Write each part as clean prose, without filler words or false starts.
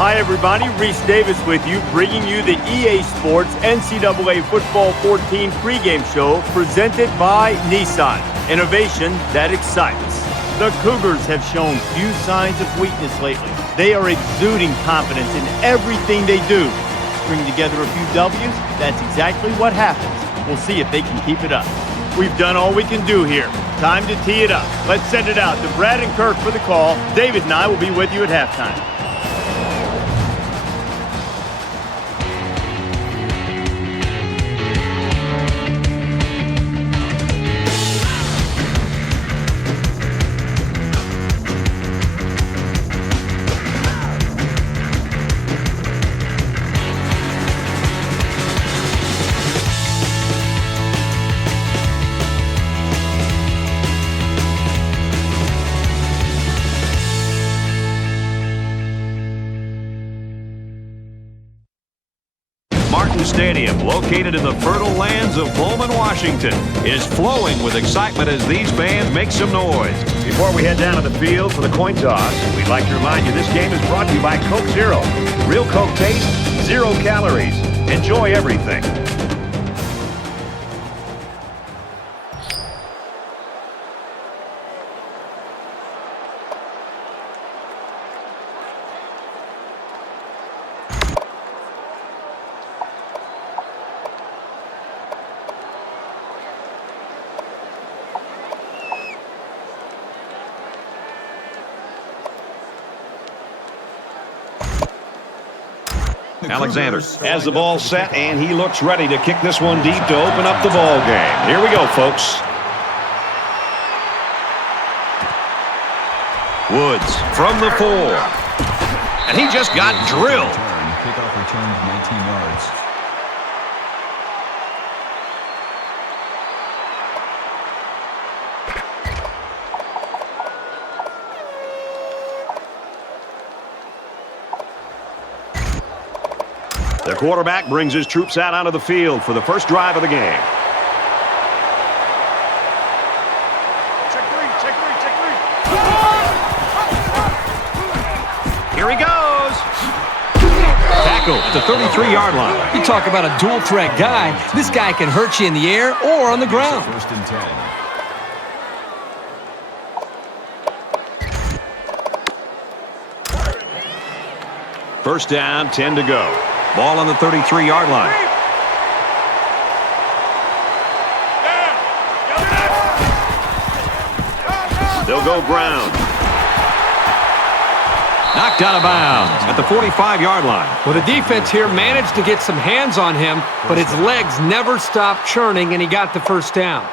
Hi, everybody. Reese Davis with you, bringing you the EA Sports NCAA Football 14 pregame show presented by Nissan. Innovation that excites. The Cougars have shown few signs of weakness lately. They are exuding confidence in everything they do. String together a few W's, that's exactly what happens. We'll see if they can keep it up. We've done all we can do here. Time to tee it up. Let's send it out to Brad and Kirk for the call. David and I will be with you at halftime. Stadium, located in the fertile lands of Pullman, Washington, is flowing with excitement as these fans make some noise. Before we head down to the field for the coin toss, we'd like to remind you this game is brought to you by Coke Zero. Real Coke taste, 0 calories. Enjoy everything. Alexander has the ball set, and he looks ready to kick this one deep to open up the ball game. Here we go, folks. Woods from the 4. And he just got drilled. Kickoff returned 19 yards. The quarterback brings his troops out onto the field for the first drive of the game. Check three. Here he goes. Tackle at the 33-yard line. You talk about a dual threat guy. This guy can hurt you in the air or on the ground. First and 10. First down, 10 to go. Ball on the 33-yard line. They'll go ground. Knocked out of bounds at the 45-yard line. Well, the defense here managed to get some hands on him, but his legs never stopped churning, and he got the first down.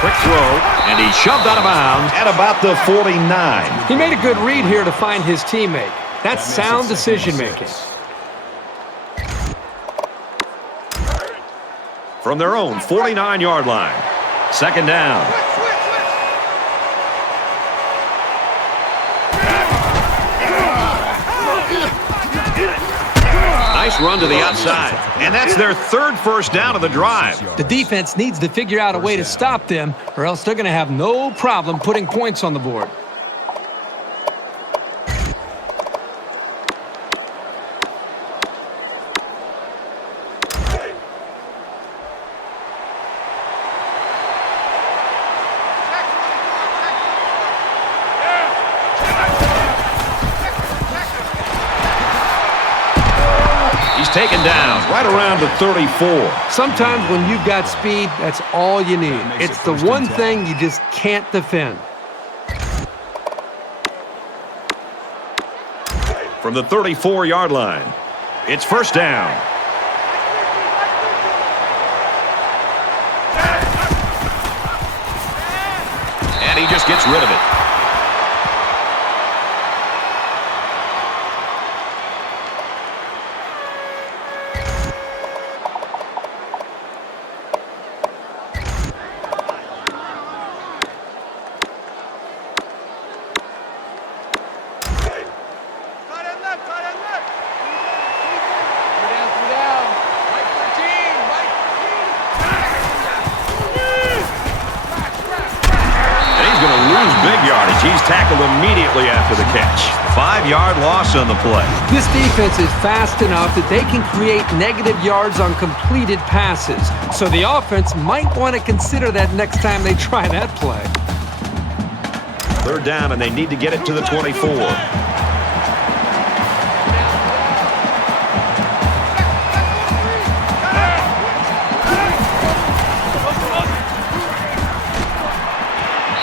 Quick throw, and he shoved out of bounds at about the 49. He made a good read here to find his teammate. That's sound decision-making. From their own 49-yard line. Second down. Nice run to the outside. And that's their third first down of the drive. The defense needs to figure out a way to stop them, or else they're going to have no problem putting points on the board. Taken down right around the 34. Sometimes when you've got speed, that's all you need. It's the one thing you just can't defend. From the 34-yard line, it's first down. And he just gets rid of it. earns big yardage. He's tackled immediately after the catch. 5-yard loss on the play. This defense is fast enough that they can create negative yards on completed passes. So the offense might want to consider that next time they try that play. 3rd down, and they need to get it to the 24.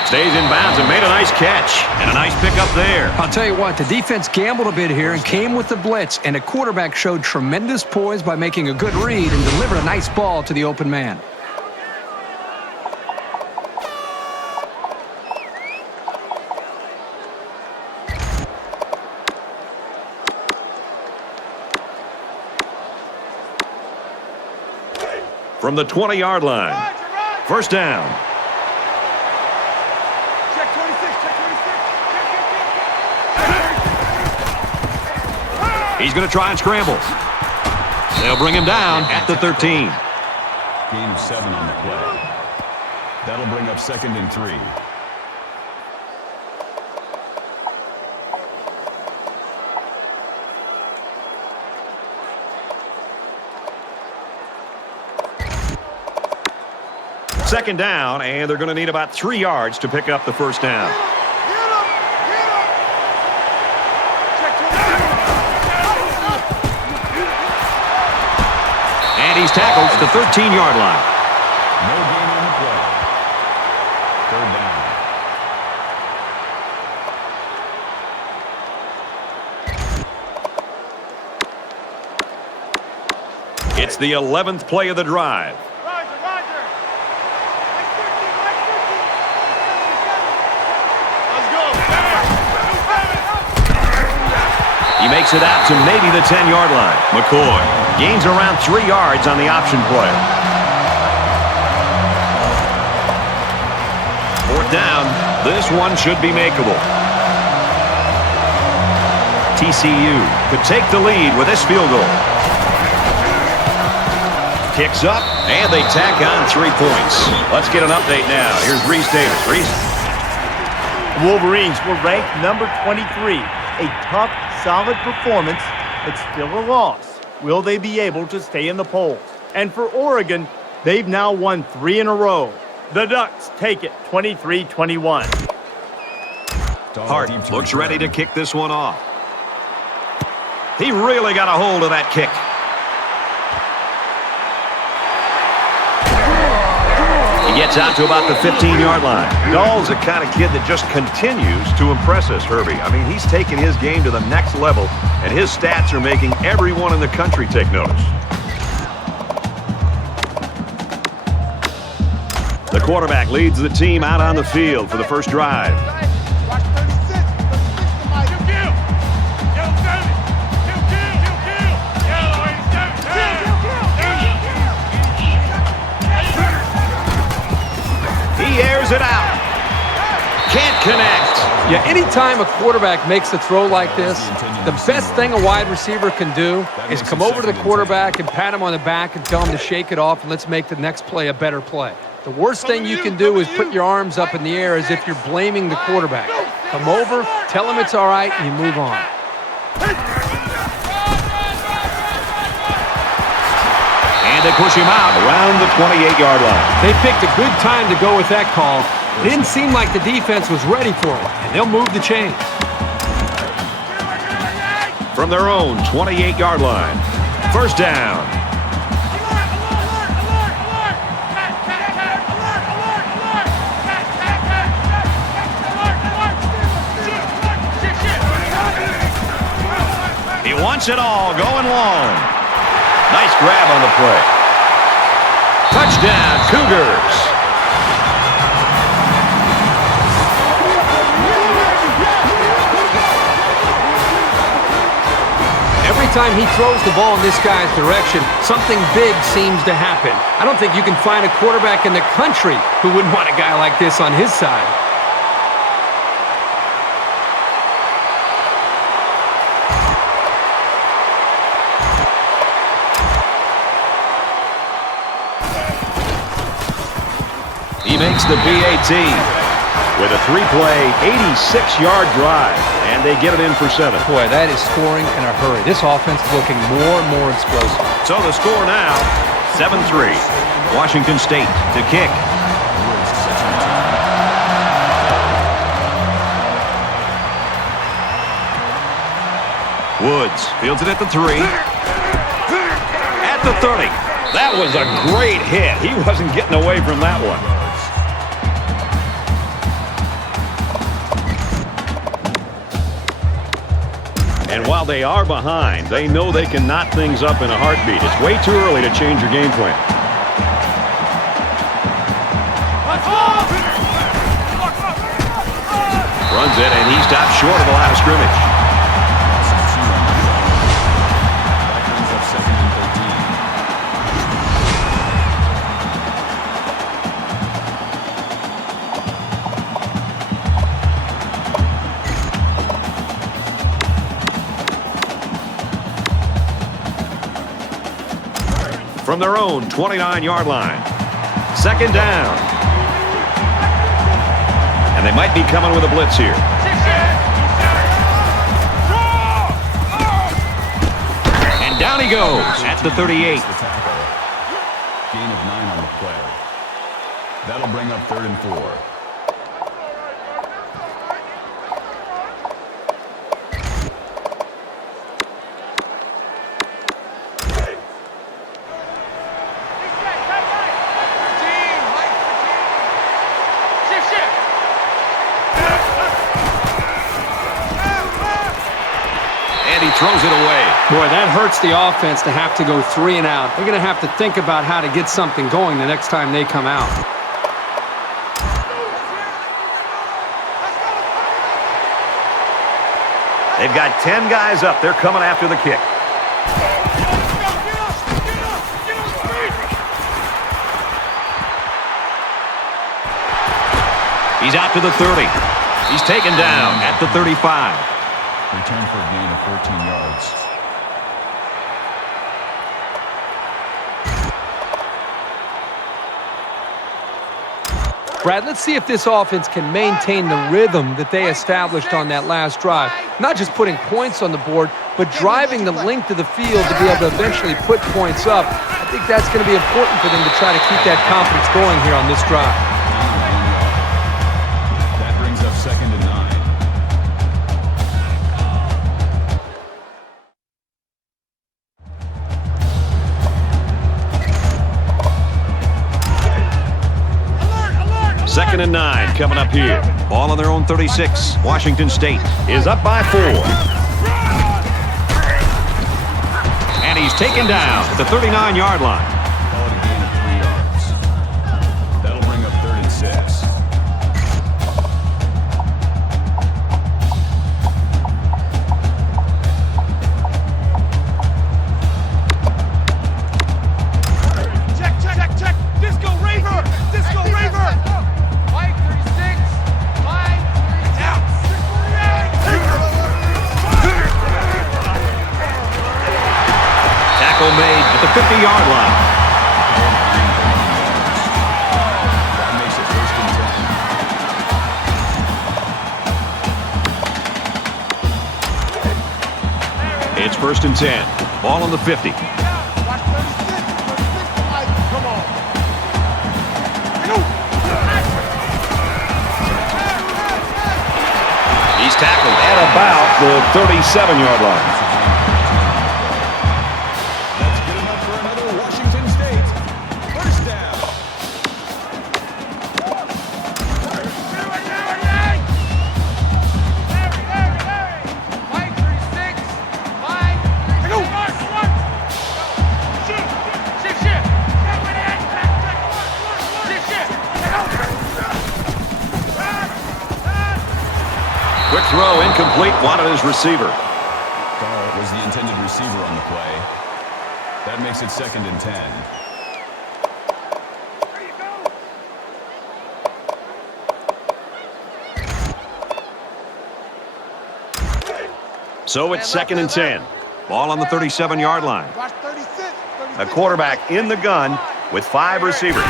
Stays in bounds and made a nice catch. And a nice pickup there. I'll tell you what, the defense gambled a bit here and came with the blitz, and the quarterback showed tremendous poise by making a good read and delivered a nice ball to the open man. From the 20-yard line. 1st down. Check 26, check 26. He's going to try and scramble. They'll bring him down at the 13. Gain of 7 on the play. That'll bring up 2nd and 3. Second down, and they're going to need about 3 yards to pick up the 1st down. And he's tackled to the 13-yard line. No gain on the play. 3rd down. It's the 11th play of the drive. He makes it out to maybe the 10-yard line. McCoy gains around 3 yards on the option play. 4th down. This one should be makeable. TCU could take the lead with this field goal. Kicks up, and they tack on 3 points. Let's get an update now. Here's Reese Davis. Reese. The Wolverines were ranked number 23. A tough, solid performance, but still a loss. Will they be able to stay in the polls? And for Oregon, they've now won 3 in a row. The Ducks take it 23-21. Hart looks ready to kick this one off. He really got a hold of that kick. He gets out to about the 15-yard line. Dahl's the kind of kid that just continues to impress us, Herbie. I mean, he's taken his game to the next level, and his stats are making everyone in the country take notice. The quarterback leads the team out on the field for the first drive. He airs it out. Can't connect. Yeah, anytime a quarterback makes a throw like this, the best thing a wide receiver can do is come over to the quarterback and pat him on the back and tell him to shake it off and let's make the next play a better play. The worst thing you can do is put your arms up in the air as if you're blaming the quarterback. Come over, tell him it's all right, and you move on. And they push him out around the 28-yard line. They picked a good time to go with that call. It didn't seem like the defense was ready for it, and they'll move the chains. From their own 28-yard line. 1st down. He wants it all, going long. Nice grab on the play. Touchdown, Cougars. Every time he throws the ball in this guy's direction, something big seems to happen. I don't think you can find a quarterback in the country who wouldn't want a guy like this on his side. He makes the BAT. with a 3-play, 86-yard drive, and they get it in for 7. Boy, that is scoring in a hurry. This offense is looking more and more explosive. So the score now, 7-3. Washington State to kick. Woods fields it at the 3. At the 30. That was a great hit. He wasn't getting away from that one. And while they are behind, they know they can knot things up in a heartbeat. It's way too early to change your game plan. Runs it, and he stops short of the line of scrimmage. From their own 29-yard line. 2nd down. And they might be coming with a blitz here. And down he goes at the 38. Gain of 9 on the play. That'll bring up 3rd and 4. Throws it away. Boy, that hurts the offense to have to go 3 and out. They're going to have to think about how to get something going the next time they come out. They've got 10 guys up. They're coming after the kick. He's out to the 30. He's taken down at the 35. Return for a gain of 14 yards. Brad, let's see if this offense can maintain the rhythm that they established on that last drive. Not just putting points on the board, but driving the length of the field to be able to eventually put points up. I think that's going to be important for them to try to keep that confidence going here on this drive. That brings up 2nd and 9. Second and 9 coming up here. Ball on their own 36. Washington State is up by 4. And he's taken down at the 39-yard line. Call it a gain of 3 yards. That'll bring up 3rd and 6. Check. Disco Raver. Mike 36. Mike out. Tackle made at the 50-yard line. That makes it 1st and 10. It's 1st and 10. Ball on the 50. He's tackled at about the 37-yard line. That's good enough for another Washington State 1st down. Mike 36. Mike. Quick throw, incomplete, wanted his receiver. Dahl was the intended receiver on the play. That makes it 2nd and 10. So it's 2nd and 10. Ball on the 37-yard line. A quarterback in the gun with 5 receivers.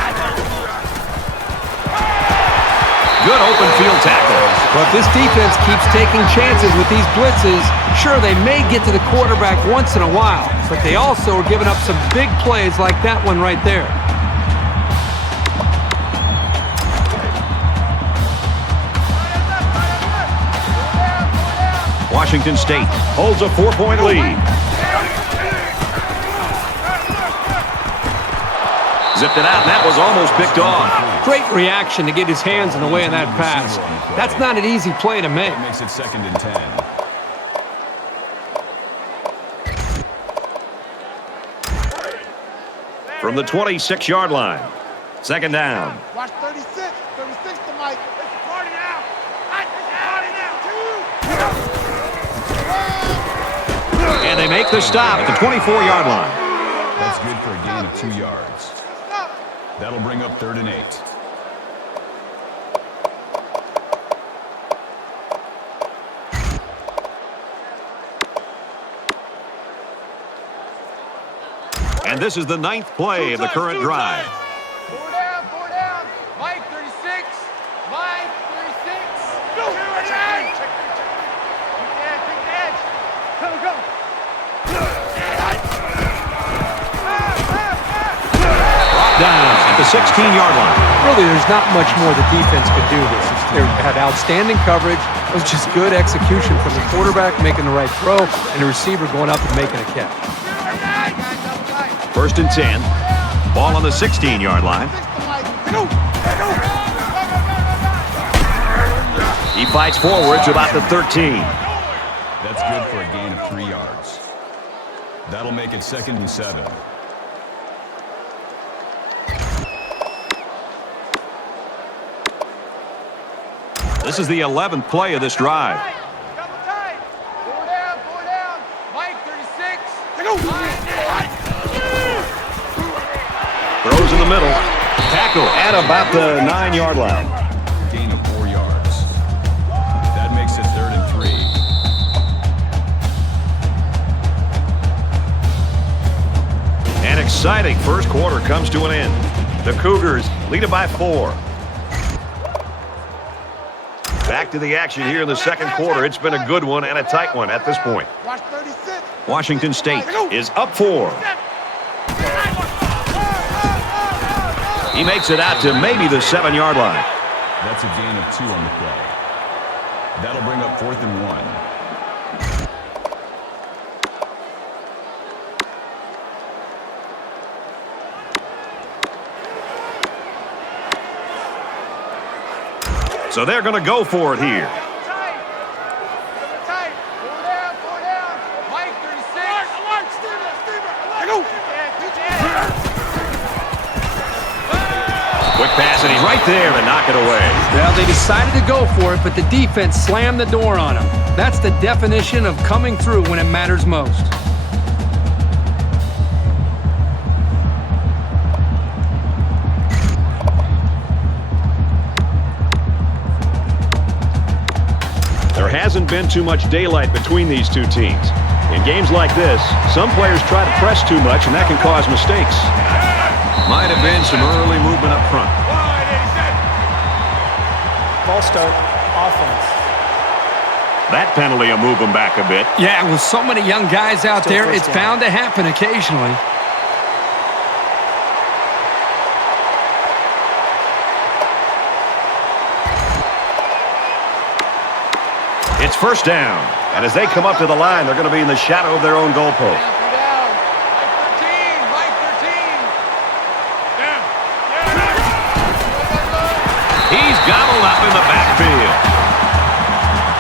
Good open field tackle. Well, if this defense keeps taking chances with these blitzes, sure, they may get to the quarterback once in a while, but they also are giving up some big plays like that one right there. Washington State holds a 4-point lead. Zipped it out, and that was almost picked off. Great reaction to get his hands in the way of that pass. That's not an easy play to make. That makes it 2nd and 10. From the 26-yard line. 2nd down. Watch 36. 36 to Mike. It's a party now. It's a party now. And they make the stop at the 24-yard line. That's good for a gain of 2 yards. That'll bring up 3rd and 8. And this is the 9th play of the current drive. 4 down, 4 down. Mike 36. Mike 36. Go. Take the edge. Go. Down at the 16-yard line. Really, there's not much more the defense could do this. They had outstanding coverage. It was just good execution from the quarterback making the right throw and the receiver going up and making a catch. 1st and 10. Ball on the 16-yard line. He fights forward to about the 13. That's good for a gain of 3 yards. That'll make it 2nd and 7. This is the 11th play of this drive. Double tight. 4 down. Mike 36. Throws in the middle. Tackle at about the 9-yard line. Gain of 4 yards. That makes it 3rd and 3. An exciting first quarter comes to an end. The Cougars lead it by 4. Back to the action here in the second quarter. It's been a good one and a tight one at this point. Watch 36. Washington State is up 4. He makes it out to maybe the 7-yard line. That's a gain of 2 on the play. That'll bring up 4th and 1. So they're going to go for it here. Tight. 4 down. Mike 36. Alert, Steven. Quick pass, and he's right there to knock it away. Well, they decided to go for it, but the defense slammed the door on them. That's the definition of coming through when it matters most. There hasn't been too much daylight between these two teams. In games like this, some players try to press too much, and that can cause mistakes. Might have been some early movement up front. Ball start, offense. That penalty will move them back a bit. Yeah, with so many young guys out Still there, first it's down. bound to happen occasionally. It's 1st down. And as they come up to the line, they're going to be in the shadow of their own goalpost. Down. Mike 13. He's gobbled up in the backfield.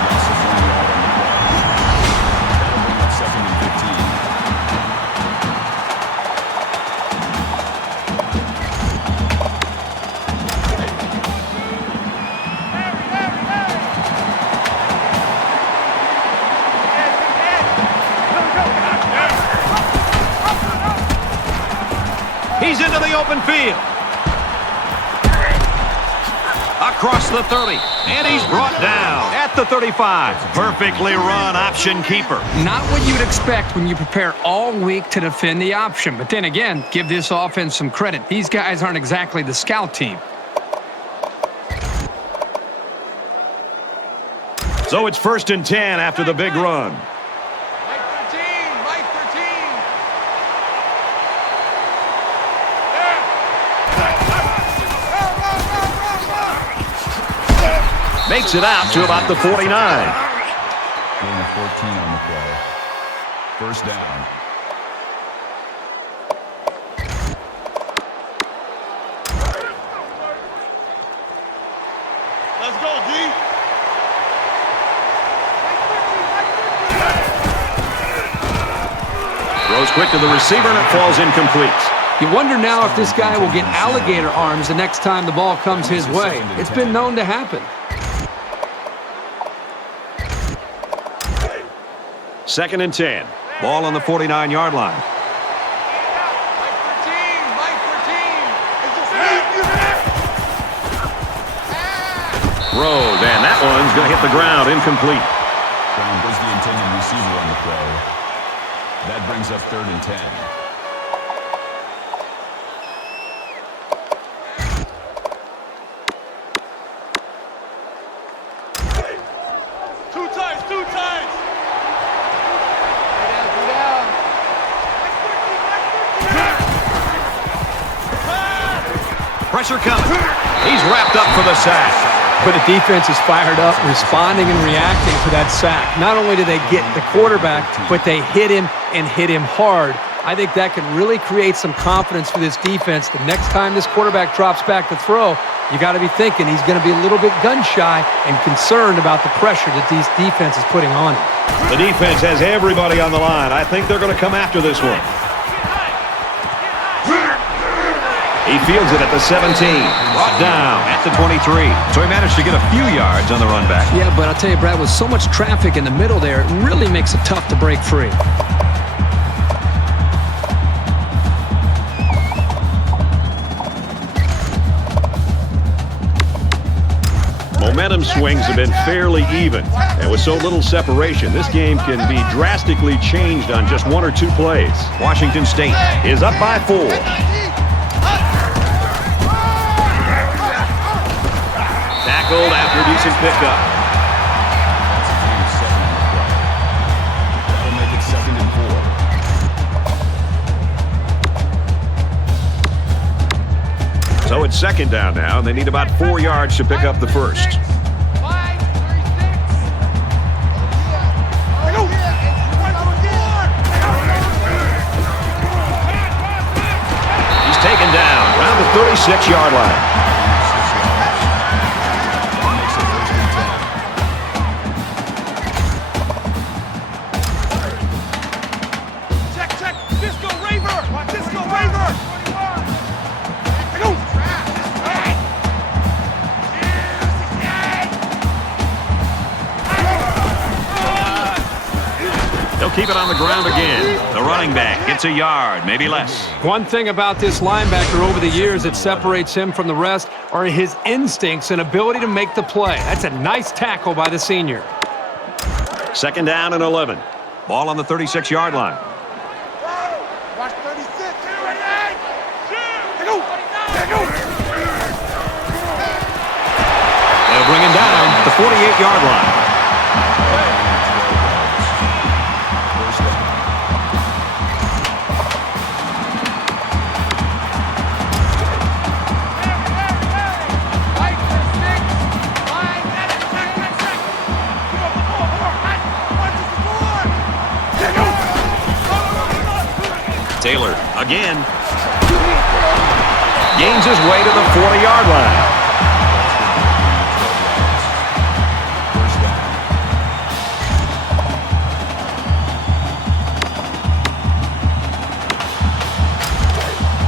Loss of 1 yard on the play. That'll bring up 2nd and 15. He's into the open field. Across the 30. And he's brought down at the 35. Perfectly run option keeper. Not what you'd expect when you prepare all week to defend the option. But then again, give this offense some credit. These guys aren't exactly the scout team. So it's 1st and 10 after the big run. Mike 13, Mike 13. Makes it out to about the 49. Gain of 14 on the play. First down. Let's go, D. Throws quick to the receiver, and it falls incomplete. You wonder now if this guy will get alligator arms the next time the ball comes his way. It's been known to happen. 2nd and 10. Ball on the 49-yard line. Mike 13, Mike 13. Throws, and that one's going to hit the ground, incomplete. Brown was the intended receiver on the play. That brings up 3rd and 10. Two times. Pressure coming. He's wrapped up for the sack. But the defense is fired up, responding and reacting to that sack. Not only do they get the quarterback, but they hit him and hit him hard. I think that can really create some confidence for this defense. The next time this quarterback drops back to throw, you got to be thinking he's going to be a little bit gun-shy and concerned about the pressure that these defense is putting on him. The defense has everybody on the line. I think they're going to come after this one. He fields it at the 17. Brought down at the 23. So he managed to get a few yards on the run back. Yeah, but I'll tell you, Brad, with so much traffic in the middle there, it really makes it tough to break free. Momentum swings have been fairly even. And with so little separation, this game can be drastically changed on just 1 or 2 plays. Washington State is up by 4. Tackled after a decent pickup. That's a gain of 7 on the play. That'll make it 2nd and 4. So it's 2nd down now, and they need about 4 yards to pick up the first. He's taken down around the 36-yard line. Keep it on the ground again. The running back gets a yard, maybe less. One thing about this linebacker over the years that separates him from the rest are his instincts and ability to make the play. That's a nice tackle by the senior. 2nd down and 11. Ball on the 36-yard line. Watch 36. They'll bring him down at the 48-yard line. Taylor again. Gains his way to the 40-yard line.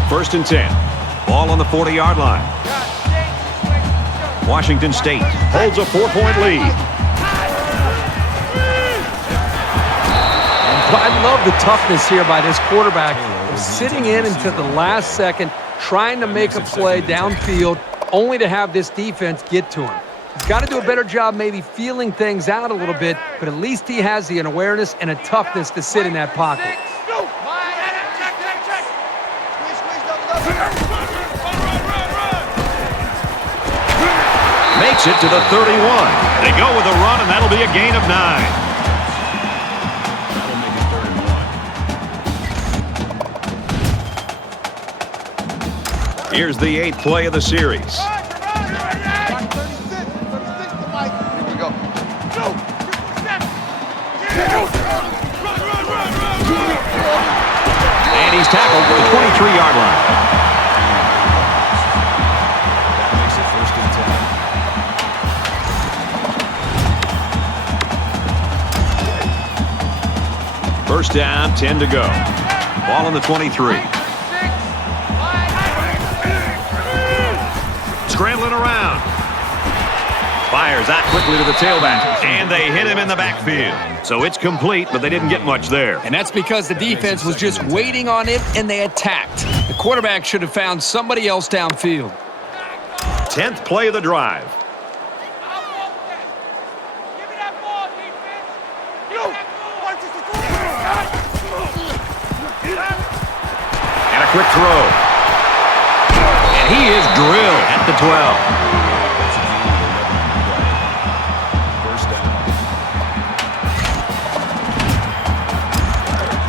First and 10. Ball on the 40-yard line. Washington State holds a 4-point lead. I love the toughness here by this quarterback, sitting in until the last second, trying to make a play downfield, only to have this defense get to him. He's got to do a better job maybe feeling things out a little bit, but at least he has the awareness and a toughness to sit in that pocket. Makes it to the 31. They go with a run, and that'll be a gain of 9. That'll make it 3rd and 1. Here's the 8th play of the series. 36 to Mike. Here we go. Go. And he's tackled at the 23-yard line. That makes it 1st and 10. First down, 10 to go. Ball on the 23. Scrambling around. Fires out quickly to the tailback. And they hit him in the backfield. So it's complete, but they didn't get much there. And that's because the defense was just waiting on it, and they attacked. The quarterback should have found somebody else downfield. 10th play of the drive. And a quick throw. And he is drilled at the 12.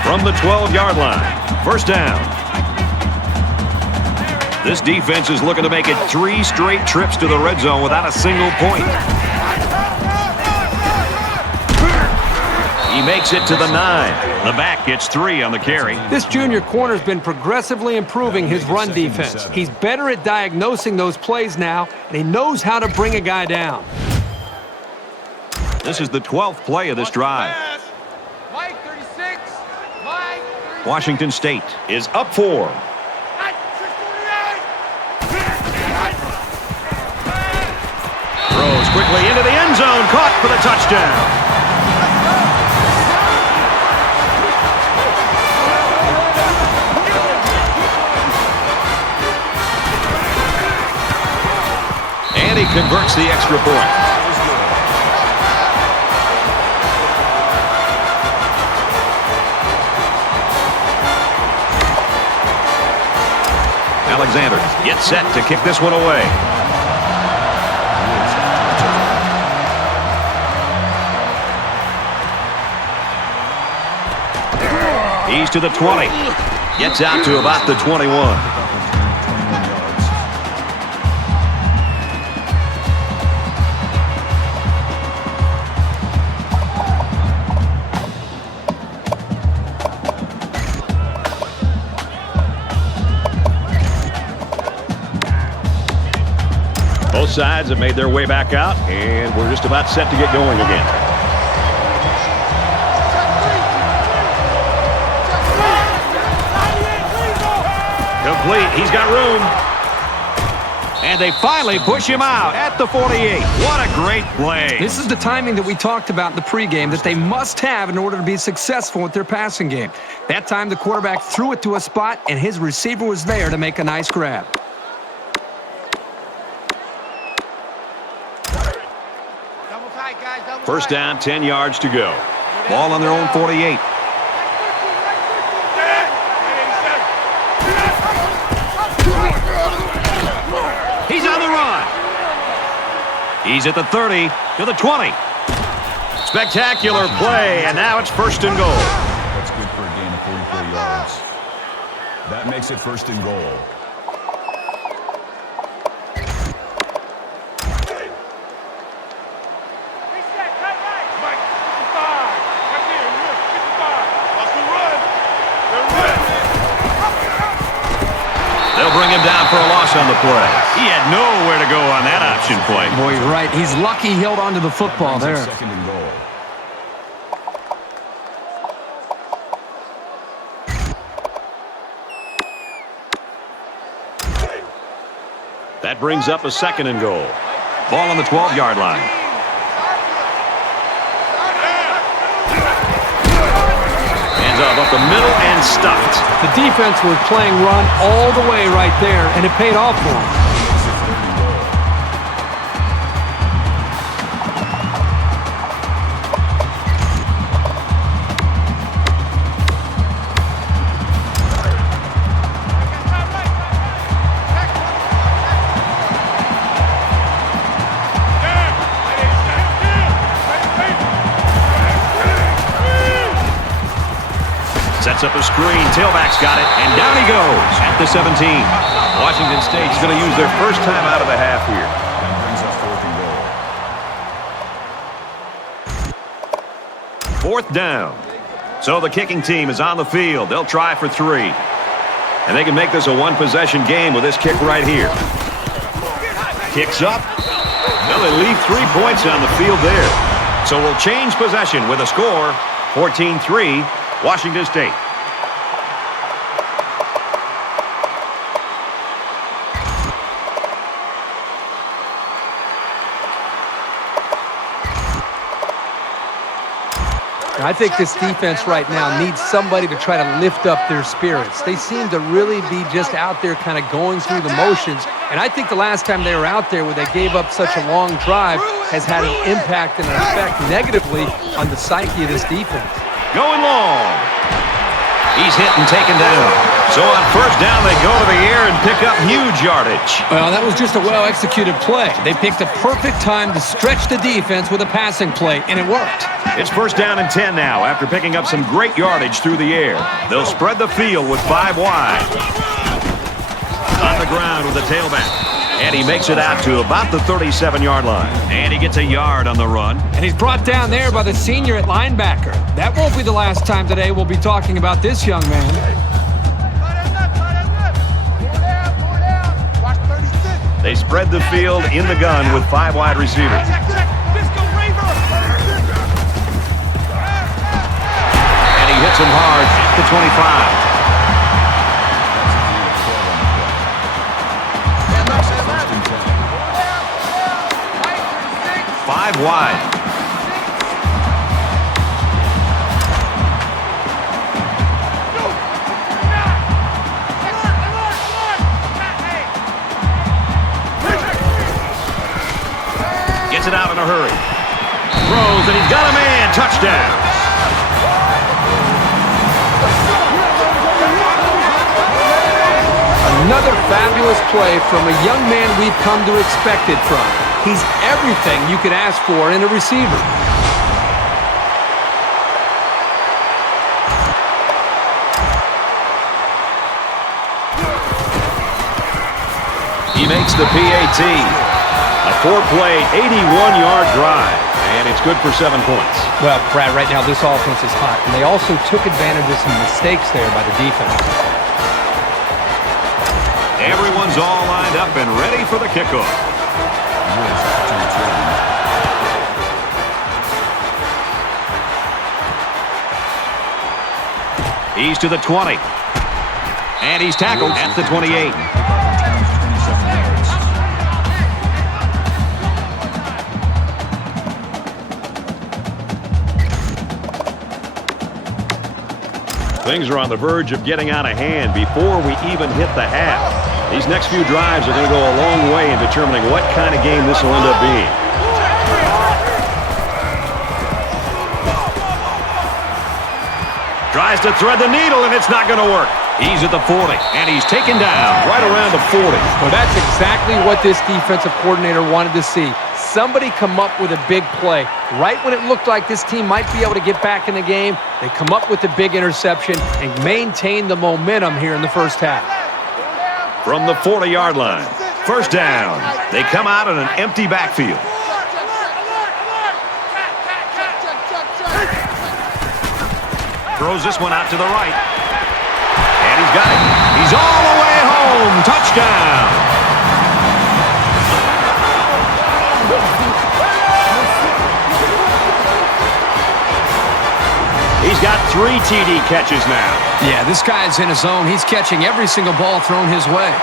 From the 12-yard line. First down. This defense is looking to make it 3 straight trips to the red zone without a single point. He makes it to the 9. The back gets 3 on the carry. This junior corner's been progressively improving his run defense. He's better at diagnosing those plays now, and he knows how to bring a guy down. This is the 12th play of this drive. Mike 36. Mike 36. Washington State is up 4. Throws quickly into the end zone, caught for the touchdown. And he converts the extra point. Alexander gets set to kick this one away. He's to the 20. Gets out to about the 21. Both sides have made their way back out, and we're just about set to get going again. Complete. He's got room. And they finally push him out at the 48. What a great play. This is the timing that we talked about in the pregame that they must have in order to be successful with their passing game. That time the quarterback threw it to a spot, and his receiver was there to make a nice grab. First down, 10 yards to go. Ball on their own 48. He's on the run. He's at the 30 to the 20. Spectacular play, and now it's 1st and goal. That's good for a gain of 44 yards. That makes it 1st and goal. They'll bring him down for a loss on the play. He had nowhere to go on that option play. Boy, you're right. He's lucky he held on to the football there. 2nd and goal. That brings up a 2nd and goal. Ball on the 12-yard line. Hands off up the middle and stuffed. The defense was playing run all the way right there, and it paid off for him. Sets up a screen. Tailback's got it. And down he goes at the 17. Washington State's going to use their first time out of the half here. That brings up 4th and goal. 4th down. So the kicking team is on the field. They'll try for 3. And they can make this a one-possession game with this kick right here. Kicks up. Well, they leave 3 points on the field there. So we'll change possession with a score, 14-3, Washington State. I think this defense right now needs somebody to try to lift up their spirits. They seem to really be just out there kind of going through the motions. And I think the last time they were out there where they gave up such a long drive has had an impact and an effect negatively on the psyche of this defense. Going long. He's hit and taken down. So on 1st down, they go to the air and pick up huge yardage. Well, that was just a well-executed play. They picked a perfect time to stretch the defense with a passing play, and it worked. It's 1st down and 10 now after picking up some great yardage through the air. They'll spread the field with 5 wide. On the ground with the tailback. And he makes it out to about the 37-yard line. And he gets a yard on the run. And he's brought down there by the senior at linebacker. That won't be the last time today we'll be talking about this young man. They spread the field in the gun with 5 wide receivers. And he hits him hard at the 25. 5 wide. Gets it out in a hurry. Throws, and he's got a man. Touchdown. Another fabulous play from a young man we've come to expect it from. He's everything you could ask for in a receiver. He makes the PAT. A 4-play, 81-yard drive. And it's good for 7 points. Well, Brad, right now this offense is hot. And they also took advantage of some mistakes there by the defense. Everyone's all lined up and ready for the kickoff. He's to the 20. And he's tackled at the 28. Things are on the verge of getting out of hand before we even hit the half. These next few drives are going to go a long way in determining what kind of game this will end up being. Tries to thread the needle, and it's not going to work. He's at the 40, and he's taken down right around the 40. Well, that's exactly what this defensive coordinator wanted to see. Somebody come up with a big play. Right when it looked like this team might be able to get back in the game, they come up with the big interception and maintain the momentum here in the first half. From the 40-yard line, 1st down. They come out in an empty backfield. Throws this one out to the right. And he's got it. He's all the way home. Touchdown. He's got 3 TD catches now. Yeah, this guy's in his zone. He's catching every single ball thrown his way.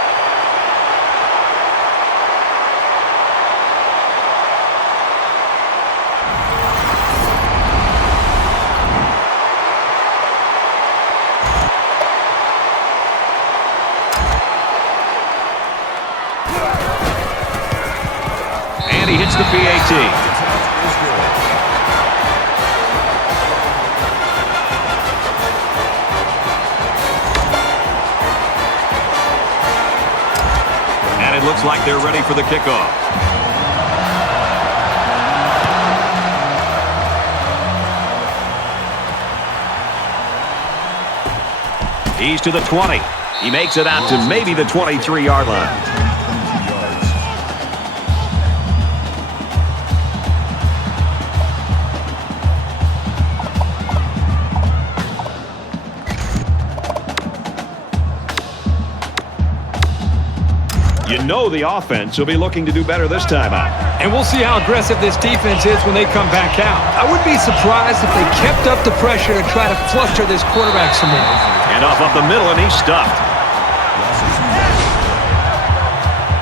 And he hits the PAT. It looks like they're ready for the kickoff. He's to the 20. He makes it out to maybe the 23-yard line. 22 yards. You know the offense will be looking to do better this time out. And we'll see how aggressive this defense is when they come back out. I would be surprised if they kept up the pressure to try to fluster this quarterback some more. And off up the middle, and he's stuffed. Loss of 2 yards.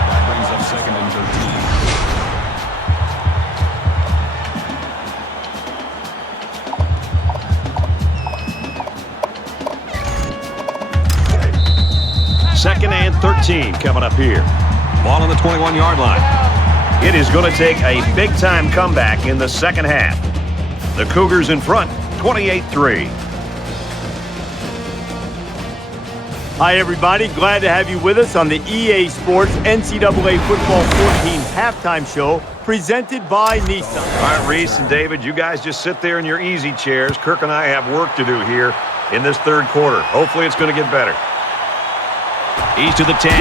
That brings up 2nd and 13. 2nd and 13 coming up here. Ball on the 21-yard line. It is going to take a big-time comeback in the second half. The Cougars in front, 28-3. Hi, everybody. Glad to have you with us on the EA Sports NCAA Football 14 halftime show presented by Nissan. All right, Reese and David, you guys just sit there in your easy chairs. Kirk and I have work to do here in this third quarter. Hopefully it's going to get better. He's to the 10.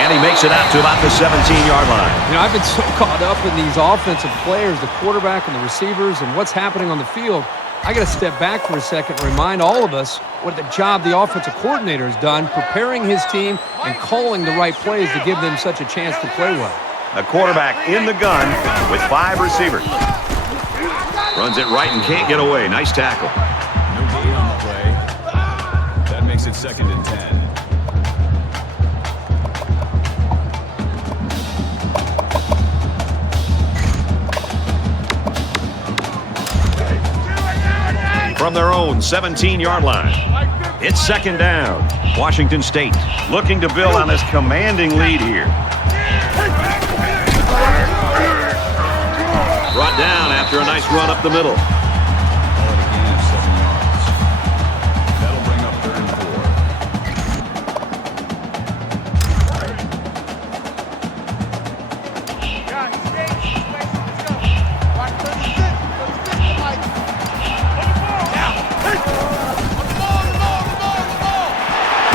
And he makes it out to about the 17-yard line. You know, I've been so caught up in these offensive players, the quarterback and the receivers, and what's happening on the field. I got to step back for a second and remind all of us what the job the offensive coordinator has done, preparing his team and calling the right plays to give them such a chance to play well. A quarterback in the gun with 5 receivers. Runs it right and can't get away. Nice tackle. No gain on the play. That makes it 2nd and 10. From their own 17-yard line. It's 2nd down. Washington State looking to build on this commanding lead here. Brought down after a nice run up the middle. Call it a gain of 7 yards. That'll bring up 3rd and 4.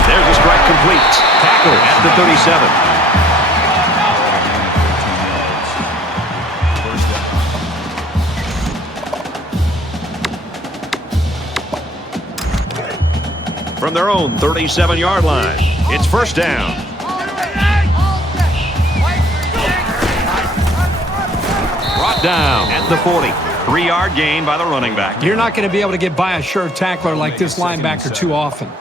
There's a strike complete. Tackle at the 37. From their own 37-yard line, it's 1st down. Brought down at the 40. 3-yard gain by the running back. You're not going to be able to get by a sure tackler like this linebacker too often.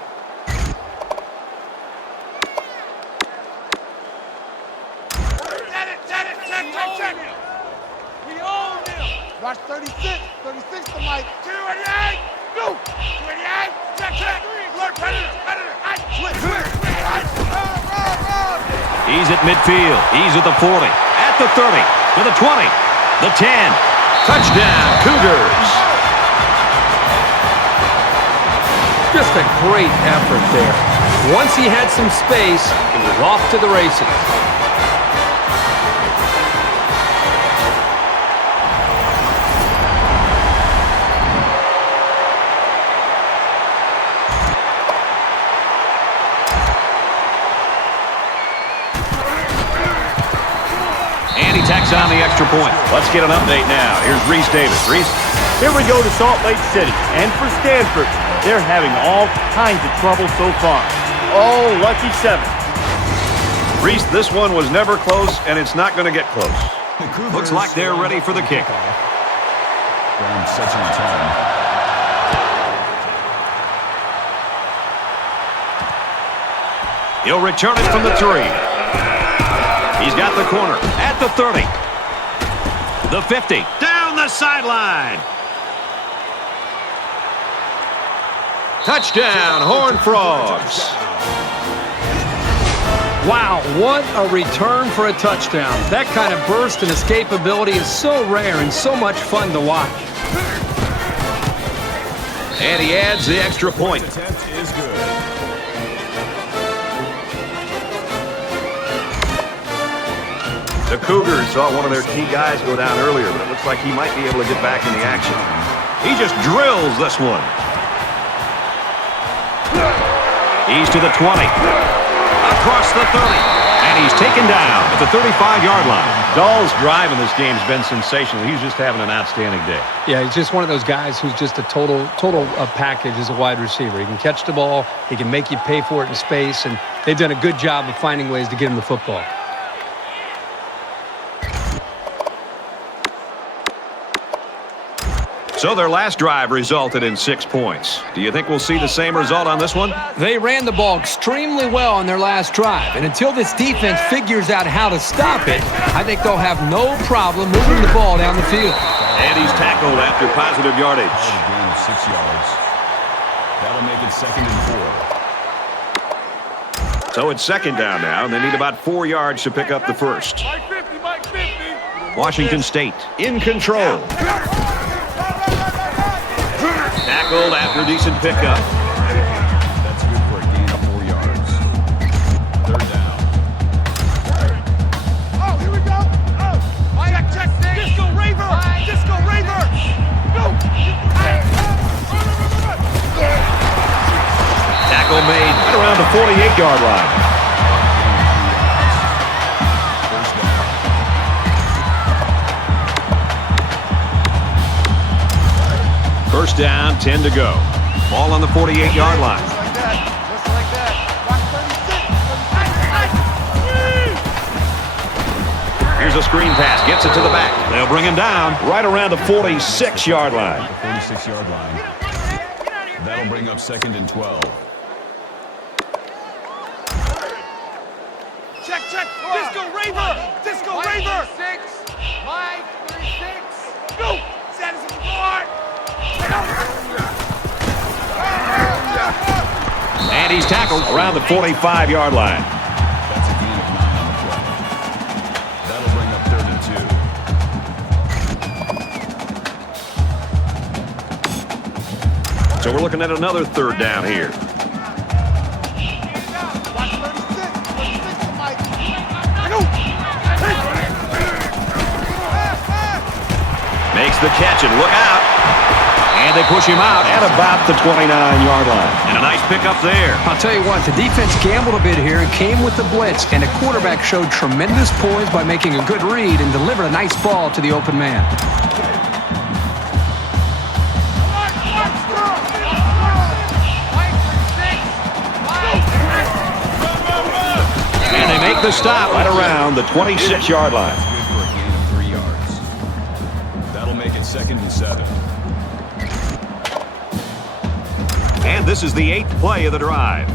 Watch 36. 36 to Mike. 28. Go. 28. Check. He's at midfield. He's at the 40. At the 30. To the 20. The 10. Touchdown, Cougars. Just a great effort there. Once he had some space, he was off to the races. Tacks on the extra point. Let's get an update now. Here's Reese Davis. Reese? Here we go to Salt Lake City. And for Stanford, they're having all kinds of trouble so far. Oh, lucky 7. Reese, this one was never close, and it's not going to get close. Looks like they're ready for the kick. Ground set to return. He'll return it from the 3. He's got the corner at the 30. The 50. Down the sideline. Touchdown, Horned Frogs. Wow, what a return for a touchdown. That kind of burst and escapability is so rare and so much fun to watch. And he adds the extra point. Attempt is good. The Cougars saw one of their key guys go down earlier, but it looks like he might be able to get back in the action. He just drills this one. He's to the 20. Across the 30. And he's taken down at the 35-yard line. Dahl's drive in this game has been sensational. He's just having an outstanding day. Yeah, he's just one of those guys who's just a total package as a wide receiver. He can catch the ball. He can make you pay for it in space. And they've done a good job of finding ways to get him the football. So their last drive resulted in 6 points. Do you think we'll see the same result on this one? They ran the ball extremely well on their last drive. And until this defense figures out how to stop it, I think they'll have no problem moving the ball down the field. And he's tackled after positive yardage. A gain of 6 yards. That'll make it 2nd and 4. So it's 2nd down now, and they need about 4 yards to pick up the first. Washington State in control. Tackled after a decent pickup. That's good for a gain of 4 yards. 3rd down. Oh, here we go. Oh, check. Disco Raver. Disco Raver. Go. Tackle made right around the 48-yard line. First down, 10 to go. Ball on the 48-yard line. Just like that. Watch 36. Here's a screen pass. Gets it to the back. They'll bring him down right around the 46-yard line. The 46-yard line. That'll bring up 2nd and 12. Check. Disco Raver. Disco Raver. 36. Mike, 36. Go. Status of the guard. And he's tackled around the 45-yard line. That's a gain of 9 on the play. That'll bring up 3rd and 2. So we're looking at another 3rd down here. Watch 36 Mike. Go. Makes the catch and look out. And they push him out at about the 29-yard line. And a nice pickup there. I'll tell you what, the defense gambled a bit here and came with the blitz, and the quarterback showed tremendous poise by making a good read and delivered a nice ball to the open man. And they make the stop right around the 26-yard line. That's good for a gain of 3 yards. That'll make it 2nd and 7. And this is the 8th play of the drive.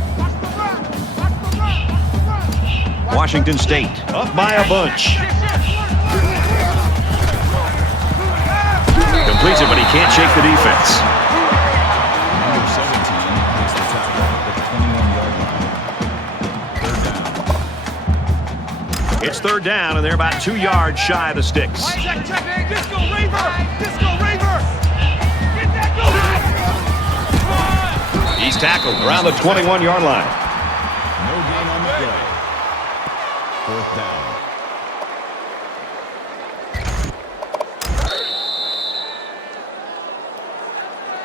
Washington State up by a bunch. Completes it, but he can't shake the defense. Number 17 makes the tackle at the 21-yard line. 3rd down. It's 3rd down, and they're about 2 yards shy of the sticks. Check. Disco Raver. Disco Raver. Get that go. He's tackled around the 21-yard line. No gain on the play. 4th down.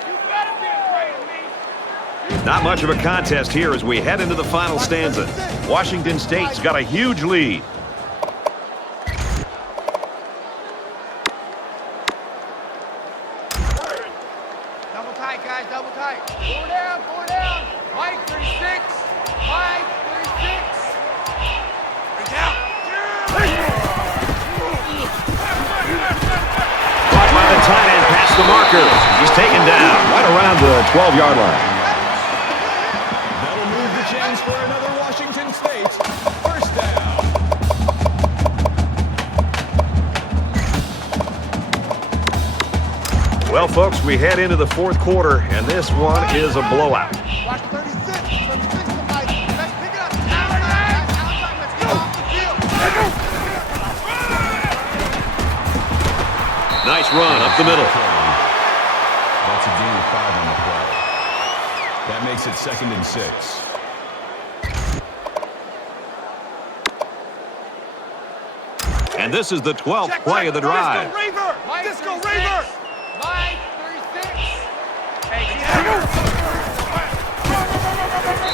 You better be afraid of me. Not much of a contest here as we head into the final stanza. Washington State's got a huge lead. Double tight, guys, double tight. Four down. Mike, 36. Mike, 36. Caught by the tight end past the marker. He's taken down right around the 12-yard line. That'll move the chains for another Washington State. First down. Well, folks, we head into the 4th quarter, and this one is a blowout. Watch 36 Mike. Let's pick it up. Outside. Let's go. Nice run up the middle. That's a gain of 5 on the play. That makes it 2nd and 6. And this is the 12th play of the drive. Disco Raver. Disco Raver. Mike, 36. Hey,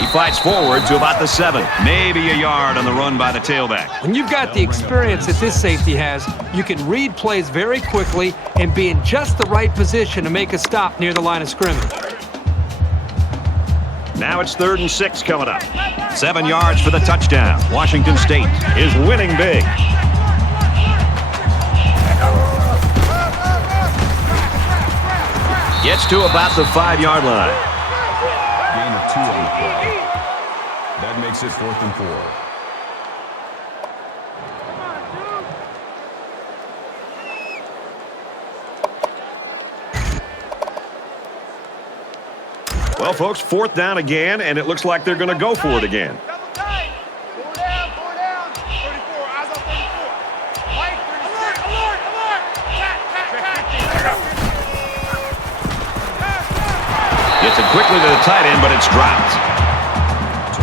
He fights forward to about the 7. Maybe a yard on the run by the tailback. When you've got the experience that this safety has, you can read plays very quickly and be in just the right position to make a stop near the line of scrimmage. Now it's 3rd and 6 coming up. 7 yards for the touchdown. Washington State is winning big. Gets to about the 5-yard line. Gain of 2 on the play. That makes it 4th and 4. Well, folks, 4th down again, and it looks like they're going to go for it again. Double tight. 4 down, 4 down. 34, eyes on 34. Mike, 36. Alert, alert. Gets it quickly to the tight end, but it's dropped.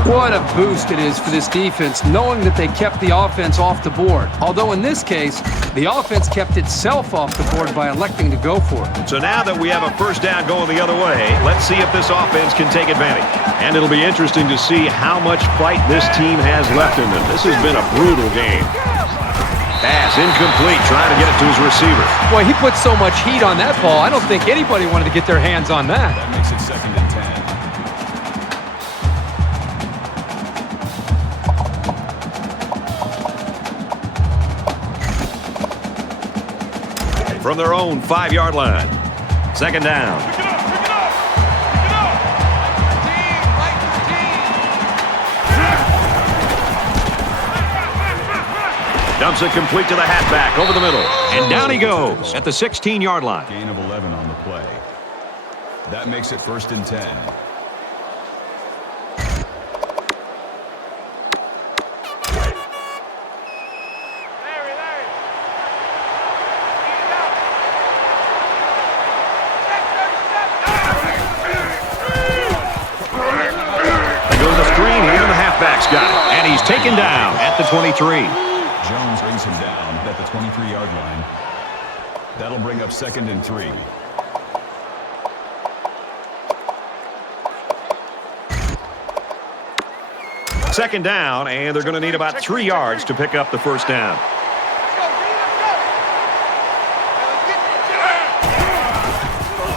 What a boost it is for this defense, knowing that they kept the offense off the board. Although in this case, the offense kept itself off the board by electing to go for it. So now that we have a 1st down going the other way, let's see if this offense can take advantage. And it'll be interesting to see how much fight this team has left in them. This has been a brutal game. Pass incomplete, trying to get it to his receiver. Boy, he put so much heat on that ball, I don't think anybody wanted to get their hands on that. That makes it 2nd and 10. From their own 5-yard line. 2nd down. Pick it up, pick it up. Pick it up. Team, Mike, team. Dumps it complete to the halfback over the middle. And down he goes at the 16-yard line. Gain of 11 on the play. That makes it 1st and 10. Larry, Larry. Speed it up. Check 37. There goes the screen here, and the halfback's got it. And he's taken down at the 23. Jones brings him down at the 23-yard line. That'll bring up 2nd and 3. Second down, and they're going to need about 3 yards to pick up the 1st down. Let's go, Reed,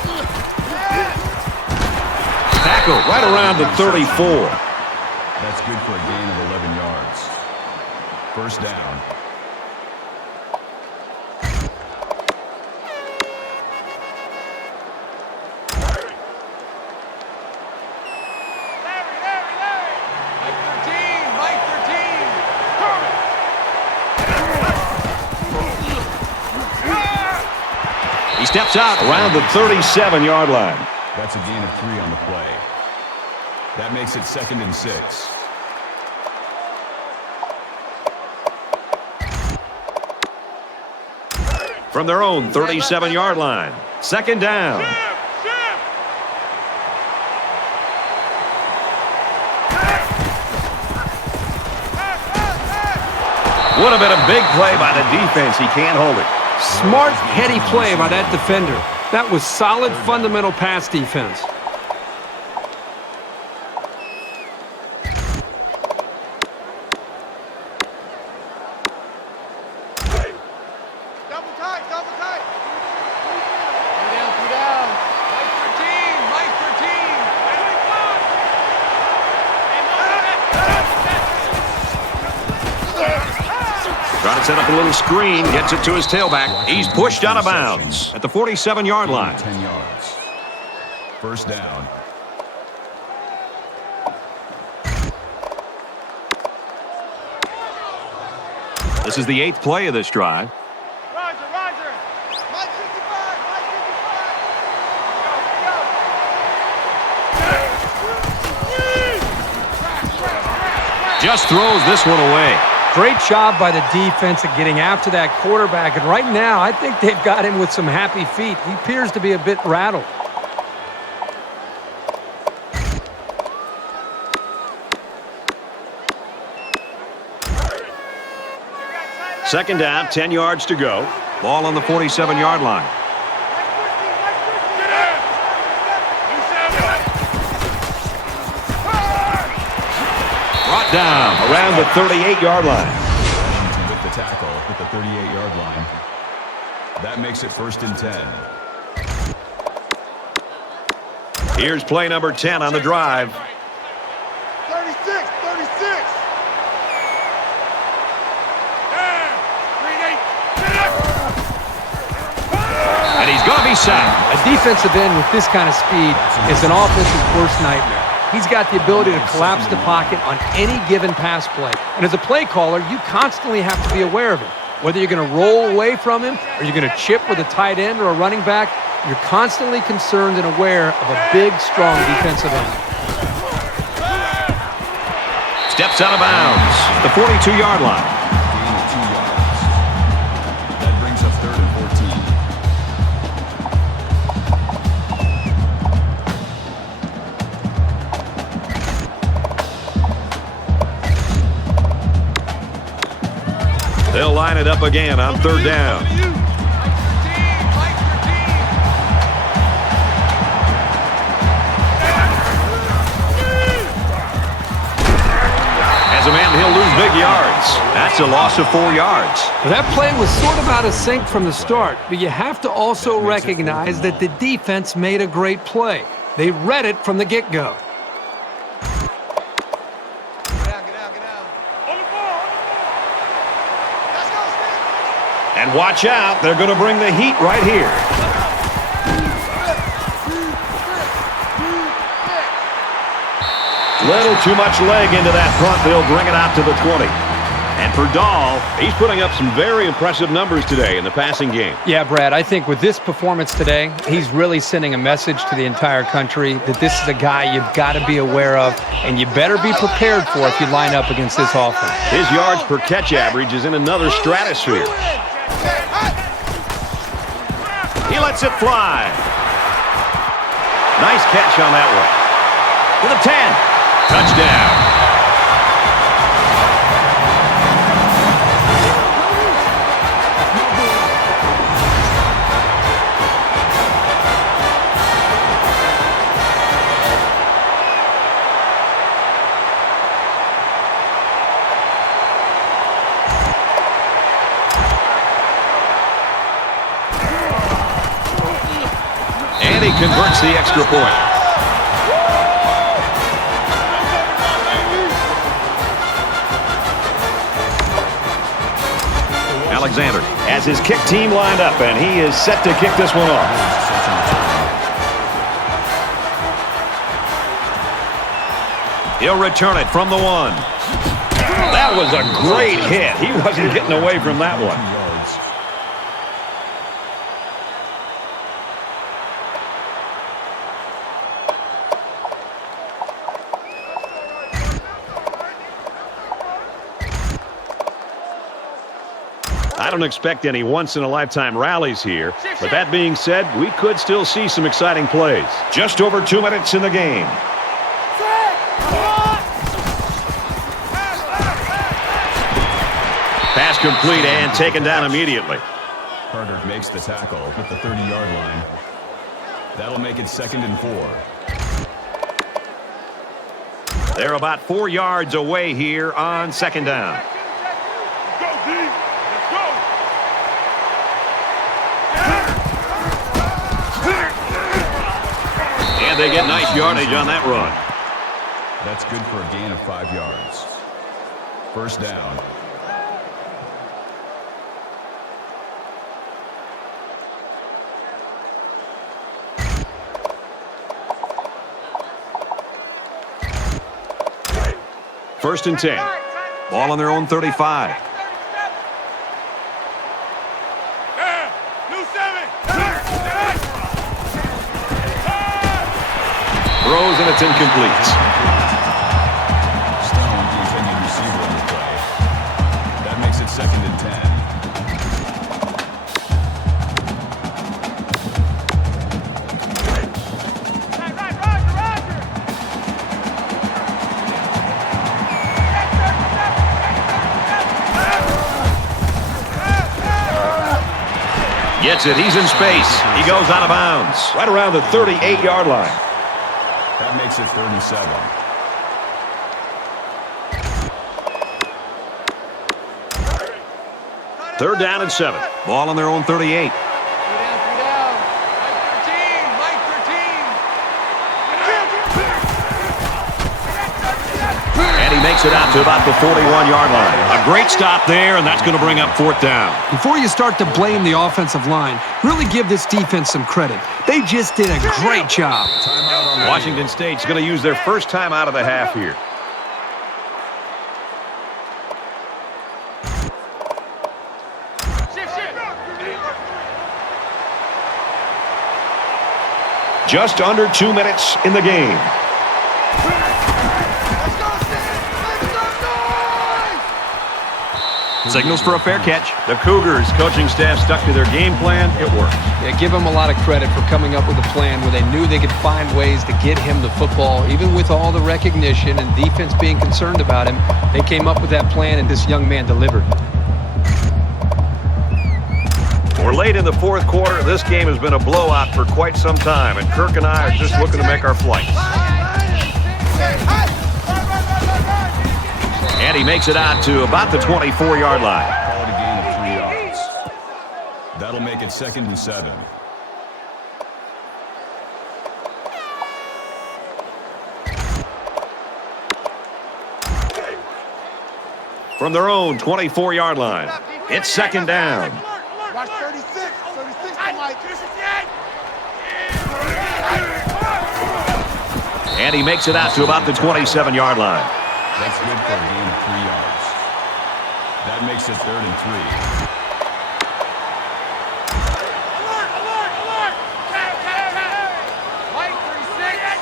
let's go. Tackle right around the 34. That's good for a gain of 11 yards. 1st down. Larry, Larry, Larry. Mike 13, Mike 13. He steps out around the 37-yard line. That's a gain of 3 on the play. That makes it 2nd and 6. From their own 37-yard line. 2nd down. Would have been a big play by the defense. He can't hold it. Smart, heady play by that defender. That was solid, fundamental pass defense. Double tight, double tight. 2 down. Mike 13, Mike 13. Trying to set up a little screen. Gets it to his tailback. He's pushed out of bounds at the 47-yard line. 10 yards. 1st down. This is the 8th play of this drive. Roger, Roger. Mike 55, Mike 55. Just throws this one away. Great job by the defense at getting after that quarterback. And right now, I think they've got him with some happy feet. He appears to be a bit rattled. Second down, 10 yards to go. Ball on the 47-yard line. Brought down around the 38-yard line. Washington with the tackle at the 38-yard line. That makes it 1st and 10. Here's play number 10 on the drive. 36. And he's going to be sacked. A defensive end with this kind of speed is an offensive worst nightmare. He's got the ability to collapse the pocket on any given pass play. And as a play caller, you constantly have to be aware of it. Whether you're going to roll away from him or you're going to chip with a tight end or a running back, you're constantly concerned and aware of a big, strong defensive end. Steps out of bounds. The 42-yard line. Gain of 2 yards. That brings up 3rd and 14. They'll line it up again on 3rd down. As a man, he'll lose big yards. That's a loss of 4 yards. Well, that play was sort of out of sync from the start, but you have to also recognize that the defense made a great play. They read it from the get-go. Get out. On the ball. Let's go, Steve. And watch out, they're going to bring the heat right here. Little too much leg into that punt. They'll bring it out to the 20. And for Dahl, He's putting up some very impressive numbers today in the passing game. Yeah, Brad, I think with this performance today, he's really sending a message to the entire country that this is a guy you've got to be aware of, and you better be prepared for if you line up against this offense. His yards per catch average is in another stratosphere. he lets it fly. Nice catch on that one. To the 10. Touchdown. And he converts the extra point. Alexander has his kick team lined up, and he is set to kick this one off. He'll return it from the 1. That was a great hit. He wasn't getting away from that one. I don't expect any once-in-a-lifetime rallies here, but that being said, we could still see some exciting plays. Just over 2 minutes in the game. Pass complete and taken down immediately. Carter makes the tackle at the 30-yard line. That'll make it 2nd and 4. They're about 4 yards away here on 2nd down. And they get nice yardage on that run. That's good for a gain of 5 yards. 1st down. First and 10. Ball on their own 35. Throws and it's incomplete. Stone, the intended receiver on the play. That makes it 2nd and 10. Gets it. He's in space. He goes out of bounds. Right around the 38-yard line. That makes it 37. Third down and 7. Ball on their own 38. Three down. Mike 13. And he makes it out to about the 41-yard line. A great stop there, and that's going to bring up 4th down. Before you start to blame the offensive line, really give this defense some credit. They just did a great job. Washington State's going to use their first time out of the half here. Just under 2 minutes in the game. Signals for a fair catch. The Cougars coaching staff stuck to their game plan. It worked. Yeah, give them a lot of credit for coming up with a plan where they knew they could find ways to get him the football. Even with all the recognition and defense being concerned about him, they came up with that plan, and this young man delivered. We're late in the fourth quarter. This game has been a blowout for quite some time, and Kirk and I are just looking to make our flights. And he makes it out to about the 24-yard line. Call it a gain of 3 yards. That'll make it 2nd and 7. From their own 24-yard line, it's 2nd down. Watch 36. 36 to Mike. And he makes it out to about the 27-yard line. That's good for a gain of 3 yards. That makes it 3rd and 3. Mike 36.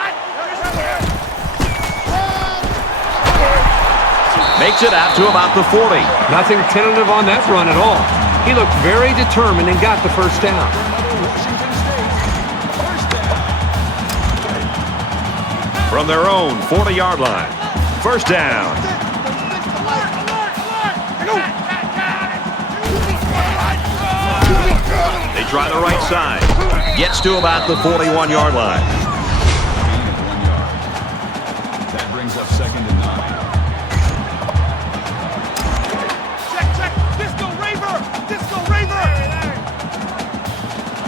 Mike 36. Makes it out to about the 40. Nothing tentative on that run at all. He looked very determined and got the first down. From their own 40-yard line, 1st down. They try the right side. Gets to about the 41-yard line. Gain of 1 yard. That brings up 2nd and 9. Check. Disco Raver. Disco Raver.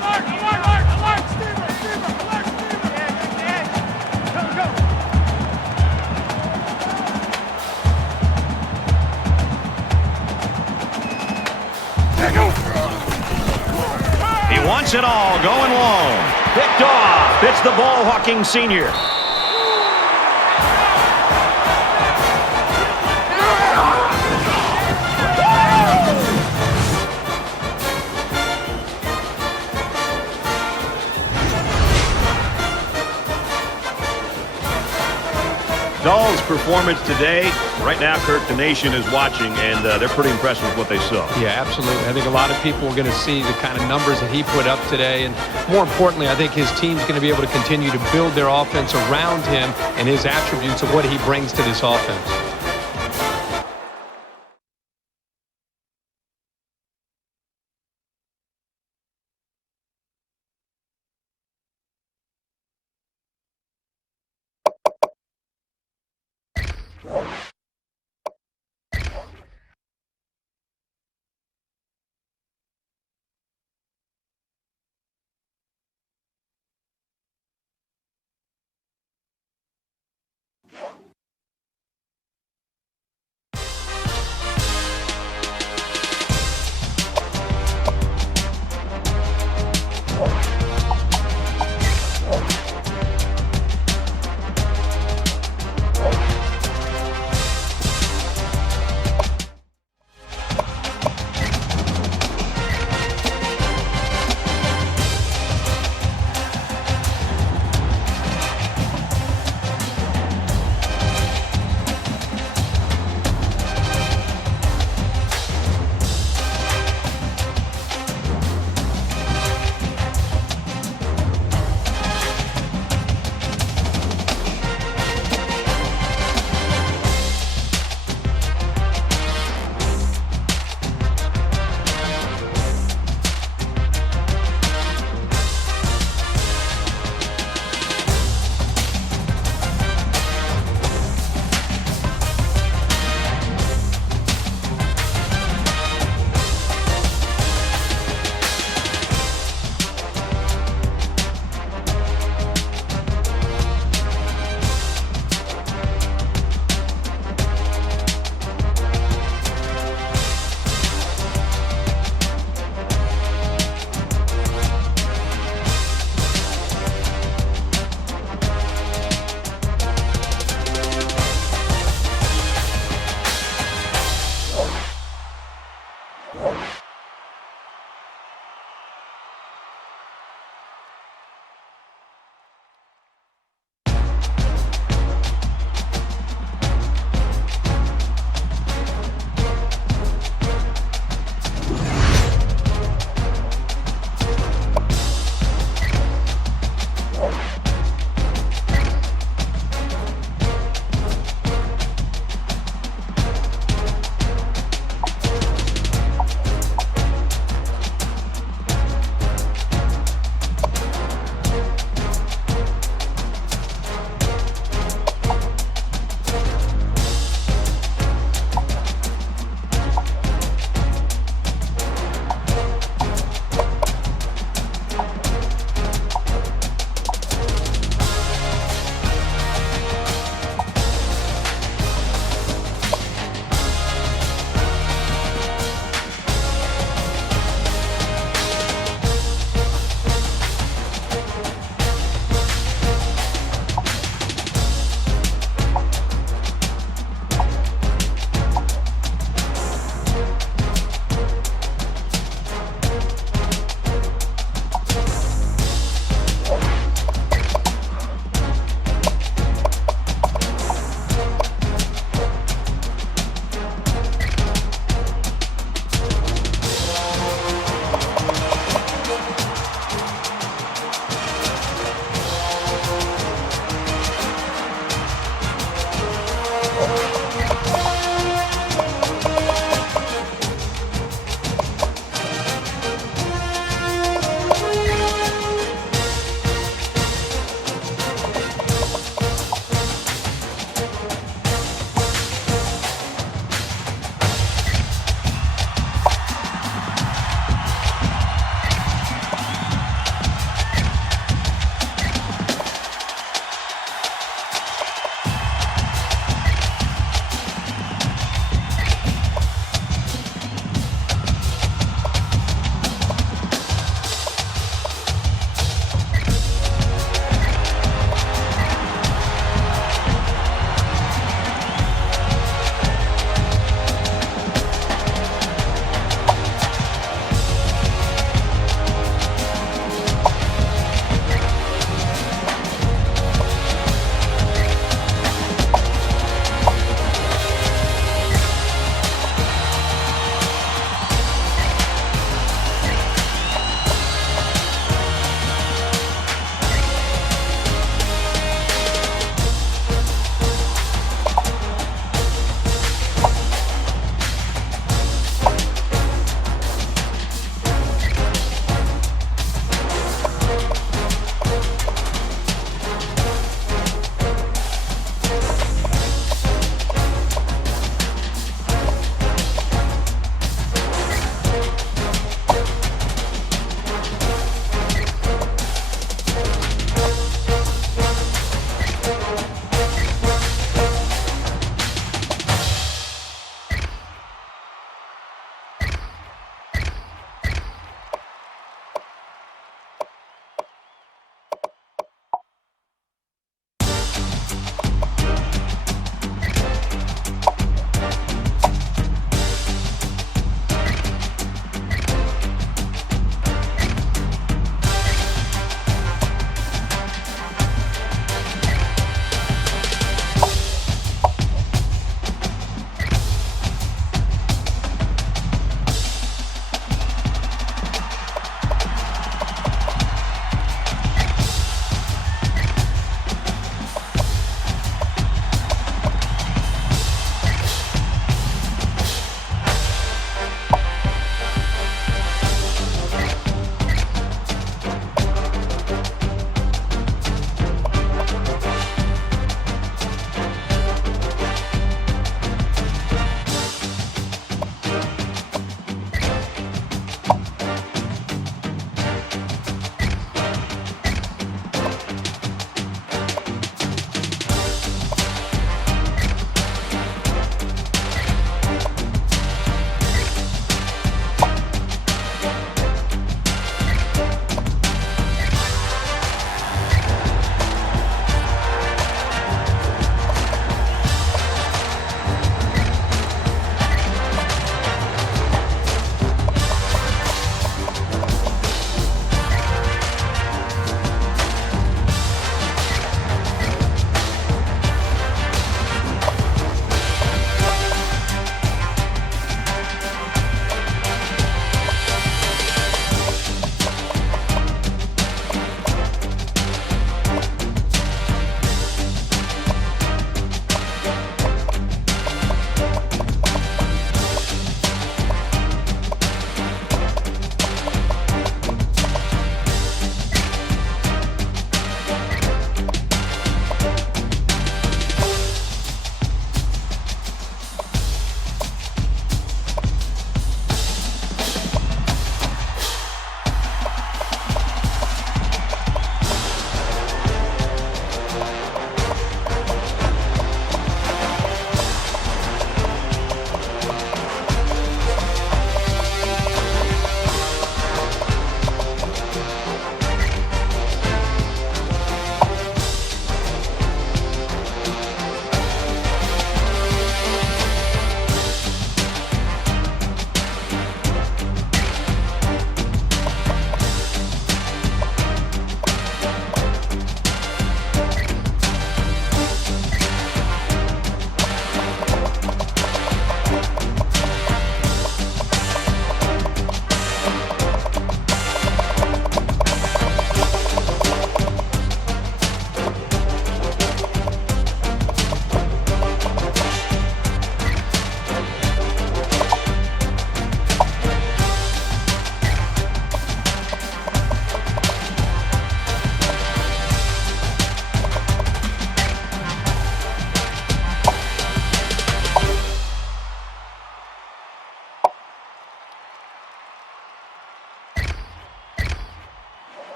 Alert. Steamer. Alert, Steamer. Go. He wants it all, going long. Picked off. It's the ball-hawking senior. Dahl's performance today, right now, Kirk, the nation is watching, and they're pretty impressed with what they saw. Yeah, absolutely. I think a lot of people are going to see the kind of numbers that he put up today. And more importantly, I think his team's going to be able to continue to build their offense around him and his attributes of what he brings to this offense.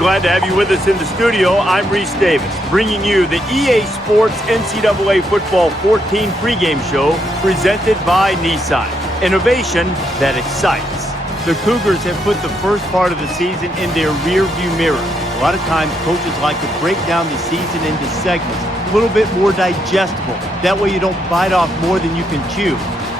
glad to have you with us in the studio. I'm Reese Davis, bringing you the EA Sports NCAA Football 14 pregame show presented by Nissan. Innovation that excites. The Cougars have put the first part of the season in their rearview mirror. A lot of times, coaches like to break down the season into segments, a little bit more digestible. That way you don't bite off more than you can chew.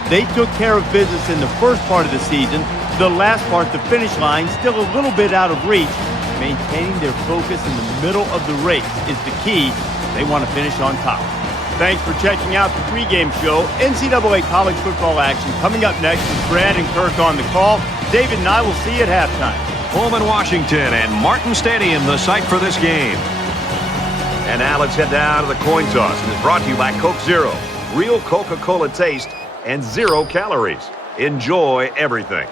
They took care of business in the first part of the season. The last part, the finish line, still a little bit out of reach. Maintaining their focus in the middle of the race is the key. They want to finish on top. Thanks for checking out the pregame show. NCAA college football action coming up next with Brad and Kirk on the call. David and I will see you at halftime. Pullman, Washington, and Martin Stadium, the site for this game. And now let's head down to the coin toss. And it's brought to you by Coke Zero. Real Coca-Cola taste and 0 calories. Enjoy everything.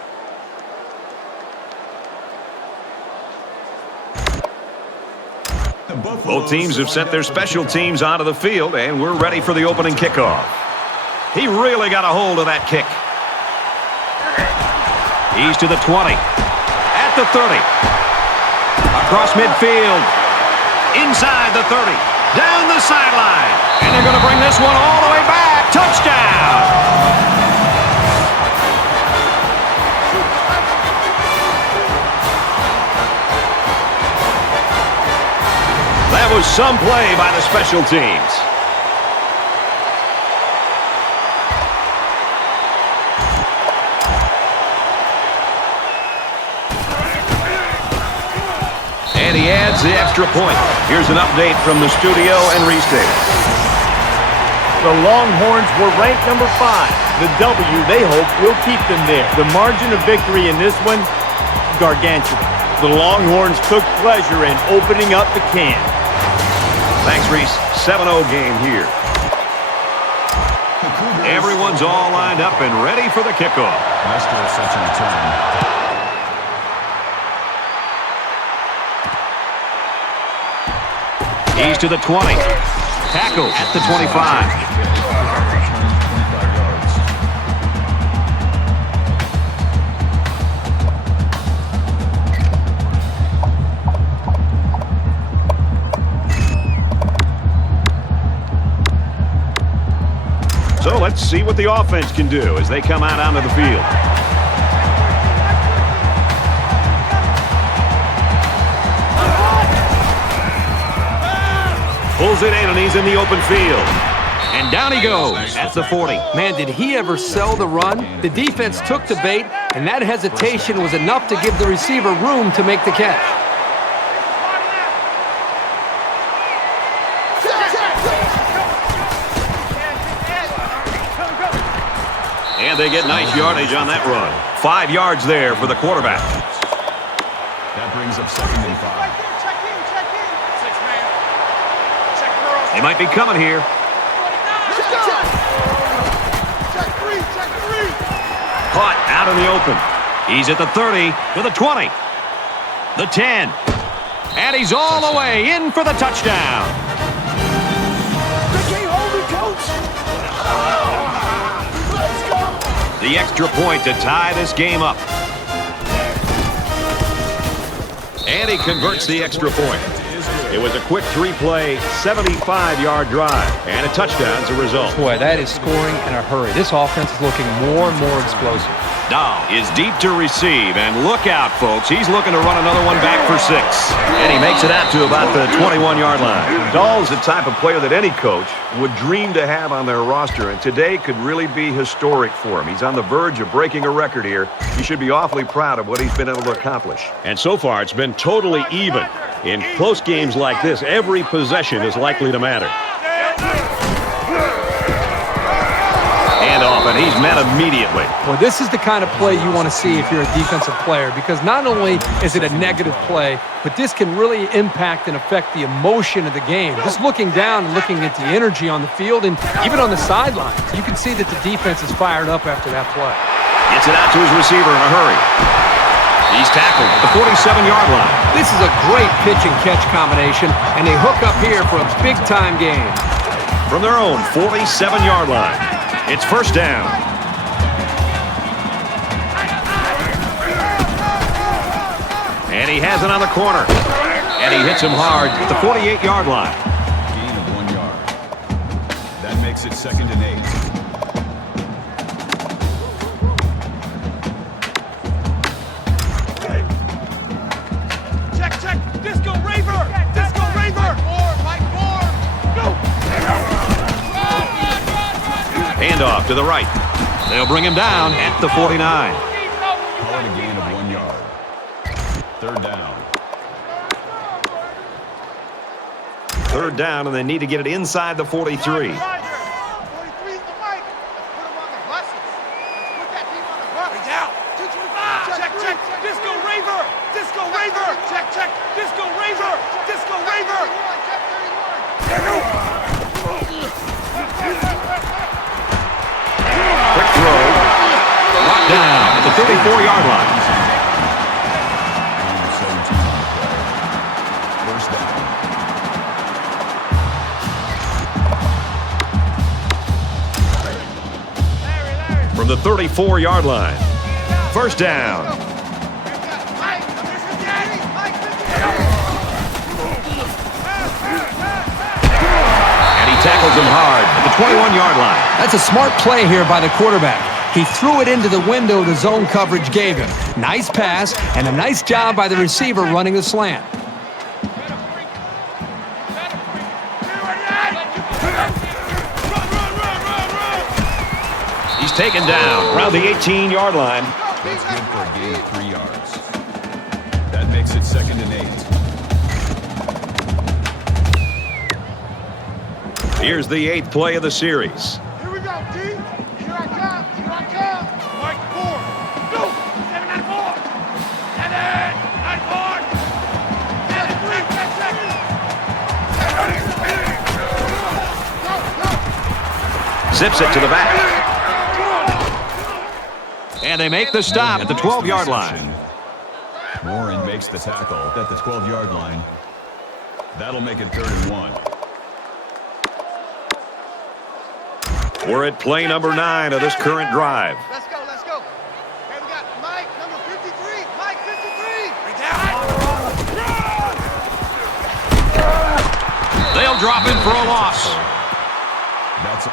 Both teams have sent their special teams onto the field, and we're ready for the opening kickoff. He really got a hold of that kick. He's to the 20. At the 30. Across midfield. Inside the 30. Down the sideline. And they're going to bring this one all the way back. Touchdown! That was some play by the special teams. And he adds the extra point. Here's an update from the studio and Reese Davis. The Longhorns were ranked number 5. The W, they hope, will keep them there. The margin of victory in this one, gargantuan. The Longhorns took pleasure in opening up the can. Thanks, Reese. 7-0 game here. Everyone's all lined up and ready for the kickoff. Nice goal, such a return. He's to the 20. Tackle at the 25. So let's see what the offense can do as they come out onto the field. Pulls it in, and he's in the open field. And down he goes at the 40. Man, did he ever sell the run? The defense took the bait, and that hesitation was enough to give the receiver room to make the catch. And they get nice yardage on that run. 5 yards there for the quarterback. That brings up 2nd and 5. They might be coming here. Caught out in the open. He's at the 30 to the 20. The 10. And he's all the way in for the touchdown. The extra point to tie this game up. And he converts the extra point. It was a quick 3-play, 75-yard drive, and a touchdown as a result. Boy, that is scoring in a hurry. This offense is looking more and more explosive. Dahl is deep to receive, and look out, folks. He's looking to run another one back for 6. And he makes it out to about the 21-yard line. Dahl's the type of player that any coach would dream to have on their roster, and today could really be historic for him. He's on the verge of breaking a record here. He should be awfully proud of what he's been able to accomplish. And so far, it's been totally even. In close games like this, every possession is likely to matter. Handoff, and he's met immediately. Well, this is the kind of play you want to see if you're a defensive player, because not only is it a negative play, but this can really impact and affect the emotion of the game. Just looking down and looking at the energy on the field and even on the sidelines, you can see that the defense is fired up after that play. Gets it out to his receiver in a hurry. He's tackled at the 47-yard line. This is a great pitch and catch combination, and they hook up here for a big-time gain. From their own 47-yard line, it's first down. And he has it on the corner. And he hits him hard at the 48-yard line. Gain of 1 yard. That makes it 2nd and 8. Check. Disco Raver. Disco Raver. Mike Moore. Go. Handoff to the right. They'll bring him down at the 49. Call it a gain of 1 yard. 3rd down. 3rd down, and they need to get it inside the 43. 43's the mic. Let's put him on the buses. Let's put that team on the bus. Bring down. Check. Disco Raver. Disco Raver. Check. Disco Raver. Disco Raver. Check 31. Quick throw. Brought down at the 34-yard line. Gain of 17 on the play. 1st down. From the 34-yard line. 1st down. Mike, And he tackles him hard at the 21-yard line. That's a smart play here by the quarterback. He threw it into the window the zone coverage gave him. Nice pass and a nice job by the receiver running the slant. He's taken down around the 18-yard line. That's good for a gain of 3 yards. That makes it 2nd and 8. Here's the 8th play of the series. Here we go, D. Here I come. Mike Moore. Go. 7-9-4. 7-9-4. Zips it to the back. And they make the stop at the 12-yard line. Warren makes the tackle at the 12-yard line. That'll make it 3rd and 1. We're at play number 9 of this current drive. Let's go. Hey, we got Mike, number 53. Mike, 53. Bring down. They'll drop him for a loss. That's a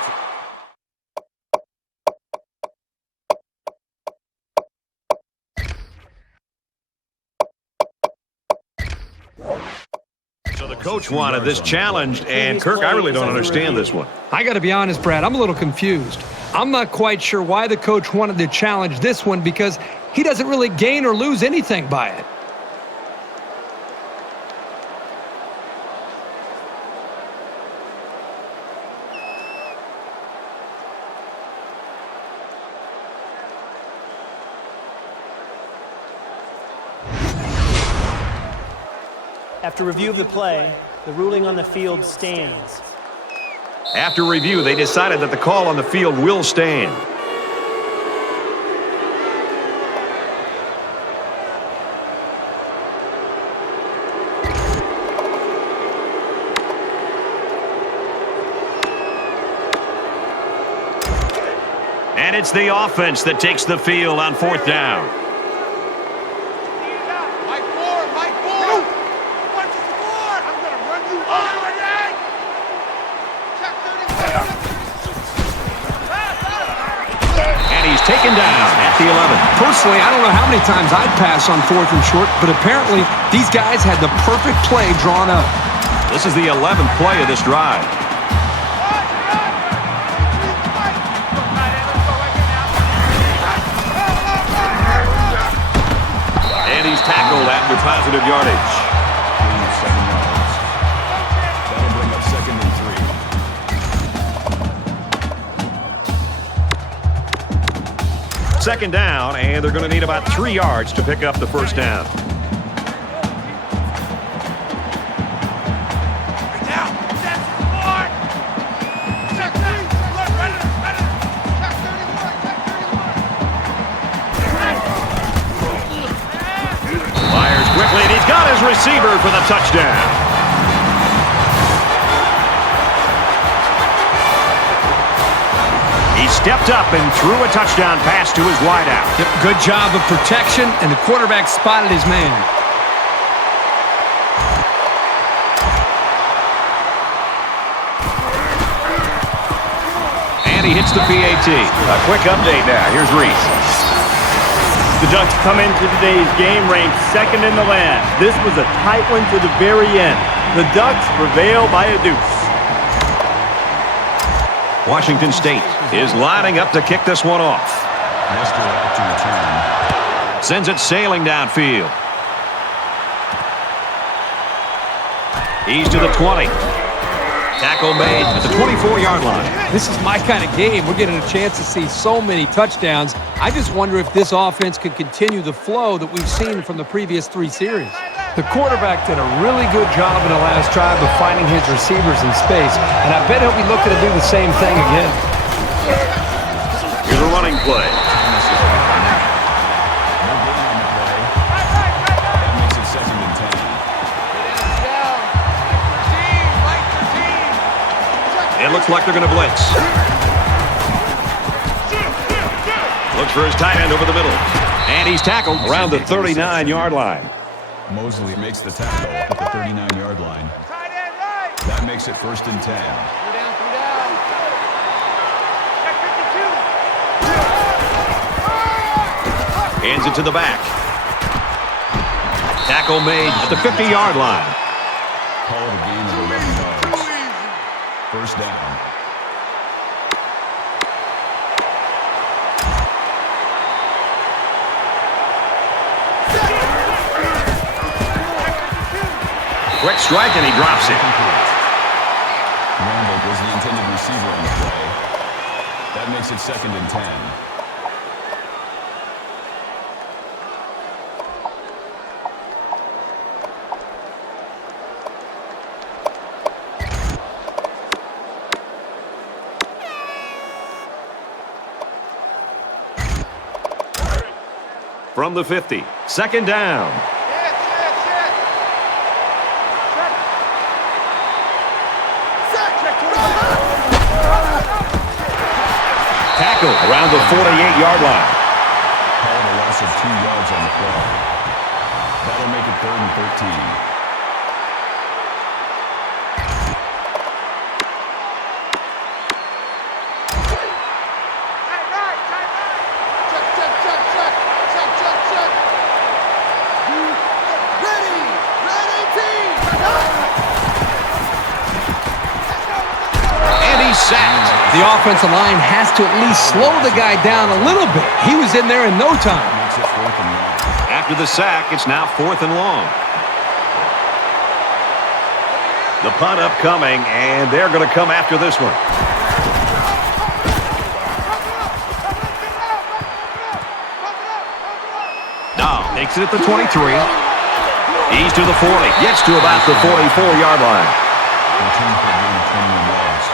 So the coach wanted this challenged, and Kirk, I really don't understand this one. I got to be honest, Brad, I'm a little confused. I'm not quite sure why the coach wanted to challenge this one because he doesn't really gain or lose anything by it. After review of the play, the ruling on the field stands. After review, they decided that the call on the field will stand. And it's the offense that takes the field on 4th down. Taken down at the 11. Personally, I don't know how many times I'd pass on 4th and short, but apparently these guys had the perfect play drawn up. This is the 11th play of this drive. And he's tackled after positive yardage. gain of 7 yards. That'll bring up 2nd and 3. 2nd down, and they're going to need about 3 yards to pick up the 1st down. Fires quickly, and he's got his receiver for the touchdown. He stepped up and threw a touchdown pass to his wideout. Yep, good job of protection, and the quarterback spotted his man. And he hits the PAT. A quick update now. Here's Reese. The Ducks come into today's game ranked second in the land. This was a tight one to the very end. The Ducks prevail by a deuce. Washington State is lining up to kick this one off. Lester out to return. Sends it sailing downfield. He's to the 20. Tackle made at the 24-yard line. This is my kind of game. We're getting a chance to see so many touchdowns. I just wonder if this offense could continue the flow that we've seen from the previous 3 series. The quarterback did a really good job in the last drive of finding his receivers in space, and I bet he'll be looking to do the same thing again. Here's a running play. That makes it 2nd and 10. It looks like they're going to blitz. Looks for his tight end over the middle. And he's tackled around the 39-yard line. Mosley makes the tackle at the 39-yard line. That makes it 1st and 10. Hands it to the back. Tackle made at the 50-yard line. Call it a gain of 11 yards. 1st down. Quick strike, and he drops it. Randall was the intended receiver on the play. That makes it 2nd and 10. From the 50, 2nd down. Tackle around the 48-yard line. Called a loss of 2 yards on the play. That'll make it 3rd and 13. Sacked. The offensive line has to at least slow the guy down a little bit. He was in there in no time. Makes it 4th and long. After the sack, it's now 4th and long. The punt upcoming, and they're going to come after this one. Now, takes it at the 23. He's to the 40. Gets to about the 44-yard line. Return for a gain of 21 yards.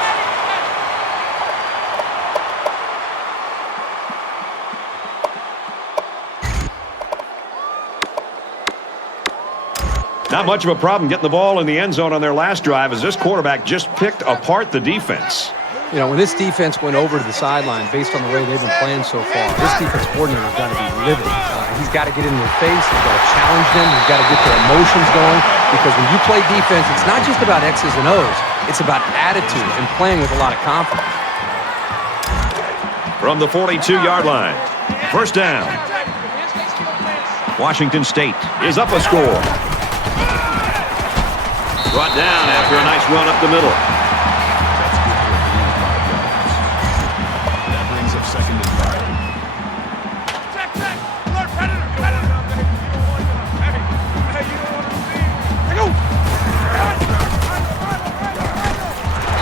Not much of a problem getting the ball in the end zone on their last drive as this quarterback just picked apart the defense. You know, when this defense went over to the sideline, based on the way they've been playing so far, this defense coordinator's got to be livid. He's got to get in their face. He's got to challenge them. He's got to get their emotions going. Because when you play defense, it's not just about X's and O's. It's about attitude and playing with a lot of confidence. From the 42-yard line, 1st down. Washington State is up a score. Brought down after a nice run up the middle. That's good for a gain of 5 yards. That brings up 2nd and 5. Check, check. Alert, predator, predator. Hey, you don't want to see. Hey, go.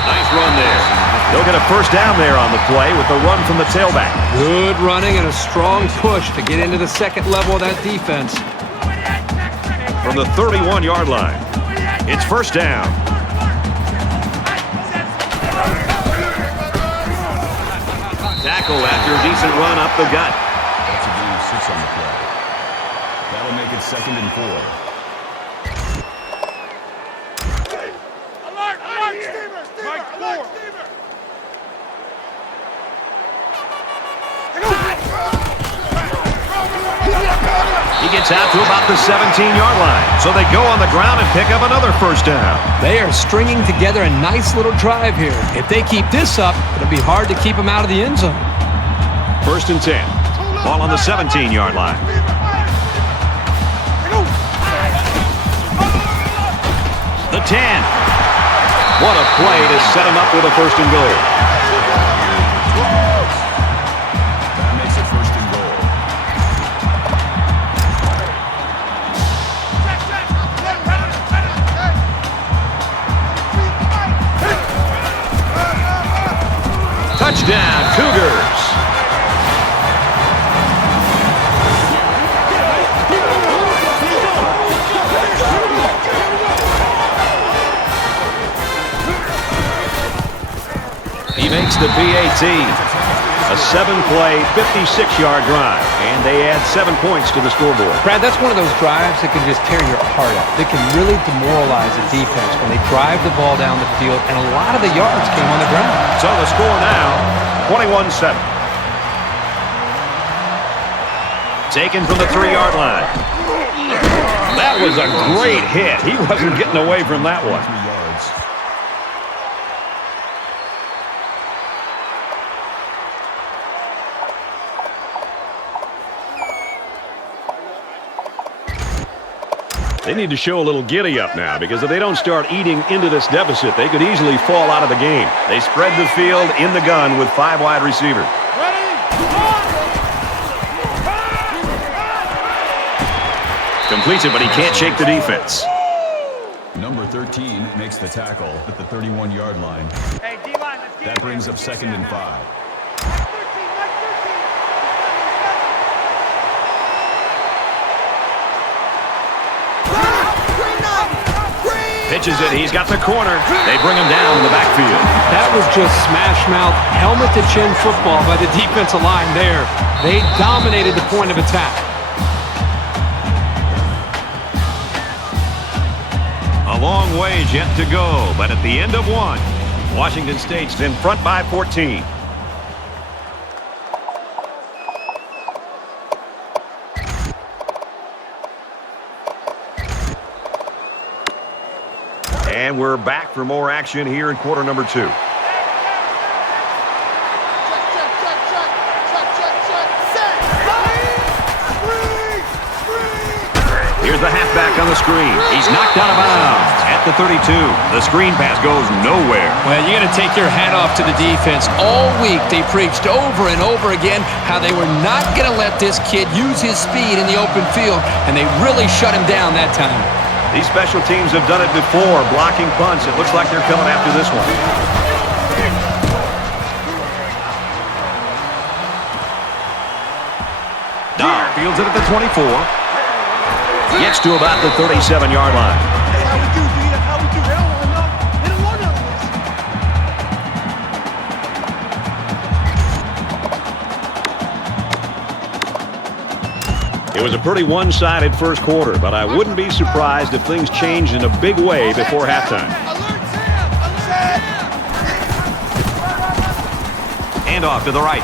Nice run there. They'll get a 1st down there on the play with the run from the tailback. Good running and a strong push to get into the 2nd level of that defense. From the 31-yard line, it's 1st down. Tackle after a decent run up the gut. That's a gain of 6 on the play. That'll make it 2nd and 4. Alert, alert, Steamer, Steamer, alert, Steamer. He gets out to about the 17-yard line. So they go on the ground and pick up another first down. They are stringing together a nice little drive here. If they keep this up, it'll be hard to keep them out of the end zone. 1st and 10. Ball on the 17-yard line. The 10. What a play to set him up with a 1st and goal. That makes it 1st and goal. Touchdown, Cougars. He makes the PAT. A 7-play, 56-yard drive. And they add 7 points to the scoreboard. Brad, that's one of those drives that can just tear your heart out. They can really demoralize a defense when they drive the ball down the field, and a lot of the yards came on the ground. So the score now, 21-7. Taken from the 3-yard line. That was a great hit. He wasn't getting away from that one. 3 yards. They need to show a little giddy-up now, because if they don't start eating into this deficit, they could easily fall out of the game. They spread the field in the gun with 5 wide receivers. Completes it, but he can't shake the defense. Number 13 makes the tackle at the 31-yard line. Hey, D-line, let's get That brings up 2nd and 5. Pitches it. He's got the corner. They bring him down in the backfield. That was just smash-mouth, helmet-to-chin football by the defensive line there. They dominated the point of attack. A long ways yet to go, but at the end of one, Washington State's in front by 14. And we're back for more action here in quarter number 2. Here's the halfback on the screen. He's knocked out of bounds at the 32. The screen pass goes nowhere. Well, you got to take your hat off to the defense. All week they preached over and over again how they were not going to let this kid use his speed in the open field, and they really shut him down that time. These special teams have done it before, blocking punts. It looks like they're coming after this one. Dar fields it at the 24. Gets to about the 37-yard line. That's how we do, D. That's how we do. They don't want to know. They don't want none of this. It was a pretty one-sided first quarter, but I wouldn't be surprised if things changed in a big way before halftime. Alert Sam! Alert Sam! Hand off to the right.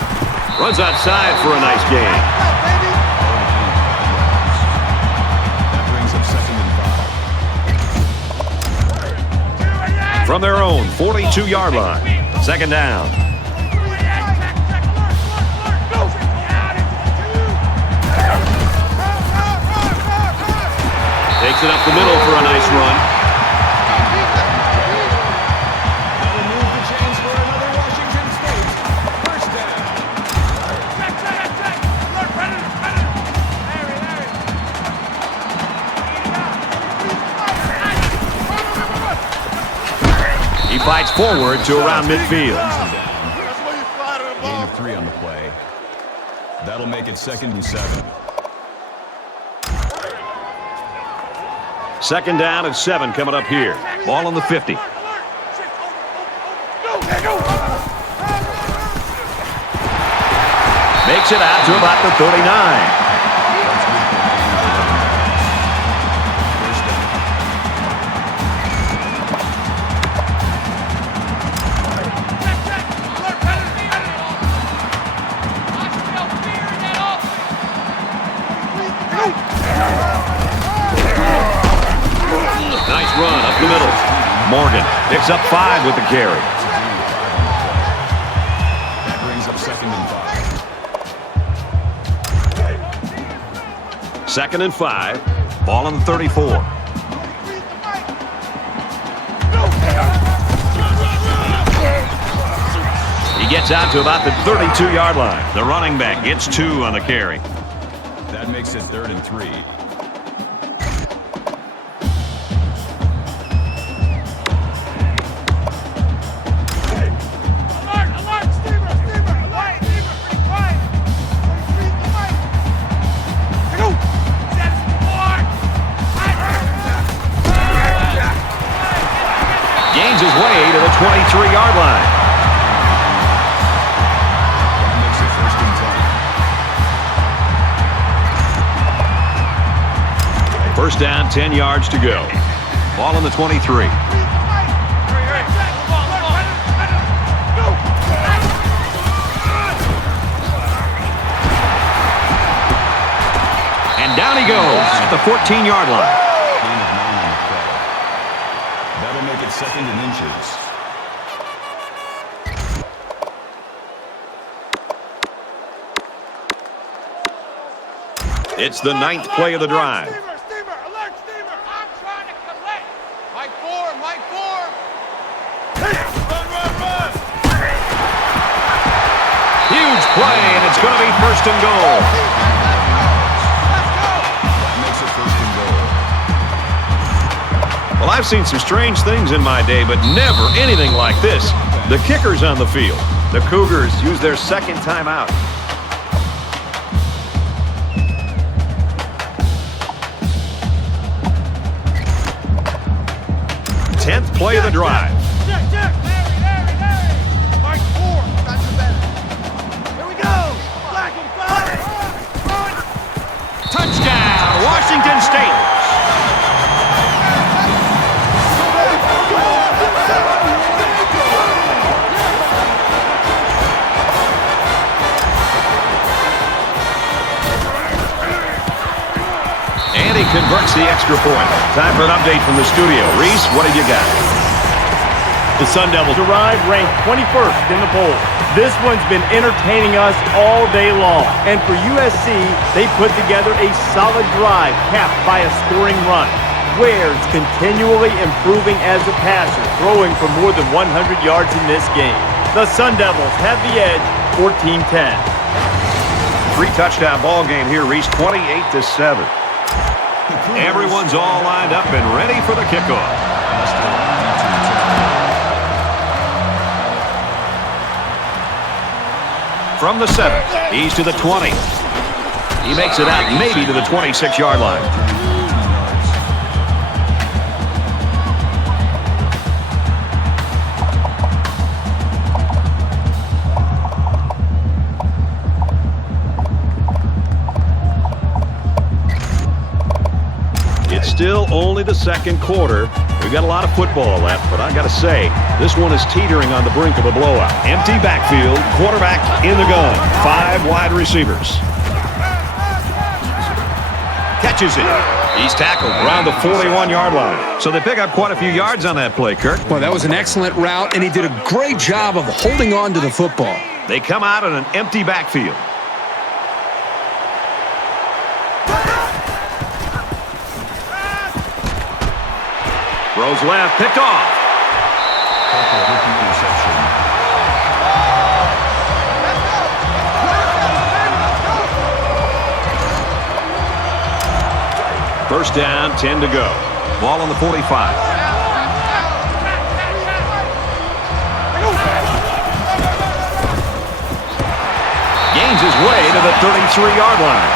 Runs outside for a nice gain. That brings up 2nd and 5. From their own 42-yard line. 2nd down. Takes it up the middle for a nice run. That'll move the chains for another Washington State. 1st down. Alert, Predator! Larry! He fights forward to around midfield. Gain of 3 on the play. That'll make it 2nd and 7. 2nd down and 7 coming up here. Ball on the 50. Makes it out to about the 39. Nice run up the middle. Morgan picks up 5 with the carry. That brings up 2nd and 5. 2nd and 5. Ball on the 34. He gets out to about the 32-yard line. The running back gets 2 on the carry. That makes it 3rd and 3. Gains his way to the 23-yard line. That makes it 1st and 10. First down, 10 yards to go. Ball on the 23. And down he goes at the 14-yard line. Gain of 9 on the play. That'll make it 2nd and inches. It's the 9th play of the drive. Steamer, alert, steamer. I'm trying to collect. Mike 4, Mike 4. Run. Huge play, and it's going to be 1st and goal. That makes it 1st and goal. Well, I've seen some strange things in my day, but never anything like this. The kicker's on the field. The Cougars use their 2nd timeout. 10th play of the drive. Larry. Mike 4. Got you better. Here we go. Black and fire. Touchdown, Washington State. And he converts the extra point. Time for an update from the studio. Reese, what have you got? The Sun Devils arrive ranked 21st in the poll. This one's been entertaining us all day long. And for USC, they put together a solid drive capped by a scoring run. Ware's continually improving as a passer, throwing for more than 100 yards in this game. The Sun Devils have the edge, 14-10. 3-touchdown ball game here, Reese, 28-7. Everyone's all lined up and ready for the kickoff. From the 7, he's to the 20. He makes it out maybe to the 26-yard line. It's still only the 2nd quarter. We've got a lot of football left, but I got to say, this one is teetering on the brink of a blowout. Empty backfield, quarterback in the gun, 5 wide receivers. Catches it. He's tackled around the 41-yard line. So they pick up quite a few yards on that play, Kirk. Well, that was an excellent route, and he did a great job of holding on to the football. They come out in an empty backfield. Throws left, picked off. First down, 10 to go. Ball on the 45. Gains his way to the 33-yard line.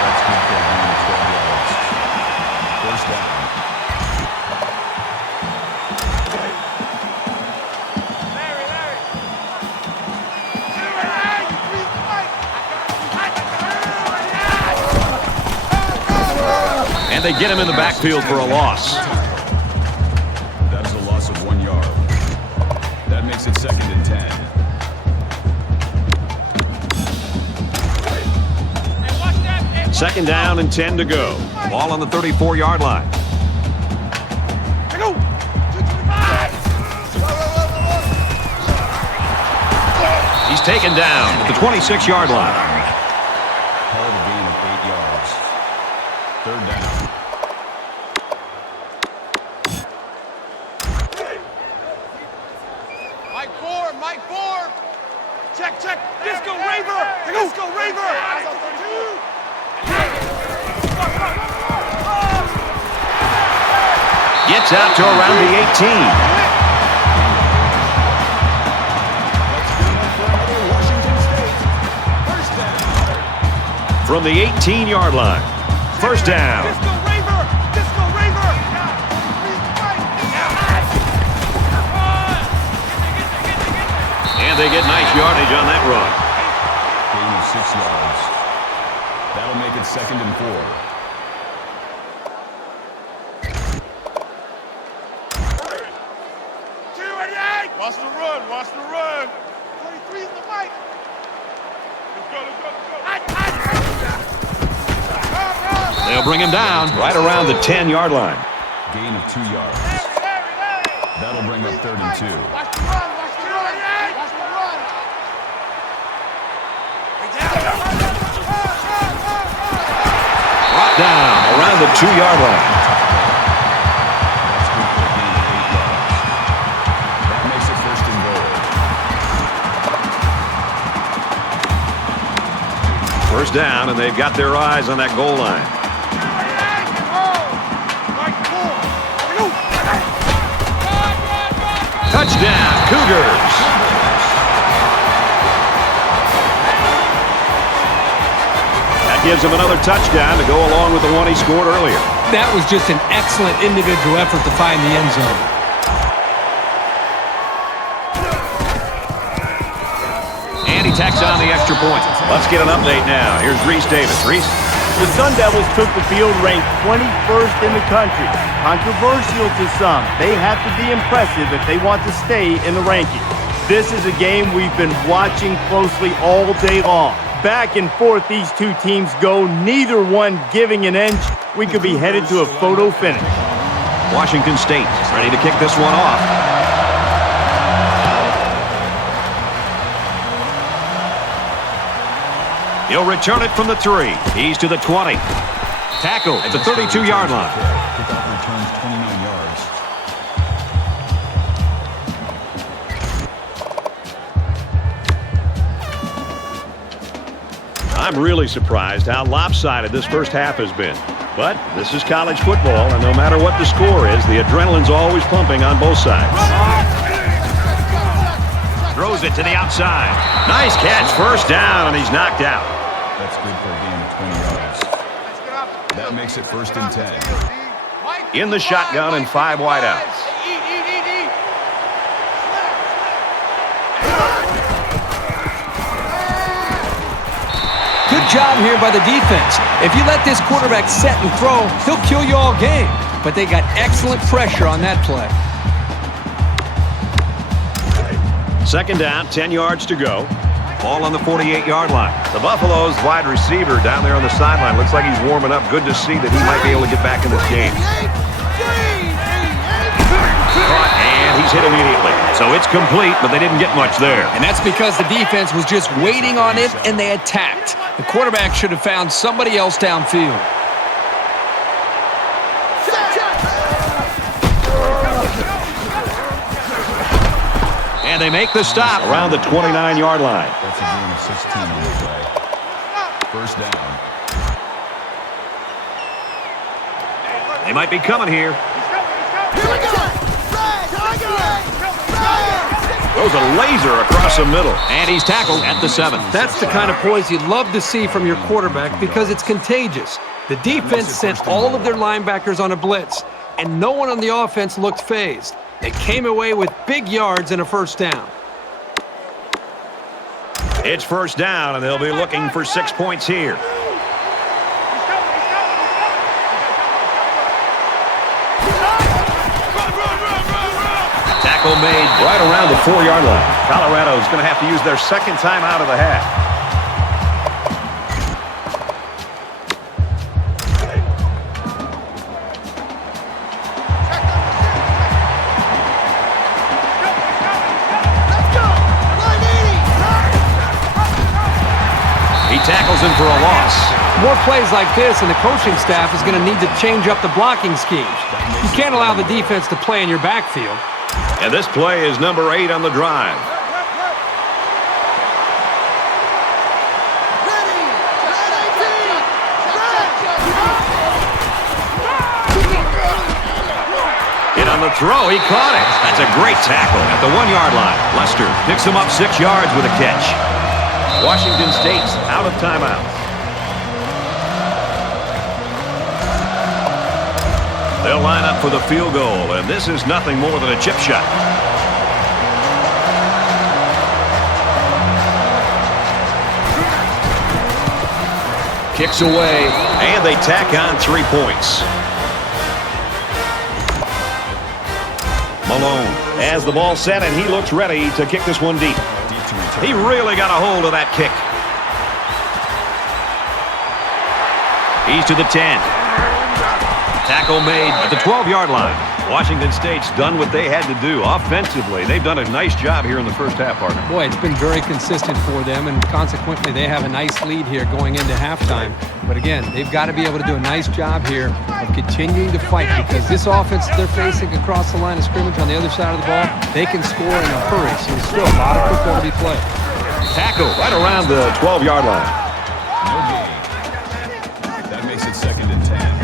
That's good for a gain of 12 yards. First down. And they get him in the backfield for a loss. That is a loss of 1 yard. That makes it 2nd and 10. Second down and 10 to go. Ball on the 34-yard line. He's taken down at the 26-yard line. Held a gain of 8 yards. Third down. Mike four. Check. Disco Raver. Disco Raver. Gets out to around the 18. From the 18-yard line. First down. Disco Raver. And they get nice yardage on that run. Gain of 6 yards. That'll make it 2nd and 4. Watch the run. 23 is the mic. Let's go. They'll bring him down right around the 10-yard line. Gain of 2 yards. That'll bring up 3rd and 2. Watch the run. Brought down around the 2-yard line. That makes it 1st and goal. First down, and they've got their eyes on that goal line. Touchdown, Cougars. That gives him another touchdown to go along with the one he scored earlier. That was just an excellent individual effort to find the end zone. And he tacks on the extra point. Let's get an update now. Here's Reese Davis. Reese? The Sun Devils took the field ranked 21st in the country. Controversial to some, they have to be impressive if they want to stay in the rankings. This is a game we've been watching closely all day long. Back and forth these two teams go, neither one giving an inch. We could be headed to a photo finish. Washington State ready to kick this one off. He'll return it from the 3. He's to the 20. Tackle at the 32-yard line. Kickoff returns 29 yards. I'm really surprised how lopsided this first half has been. But this is college football, and no matter what the score is, the adrenaline's always pumping on both sides. Throws it to the outside. Nice catch. First down, and he's knocked out. That's good for a gain of 20 yards. That makes it 1st and 10. In the shotgun and 5 wideouts. Good job here by the defense. If you let this quarterback set and throw, he'll kill you all game. But they got excellent pressure on that play. Second down, 10 yards to go. Ball on the 48-yard line. The Buffalo's wide receiver down there on the sideline. Looks like he's warming up. Good to see that he might be able to get back in this game. And he's hit immediately. So it's complete, but they didn't get much there. And that's because the defense was just waiting on it, and they attacked. The quarterback should have found somebody else downfield. And they make the stop Around the 29-yard line. That's a gain of 16 on the play. First down. They might be coming here. Throws a laser across the middle. And he's tackled at the 7. That's the kind of poise you'd love to see from your quarterback because it's contagious. The defense sent all of their linebackers on a blitz, and no one on the offense looked phased. They came away with big yards and a first down. It's first down, and they'll be looking for 6 points here. Tackle made right around the 4-yard line. Colorado's going to have to use their second time out of the half. more plays like this, and the coaching staff is going to need to change up the blocking schemes. You can't allow the defense to play in your backfield. And this play is number 8 on the drive. Hit on the throw. He caught it. That's a great tackle at the 1-yard line. Lester picks him up 6 yards with a catch. Washington State's out of timeout. They'll line up for the field goal, and this is nothing more than a chip shot. Kicks away, and they tack on 3 points. Malone has the ball set, and he looks ready to kick this one deep. He really got a hold of that kick. He's to the 10. Tackle made at the 12-yard line. Washington State's done what they had to do offensively. They've done a nice job here in the first half, partner. Boy, it's been very consistent for them, and consequently they have a nice lead here going into halftime. But again, they've got to be able to do a nice job here of continuing to fight, because this offense they're facing across the line of scrimmage on the other side of the ball, they can score in a hurry. So there's still a lot of football to be played. Tackle right around the 12-yard line. No gain. That makes it 2nd and 10.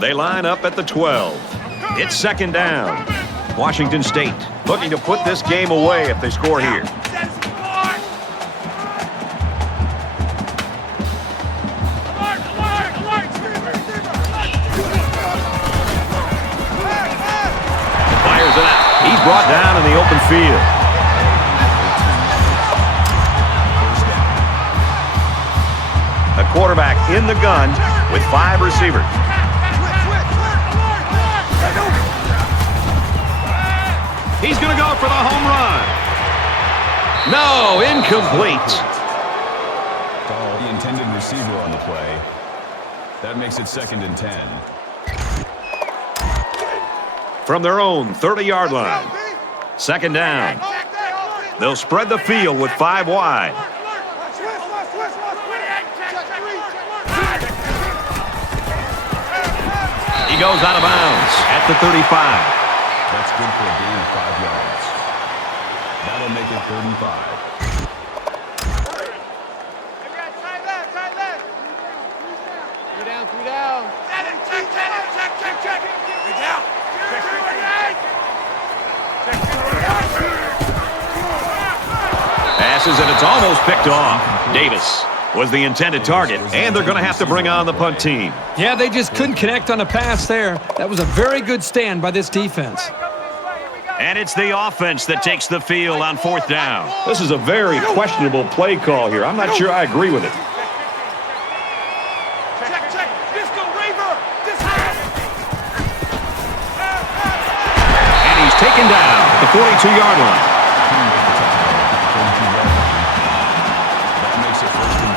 They line up at the 12. It's 2nd down. Washington State looking to put this game away if they score here. Fires it out. He's brought down in the open field. The quarterback in the gun with 5 receivers. He's going to go for the home run. No, incomplete. The intended receiver on the play. That makes it 2nd and 10. From their own 30-yard line. 2nd down. They'll spread the field with 5 wide. He goes out of bounds at the 35. That's good for a gain of 5 yards. That'll make it 3rd and 5. Tight left. 3 down. Check. 3 down. Passes, and it's almost picked off. Davis was the intended target, and they're going to have to bring on the punt team. Yeah, they just couldn't connect on a pass there. That was a very good stand by this defense. And it's the offense that takes the field on 4th down. This is a very questionable play call here. I'm not sure I agree with it. Check. Disco Raver. And he's taken down at the 42-yard line. That makes it 1st and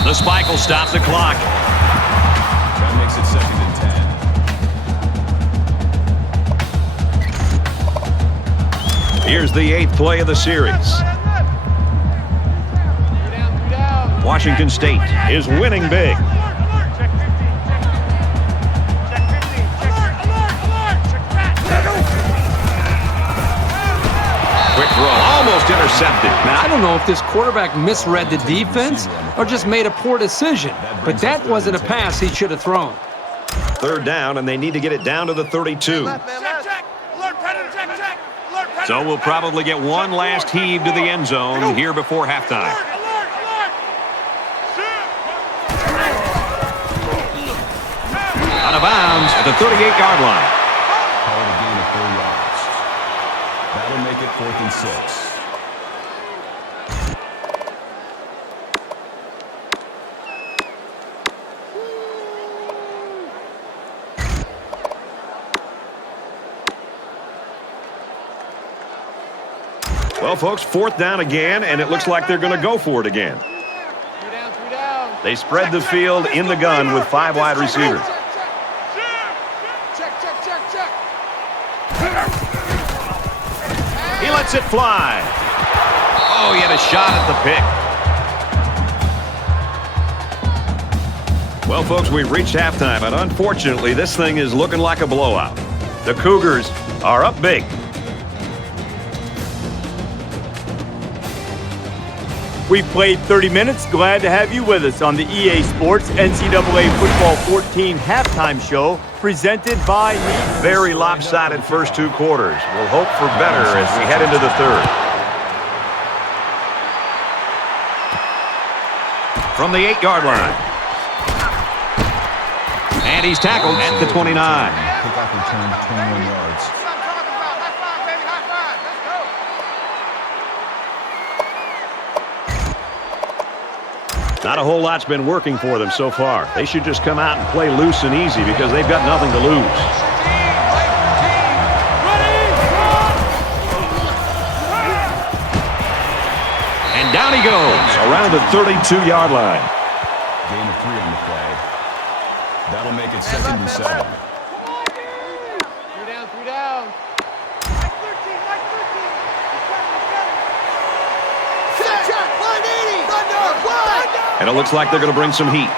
10. The spike will stop the clock. That makes it 2nd and 10. Here's the 8th play of the series. Washington State is winning big. Quick throw, almost intercepted. Now, I don't know if this quarterback misread the defense or just made a poor decision, but that wasn't a pass he should have thrown. 3rd down, and they need to get it down to the 32. So we'll probably get one last heave to the end zone here before halftime. Out of bounds at the 38-yard line. Call it a gain of 4 yards. That'll make it 4th and 6. Well, folks, 4th down again, and it looks like they're going to go for it again. They spread the field in the gun with 5 wide receivers. He lets it fly. Oh, he had a shot at the pick. Well, folks, we've reached halftime, and unfortunately, this thing is looking like a blowout. The Cougars are up big. We've played 30 minutes. Glad to have you with us on the EA Sports NCAA Football 14 halftime show presented by Nissan. Very lopsided first 2 quarters. We'll hope for better as we head into the third. From the 8-yard line. And he's tackled at the 29. Kickoff return to 21 yards. Not a whole lot's been working for them so far. They should just come out and play loose and easy because they've got nothing to lose. And down he goes around the 32-yard line. Gain of 3 on the play. That'll make it 2nd and 7. 3 down. And it looks like they're going to bring some heat.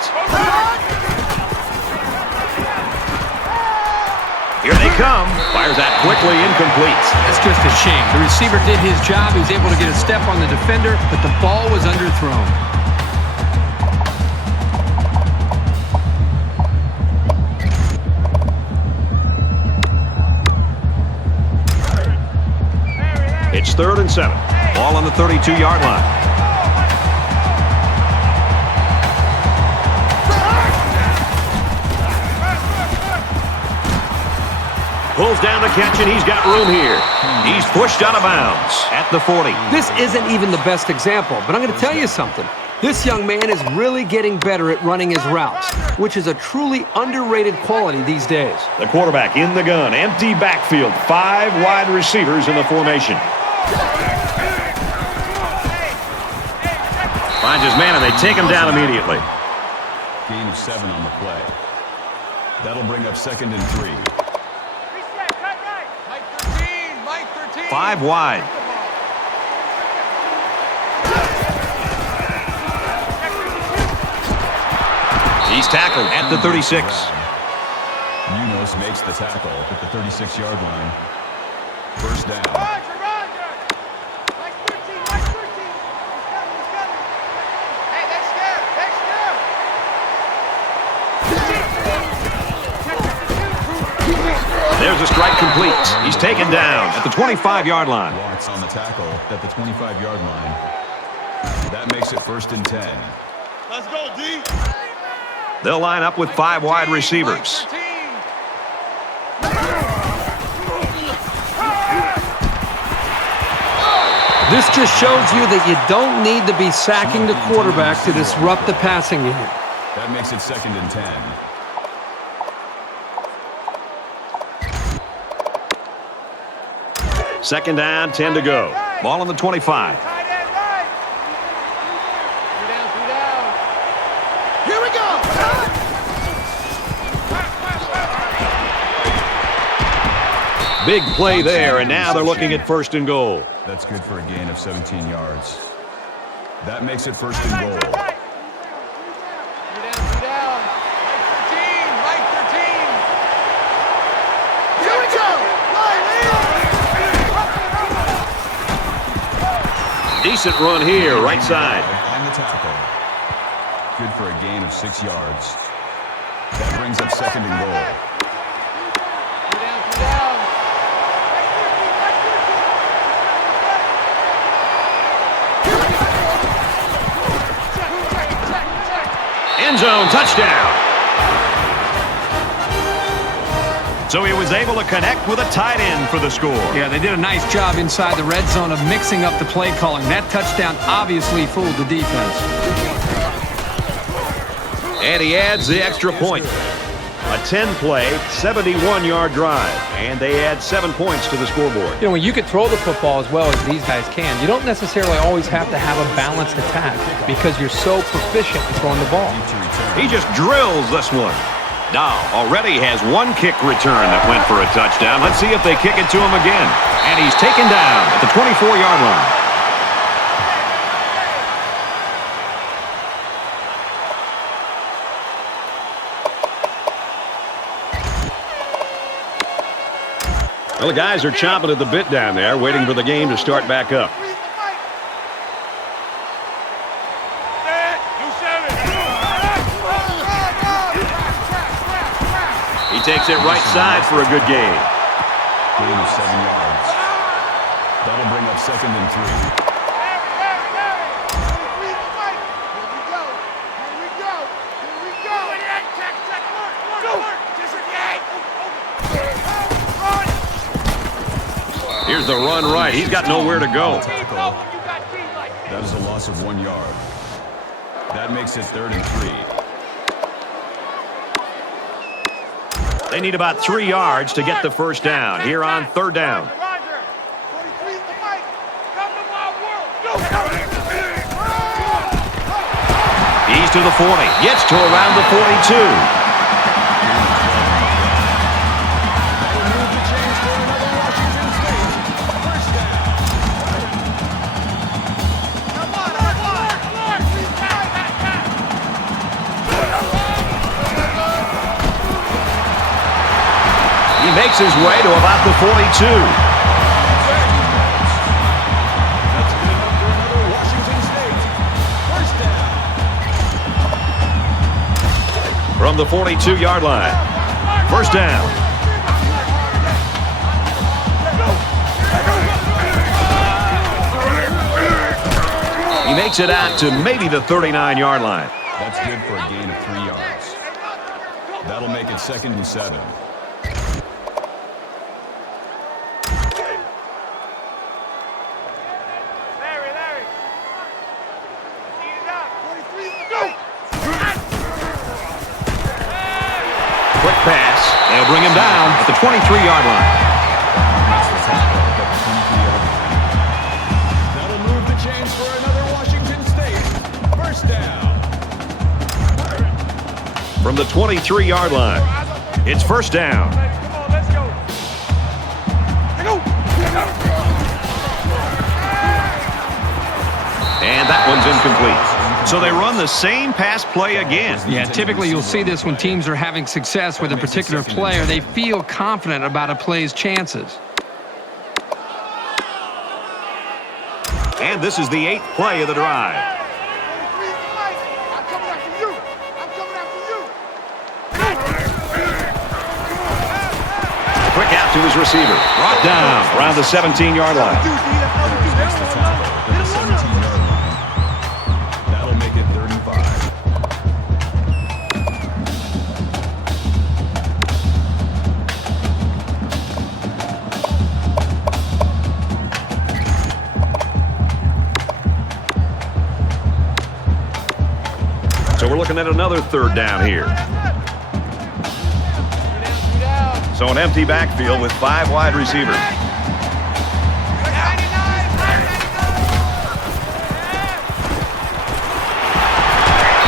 Here they come. Fires that quickly, incomplete. That's just a shame. The receiver did his job. He was able to get a step on the defender, but the ball was underthrown. It's 3rd and 7. Ball on the 32-yard line. Pulls down the catch, and he's got room here. He's pushed out of bounds at the 40. This isn't even the best example, but I'm going to tell you something. This young man is really getting better at running his routes, which is a truly underrated quality these days. The quarterback in the gun. Empty backfield. 5 wide receivers in the formation. Finds his man, and they take him down immediately. Gain of 7 on the play. That'll bring up 2nd and 3. 5 wide. He's tackled at the 36. Munoz makes the tackle at the 36-yard line. 1st down. There's a strike complete. He's taken down at the 25-yard line. Watts on the tackle at the 25-yard line. That makes it 1st and 10. Let's go, D. They'll line up with 5 wide receivers. This just shows you that you don't need to be sacking the quarterback to disrupt the passing unit. That makes it 2nd and 10. Second down, 10 to go. Ball on the 25. Here we go. Big play there, and now they're looking at 1st and goal. That's good for a gain of 17 yards. That makes it 1st and goal. Decent run here, right side. On the tackle. Good for a gain of 6 yards. That brings up 2nd and goal. End zone touchdown. So he was able to connect with a tight end for the score. Yeah, they did a nice job inside the red zone of mixing up the play calling. That touchdown obviously fooled the defense. And he adds the extra point. A 10-play, 71-yard drive, and they add 7 points to the scoreboard. You know, when you can throw the football as well as these guys can, you don't necessarily always have to have a balanced attack because you're so proficient in throwing the ball. He just drills this one. Now already has one kick return that went for a touchdown. Let's see if they kick it to him again. And he's taken down at the 24-yard line. Well, the guys are chomping at the bit down there, waiting for the game to start back up. He takes it right side for a good gain. Gain of 7 yards. That'll bring up 2nd and 3. Here's the run right. He's got nowhere to go. That is a loss of 1 yard. That makes it 3rd and 3. They need about 3 yards to get the first down here on 3rd down. He's to the 40. Gets to around the 42. He makes his way to about the 42. From the 42-yard line. First down. He makes it out to maybe the 39-yard line. That's good for a gain of 3 yards. That'll make it 2nd and 7. Quick pass. They'll bring him down at the 23-yard line. That'll move the chains for another Washington State. First down. From the 23-yard line, it's first down. And that one's incomplete. So they run the same pass play again. Yeah, typically you'll see this when teams are having success with a particular player. They feel confident about a play's chances. And this is the 8th play of the drive. Quick out to his receiver. Brought down around the 17-yard line. That'll make it 35. So we're looking at another 3rd down here. So an empty backfield with 5 wide receivers.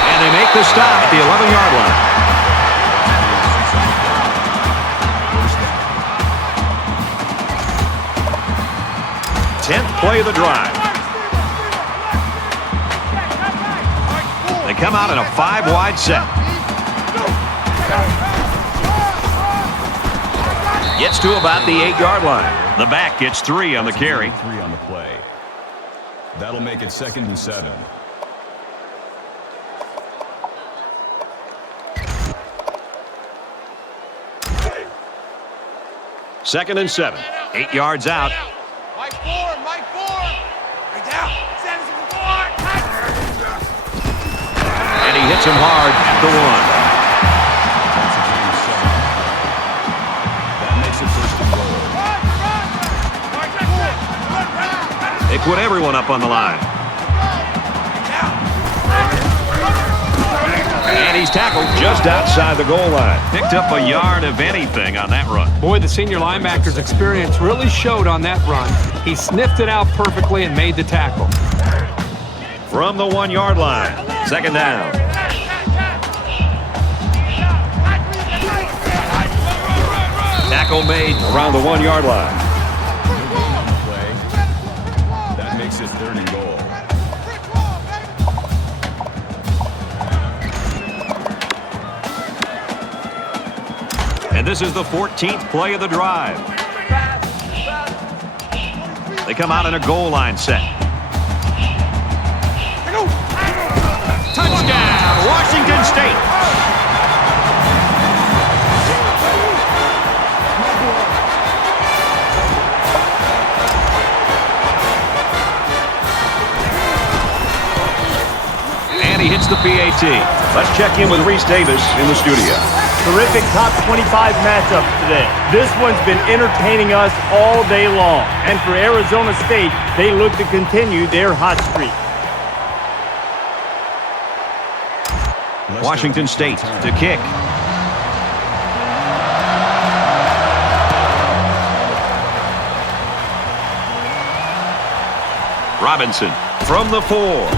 And they make the stop at the 11-yard line. 10th play of the drive. They come out in a 5-wide set. Gets to about the 8-yard line. The back gets 3 on the carry. 3 on the play. That'll make it 2nd and 7. Second and 7. 8 yards out. Mike 4, Mike 4. Right down. Send us the 4. And he hits him hard at the 1. They put everyone up on the line. And he's tackled just outside the goal line. Picked up a yard of anything on that run. Boy, the senior linebacker's experience really showed on that run. He sniffed it out perfectly and made the tackle. From the 1-yard line, second down. Tackle made around the 1-yard line. Play. That makes it 3rd and goal. And this is the 14th play of the drive. They come out in a goal line set. Touchdown, Washington State. And he hits the PAT. Let's check in with Reese Davis in the studio. Terrific top 25 matchup today. This one's been entertaining us all day long. And for Arizona State, they look to continue their hot streak. Washington State to kick. Robinson from the 4.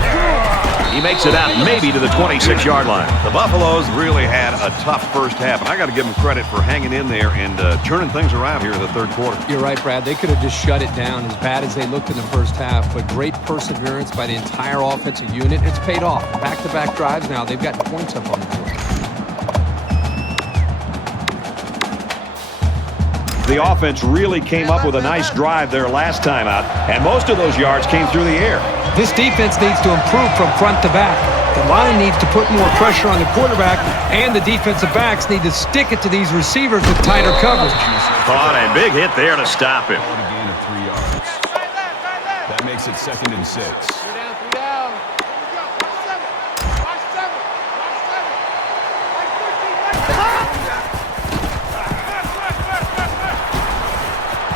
He makes it out maybe to the 26-yard line. The Buffaloes really had a tough first half, and I got to give them credit for hanging in there and turning things around here in the 3rd quarter. You're right, Brad. They could have just shut it down as bad as they looked in the first half, but great perseverance by the entire offensive unit. It's paid off. Back-to-back drives now. They've got points up on the board. The offense really came up with a nice drive there last time out, and most of those yards came through the air. This defense needs to improve from front to back. The line needs to put more pressure on the quarterback, and the defensive backs need to stick it to these receivers with tighter coverage. Caught a big hit there to stop him. A gain of 3 yards. That makes it 2nd and 6. 3 down, 3 down. Watch 7. Watch 7. Watch 13.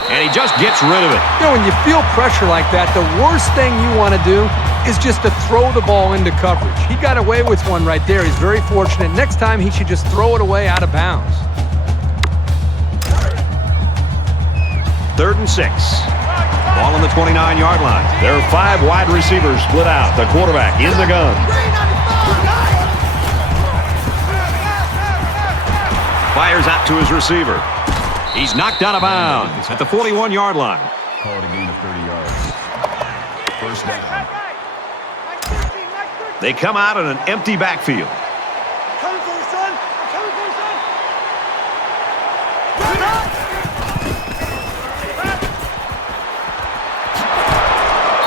And he just gets rid of it. You know, when you feel pressure like that, the worst thing you want to do is just to throw the ball into coverage. He got away with one right there. He's very fortunate. Next time, he should just throw it away out of bounds. 3rd and 6. Ball on the 29-yard line. There are 5 wide receivers split out. The quarterback in the gun. Fires out to his receiver. He's knocked out of bounds at the 41-yard line. Call it a gain of 30 yards. 1st down. They come out in an empty backfield. Coming for you, son. I'm coming for you, son.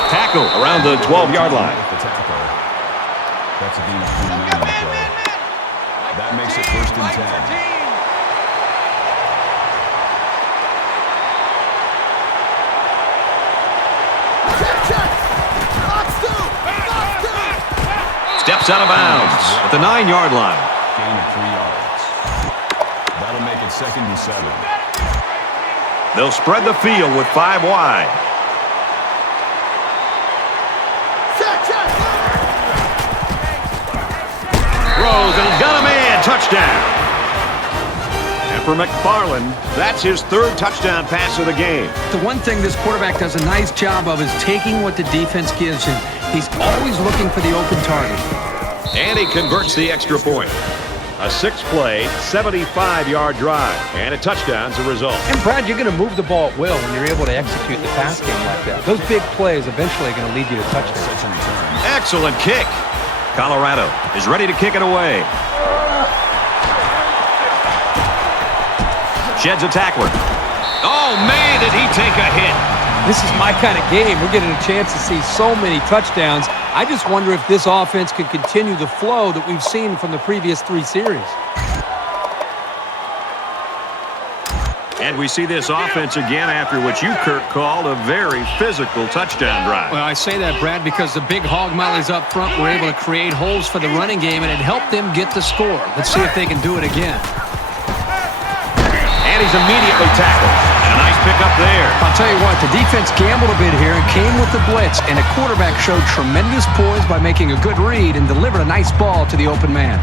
Tackle around the 12-yard line. The tackle. That's a gain of 29 on the play. That makes it 1st and 10. Steps out of bounds at the 9-yard line. Gain of 3 yards. That'll make it 2nd and 7. They'll spread the field with 5 wide. Throws, and he's got a man. Touchdown. And for McFarland, that's his 3rd touchdown pass of the game. The one thing this quarterback does a nice job of is taking what the defense gives him. He's always looking for the open target. And he converts the extra point. A 6-play, 75-yard drive, and a touchdown's the result. And, Brad, you're going to move the ball at will when you're able to execute the pass game like that. Those big plays eventually are going to lead you to touchdowns. Such a return. Excellent kick. Colorado is ready to kick it away. Sheds a tackler. Oh, man, did he take a hit. This is my kind of game. We're getting a chance to see so many touchdowns. I just wonder if this offense can continue the flow that we've seen from the previous 3 series. And we see this offense again after what you, Kirk, called a very physical touchdown drive. Well, I say that, Brad, because the big hog mollies up front were able to create holes for the running game, and it helped them get the score. Let's see if they can do it again. And he's immediately tackled. And a nice pickup there. I'll tell you what, the defense gambled a bit here and came with the blitz, and the quarterback showed tremendous poise by making a good read and delivered a nice ball to the open man.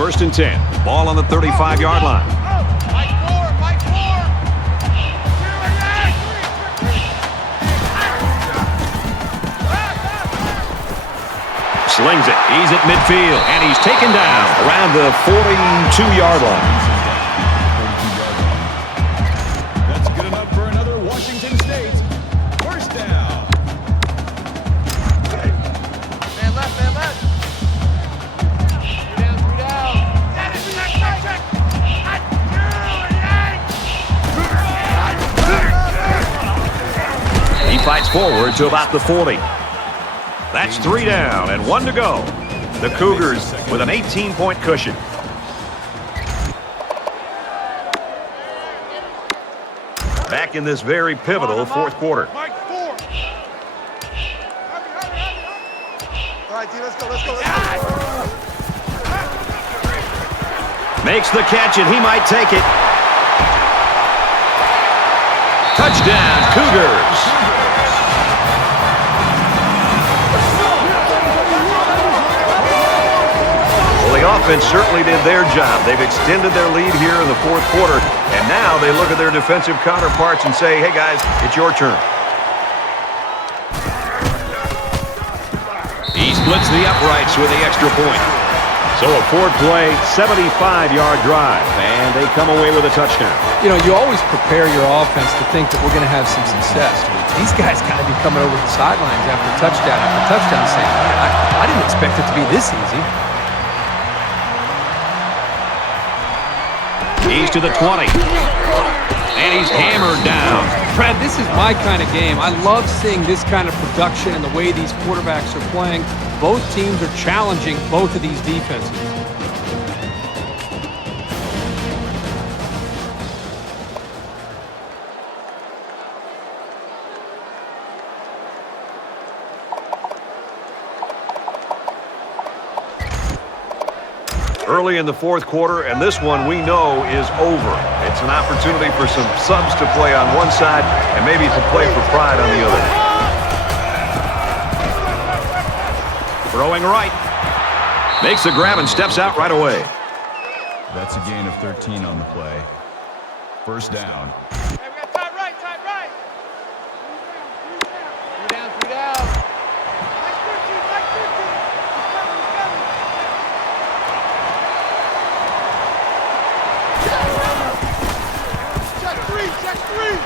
First and 10. Ball on the 35-yard line. Mike four, Mike four. Slings it. He's at midfield, and he's taken down around the 42-yard line. That's good enough for another Washington State first down. Man left, man left. Three down. He fights forward to about the 40. That's 3 down and 1 to go. The Cougars with an 18-point cushion. Back in this very pivotal fourth quarter. Mike four. All right, D, let's go, let's go, let's go. Makes the catch, and he might take it. Touchdown, Cougars. Well, the offense certainly did their job. They've extended their lead here in the fourth quarter, and now they look at their defensive counterparts and say, hey, guys, it's your turn. He splits the uprights with the extra point. So a four-play, 75-yard drive, and they come away with a touchdown. You know, you always prepare your offense to think that we're going to have some success. These guys got to be coming over the sidelines after touchdown saying, man, I didn't expect it to be this easy. He's to the 20. And he's hammered down. Brad, this is my kind of game. I love seeing this kind of production and the way these quarterbacks are playing. Both teams are challenging both of these defenses. Early in the fourth quarter, and this one we know is over. It's an opportunity for some subs to play on one side and maybe to play for pride on the other. Throwing right. Makes the grab and steps out right away. That's a gain of 13 on the play. First down. Hey, we got tight right, tight right. Three down, three down. Mike 15, Mike 15. He's coming, he's coming. Check three, check three.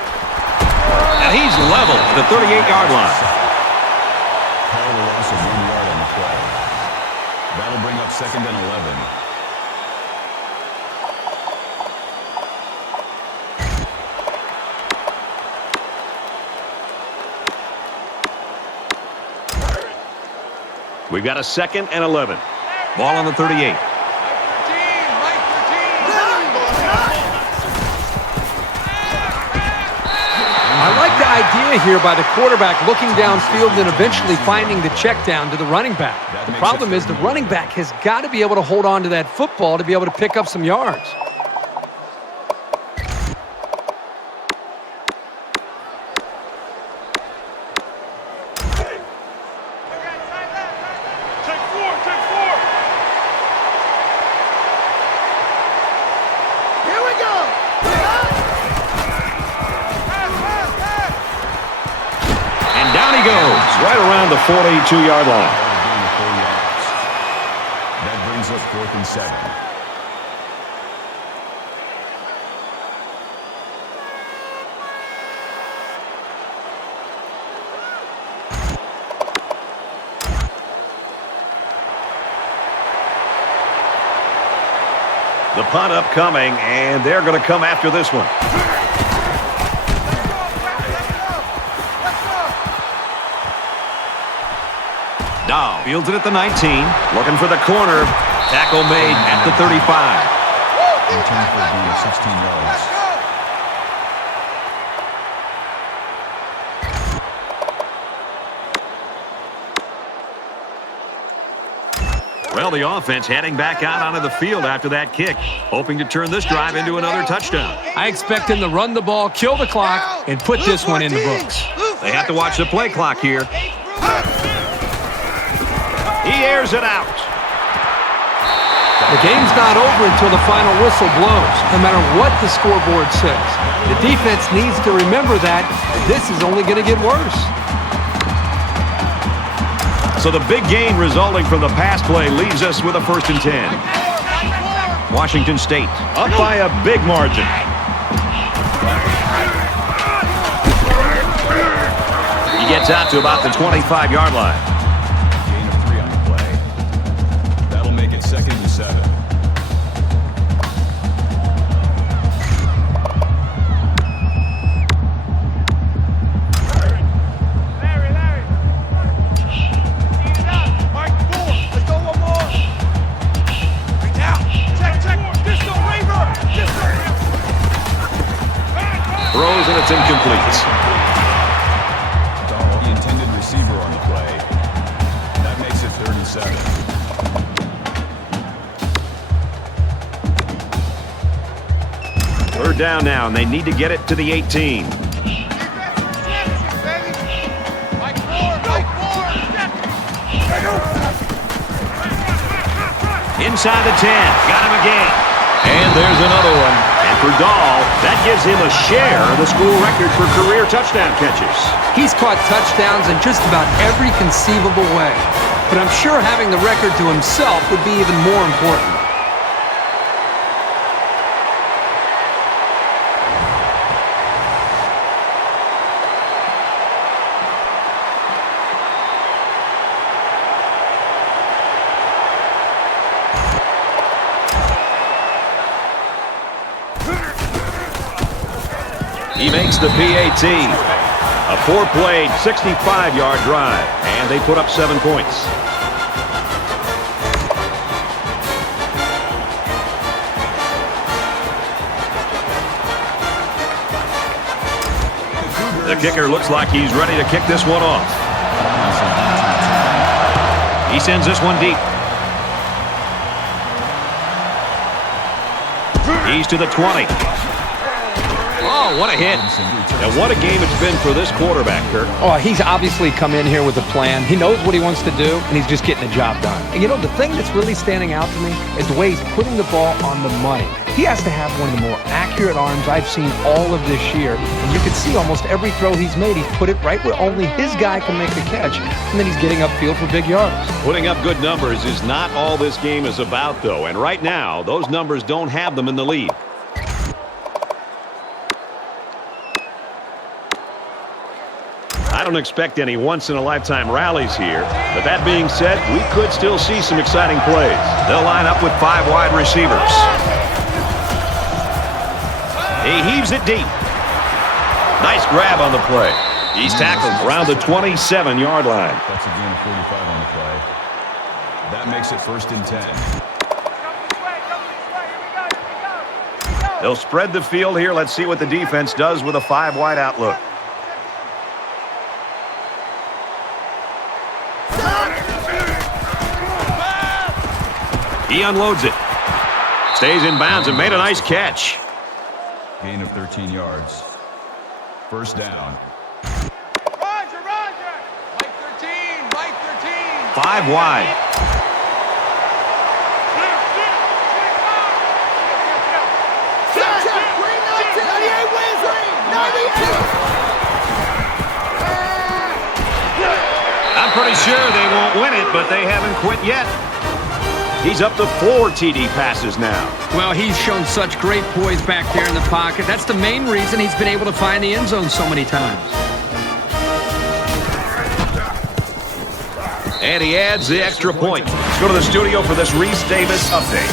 And he's level at the 38-yard line. Call the loss of 1 yard on the play. That'll bring up second and 11. We've got a second and 11. Ball on the 38. Mike 13, Mike 13. I like the idea here by the quarterback looking downfield and eventually finding the check down to the running back. The problem is the running back has got to be able to hold on to that football to be able to pick up some yards. Take four, take four. Here we go. And down he goes, right around the 42-yard line. That brings up 4th and 7. The punt upcoming, and they're going to come after this one. Dow fields it at the 19, looking for the corner. Tackle made at the 35. Return for a gain of 16 yards. Well, the offense heading back out onto the field after that kick, hoping to turn this drive into another touchdown. I expect him to run the ball, kill the clock, and put this one in the books. They have to watch the play clock here. He airs it out. The game's not over until the final whistle blows, no matter what the scoreboard says. The defense needs to remember that this is only going to get worse. So the big gain resulting from the pass play leaves us with a 1st and 10. Washington State up by a big margin. He gets out to about the 25-yard line. Gain of 3 on the play. That'll make it 2nd and 7. Throws and it's incomplete. The intended receiver on the play. That makes it 3rd and 7. Third down now, and they need to get it to the 18. Inside the 10. Got him again. And there's another one. And for Dahl, that gives him a share of the school record for career touchdown catches. He's caught touchdowns in just about every conceivable way. But I'm sure having the record to himself would be even more important. He makes the PAT. A 4-play, 65-yard drive, and they put up 7 points. The kicker looks like he's ready to kick this one off. He sends this one deep. He's to the 20. Oh, what a hit. And what a game it's been for this quarterback, Kirk. Oh, he's obviously come in here with a plan. He knows what he wants to do, and he's just getting the job done. And you know, the thing that's really standing out to me is the way he's putting the ball on the money. He has to have one of the more accurate arms I've seen all of this year. And you can see almost every throw he's made, he's put it right where only his guy can make the catch. And then he's getting upfield for big yards. Putting up good numbers is not all this game is about, though. And right now, those numbers don't have them in the lead. I don't expect any once-in-a-lifetime rallies here, but that being said, we could still see some exciting plays. They'll line up with 5 wide receivers. He heaves it deep. Nice grab on the play. He's tackled around the 27-yard line. That's a gain of 45 on the play. That makes it 1st and 10. They'll spread the field here. Let's see what the defense does with a 5-wide outlook. He unloads it. Stays in bounds and made a nice catch. Gain of 13 yards. 1st down. Roger! Mike 13! 5 wide. I'm pretty sure they won't win it, but they haven't quit yet. He's up to 4 TD passes now. Well, he's shown such great poise back there in the pocket. That's the main reason he's been able to find the end zone so many times. And he adds the extra point. Let's go to the studio for this Reese Davis update.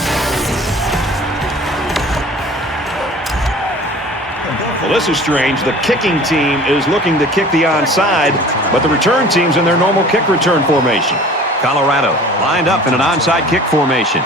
Well, this is strange. The kicking team is looking to kick the onside, but the return team's in their normal kick return formation. Colorado lined up in an onside kick formation.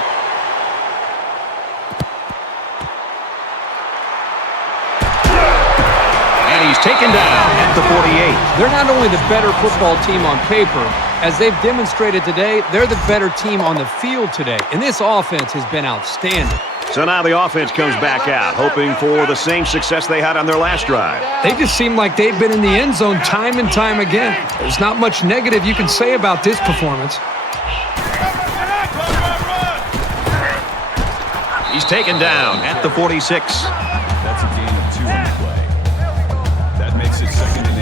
And he's taken down at the 48. They're not only the better football team on paper, as they've demonstrated today, they're the better team on the field today. And this offense has been outstanding. So now the offense comes back out, hoping for the same success they had on their last drive. They just seem like they've been in the end zone time and time again. There's not much negative you can say about this performance. He's taken down at the 46. That's a gain of 2 on the play. That makes it 2nd and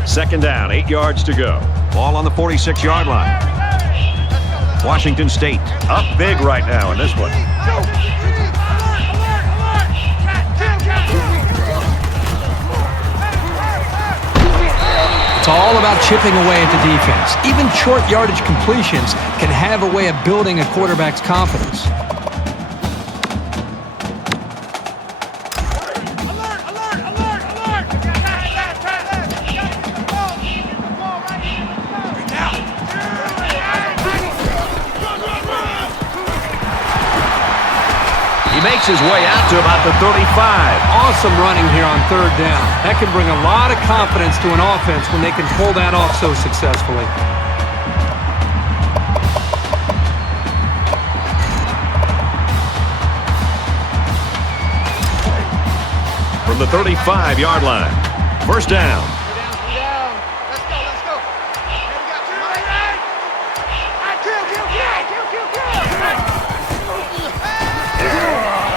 8. Second down, 8 yards to go. Ball on the 46-yard line. Washington State up big right now in this one. It's all about chipping away at the defense. Even short yardage completions can have a way of building a quarterback's confidence. Makes his way out to about the 35. Awesome running here on 3rd down. That can bring a lot of confidence to an offense when they can pull that off so successfully. From the 35-yard line. First down.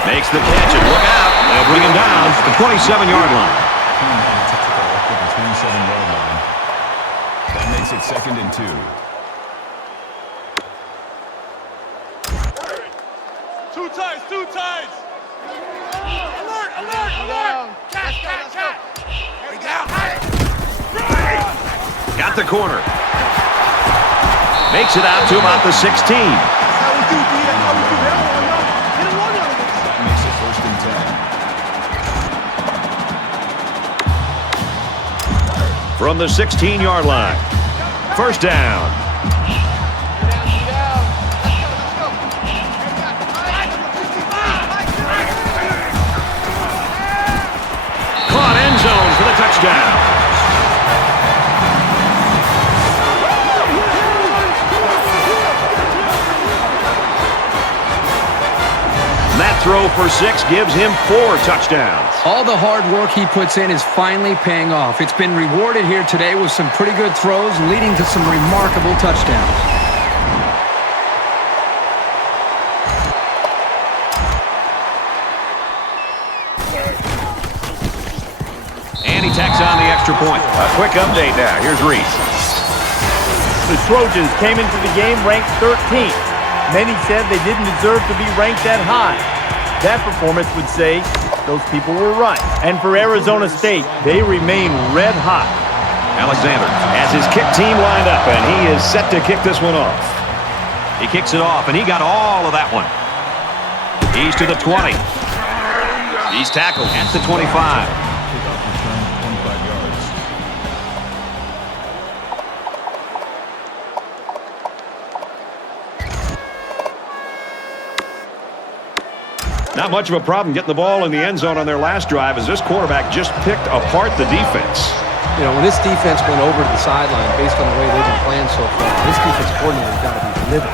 Makes the catch and look out. They'll bring him down to the 27-yard line. The 27-yard line. That makes it 2nd and 2. Two times. Alert. Cat. Got the corner. Makes it out to about the 16. From the 16-yard line. First down. Caught end zone for the touchdown. And that throw for 6 gives him 4 touchdowns. All the hard work he puts in is finally paying off. It's been rewarded here today with some pretty good throws, leading to some remarkable touchdowns. And he tacks on the extra point. A quick update now. Here's Reese. The Trojans came into the game ranked 13th. Many said they didn't deserve to be ranked that high. That performance would say those people were right. And for Arizona State, they remain red hot. Alexander has his kick team lined up, and he is set to kick this one off. He kicks it off, and he got all of that one. He's to the 20. He's tackled at the 25. Kickoff return, 25 yards. Not much of a problem getting the ball in the end zone on their last drive as this quarterback just picked apart the defense. You know, when this defense went over to the sideline based on the way they've been playing so far, this defense coordinator's got to be livid.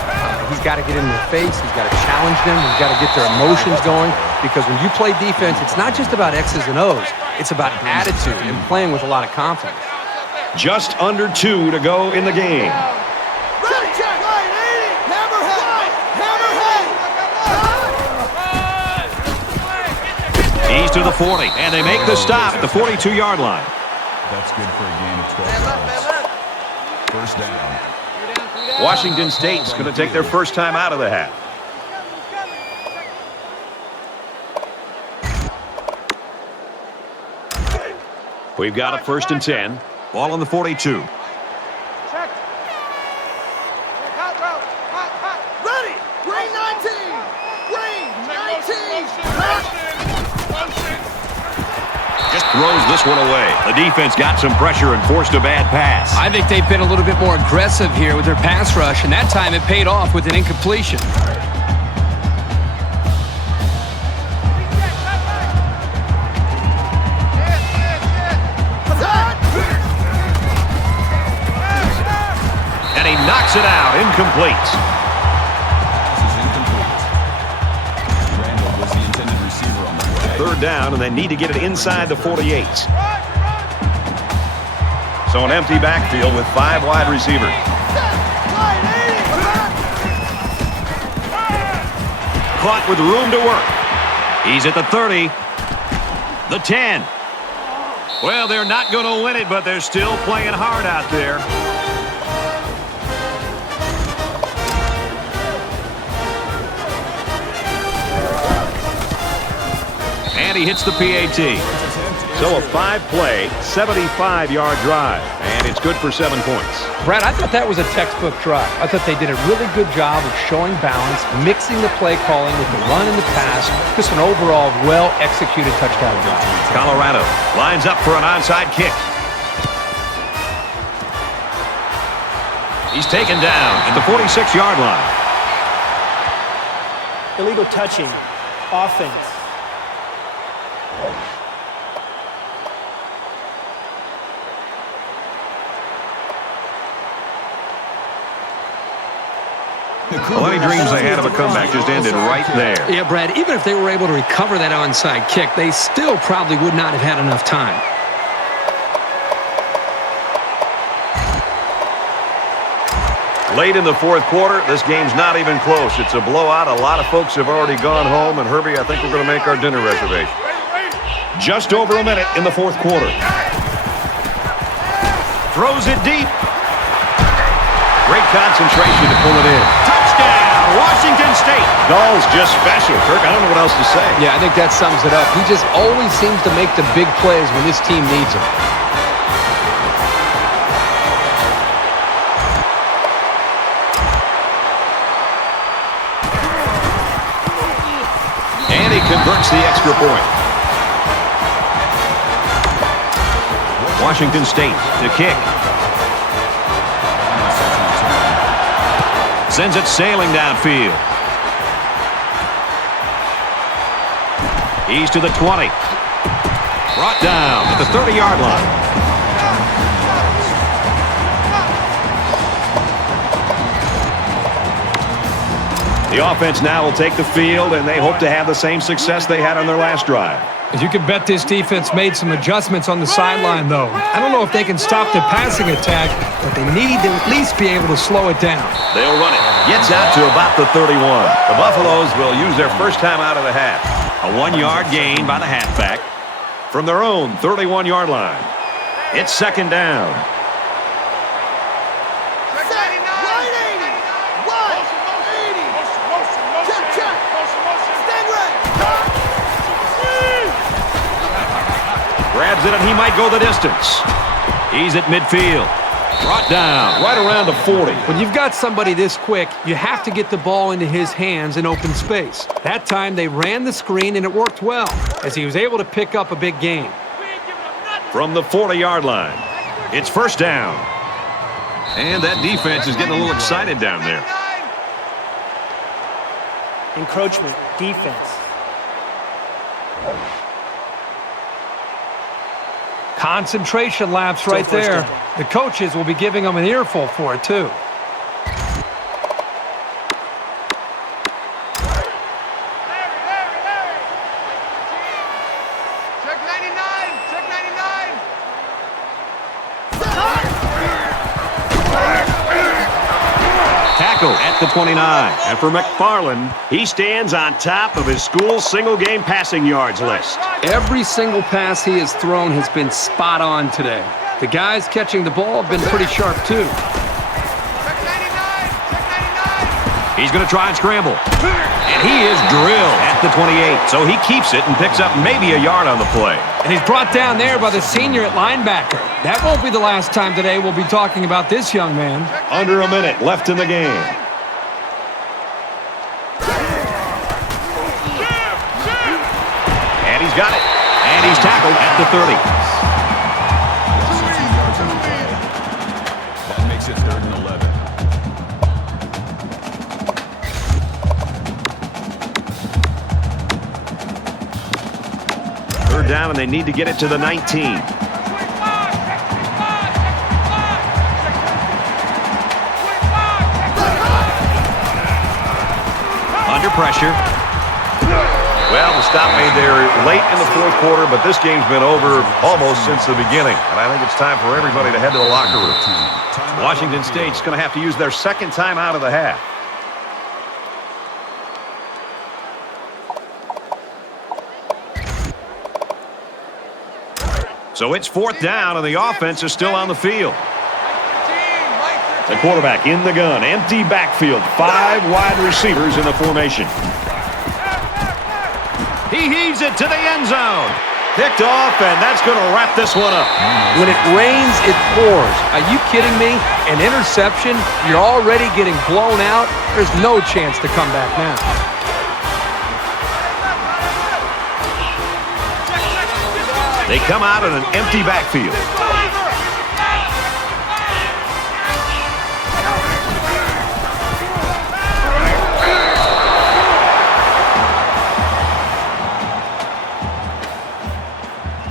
He's got to get in their face. He's got to challenge them. He's got to get their emotions going. Because when you play defense, it's not just about X's and O's. It's about attitude and playing with a lot of confidence. Just under 2 to go in the game. He's to the 40, and they make the stop at the 42-yard line. That's good for a gain of 12 yards. First down. Washington State's going to take their first time out of the half. We've got a 1st and 10. Ball on the 42. Ready! Green 19! Green 19! Just throws this one away. The defense got some pressure and forced a bad pass. I think they've been a little bit more aggressive here with their pass rush, and that time it paid off with an incompletion. And he knocks it out, incomplete. This is incomplete. Randall was the intended receiver on the play. 3rd down, and they need to get it inside the 48. So an empty backfield with 5 wide receivers. clock with room to work. He's at the 30. The 10. Well, they're not going to win it, but they're still playing hard out there. And he hits the PAT. So a 5-play, 75-yard drive. And it's good for 7 points. Brad, I thought that was a textbook drive. I thought they did a really good job of showing balance, mixing the play calling with the run and the pass. Just an overall well-executed touchdown drive. Colorado lines up for an onside kick. He's taken down at the 46-yard line. Illegal touching. Offense. Well, any dreams they had of a comeback just ended right there. Yeah, Brad, even if they were able to recover that onside kick, they still probably would not have had enough time. Late in the fourth quarter, this game's not even close. It's a blowout. A lot of folks have already gone home. And, Herbie, I think we're going to make our dinner reservation. Just over a minute in the fourth quarter. Throws it deep. Great concentration to pull it in. Touchdown, Washington State. Dahl's just special. Kirk, I don't know what else to say. Yeah, I think that sums it up. He just always seems to make the big plays when this team needs him. And he converts the extra point. Washington State to kick. Sends it sailing downfield. He's to the 20. Brought down at the 30-yard line. The offense now will take the field, and they hope to have the same success they had on their last drive. You can bet this defense made some adjustments on the sideline, though. I don't know if they can stop the passing attack, but they need to at least be able to slow it down. They'll run it. Gets out to about the 31. The Buffaloes will use their first time out of the half. A 1-yard gain by the halfback from their own 31-yard line. It's second down. Grabs it, and he might go the distance. He's at midfield. Brought down right around the 40. When you've got somebody this quick, you have to get the ball into his hands in open space. That time they ran the screen, and it worked well, as he was able to pick up a big gain. From the 40-yard line, it's first down. And that defense is getting a little excited down there. Encroachment. Defense. Concentration lapse right there. The coaches will be giving them an earful for it, too. Check 99! Check 99! Tackle at the 29. And for McFarland, he stands on top of his school's single-game passing yards list. Every single pass he has thrown has been spot on today. The guys catching the ball have been pretty sharp, too. Check 99! Check 99! He's going to try and scramble. And he is drilled at the 28. So he keeps it and picks up maybe a yard on the play. And he's brought down there by the senior at linebacker. That won't be the last time today we'll be talking about this young man. Under a minute left in the game. And he's got it. And he's tackled at the 30. That makes it 3rd and 11. Third down, and they need to get it to the 19. Under pressure. Well, the stop made there late in the fourth quarter, but this game's been over almost since the beginning. And I think it's time for everybody to head to the locker room. Washington State's going to have to use their second time out of the half. So it's 4th down, and the offense is still on the field. The quarterback in the gun. Empty backfield. 5 wide receivers in the formation. He heaves it to the end zone. Picked off, and that's going to wrap this one up. When it rains, it pours. Are you kidding me? An interception? You're already getting blown out? There's no chance to come back now. They come out in an empty backfield.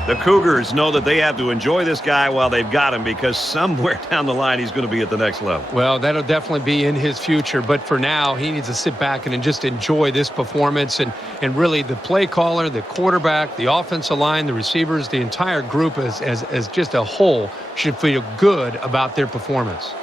The Cougars know that they have to enjoy this guy while they've got him, because somewhere down the line he's going to be at the next level. Well, that'll definitely be in his future, but for now he needs to sit back and just enjoy this performance, and really the play caller, the quarterback, the offensive line, the receivers, the entire group as just a whole should feel good about their performance.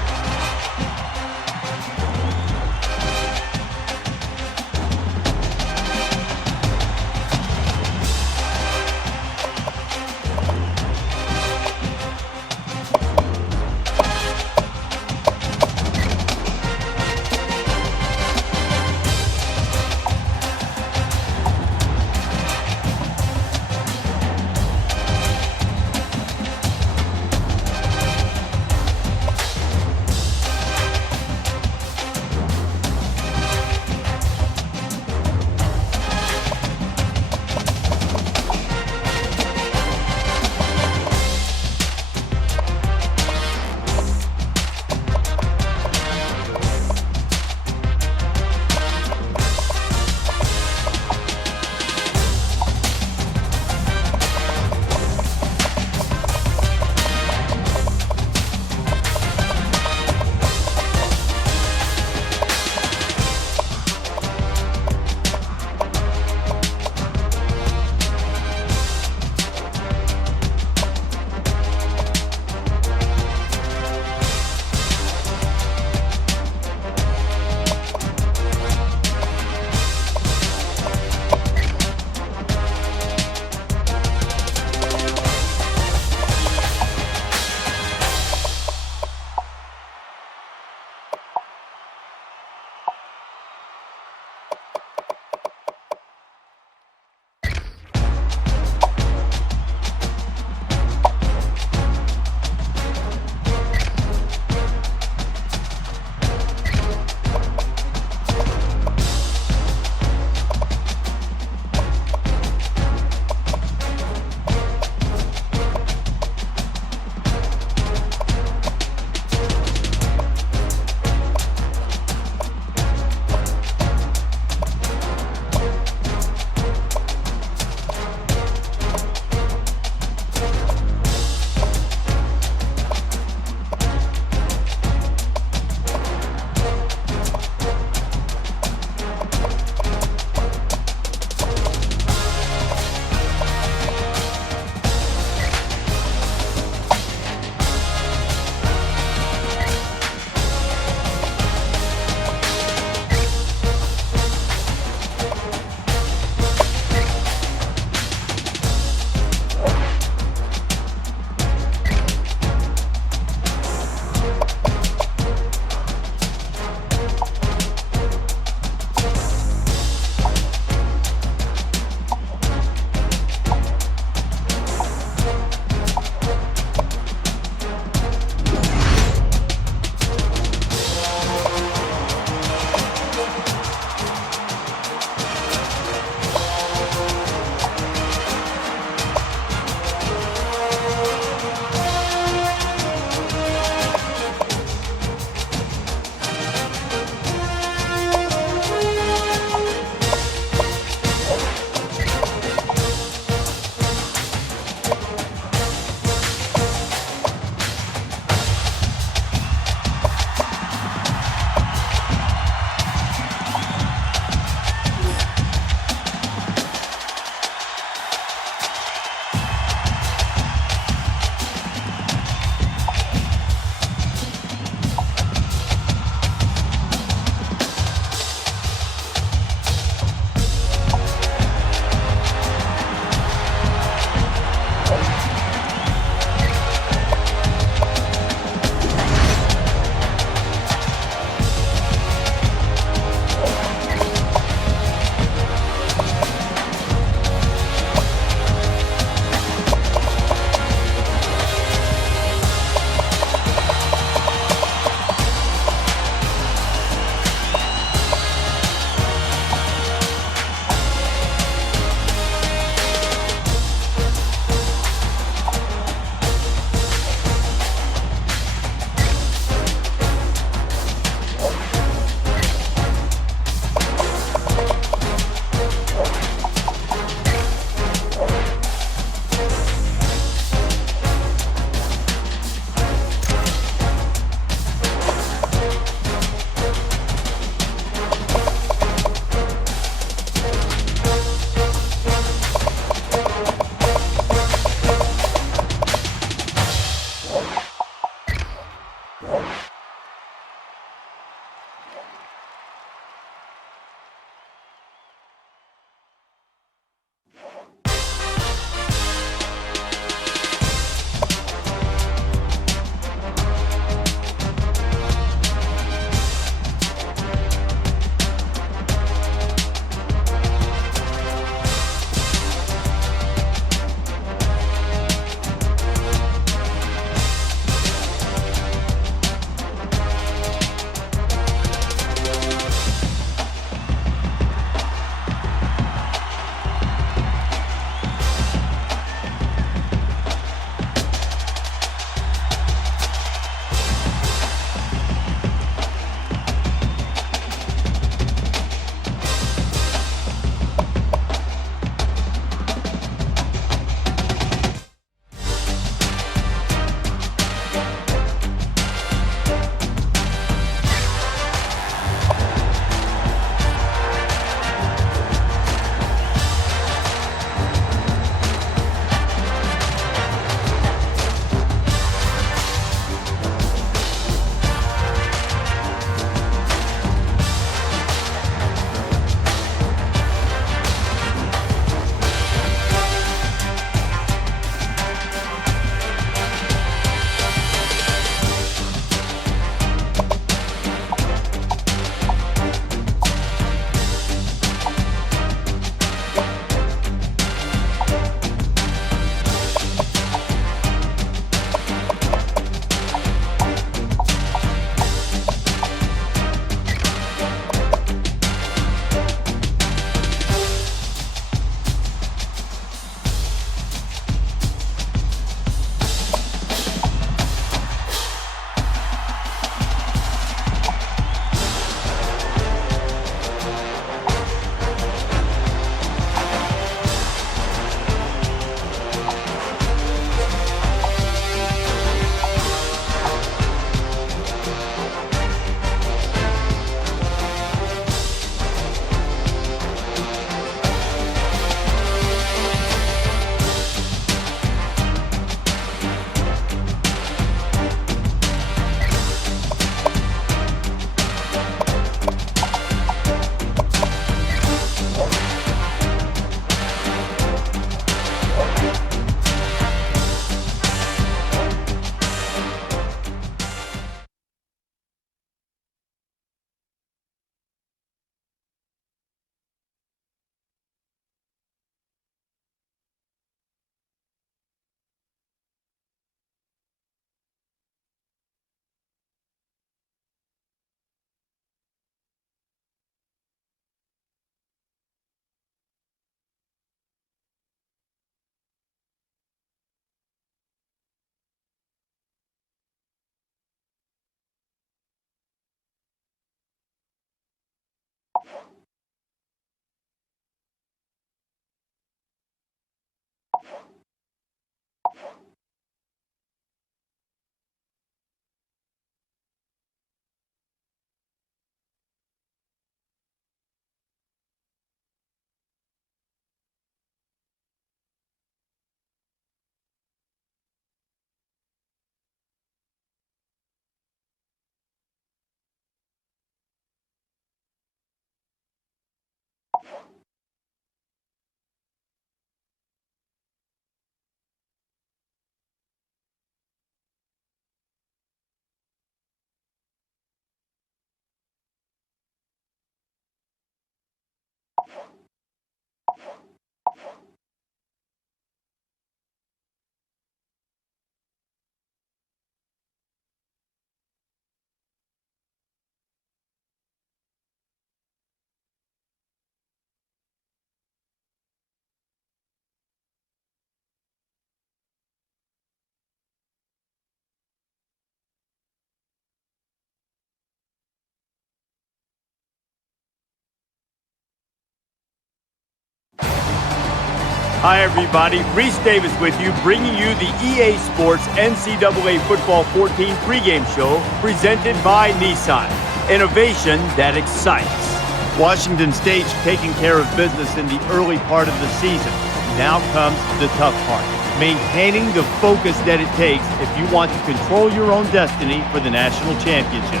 Hi, everybody. Reese Davis with you, bringing you the EA Sports NCAA Football 14 pregame show presented by Nissan. Innovation that excites. Washington State's taking care of business in the early part of the season. Now comes the tough part. maintaining the focus that it takes if you want to control your own destiny for the national championship.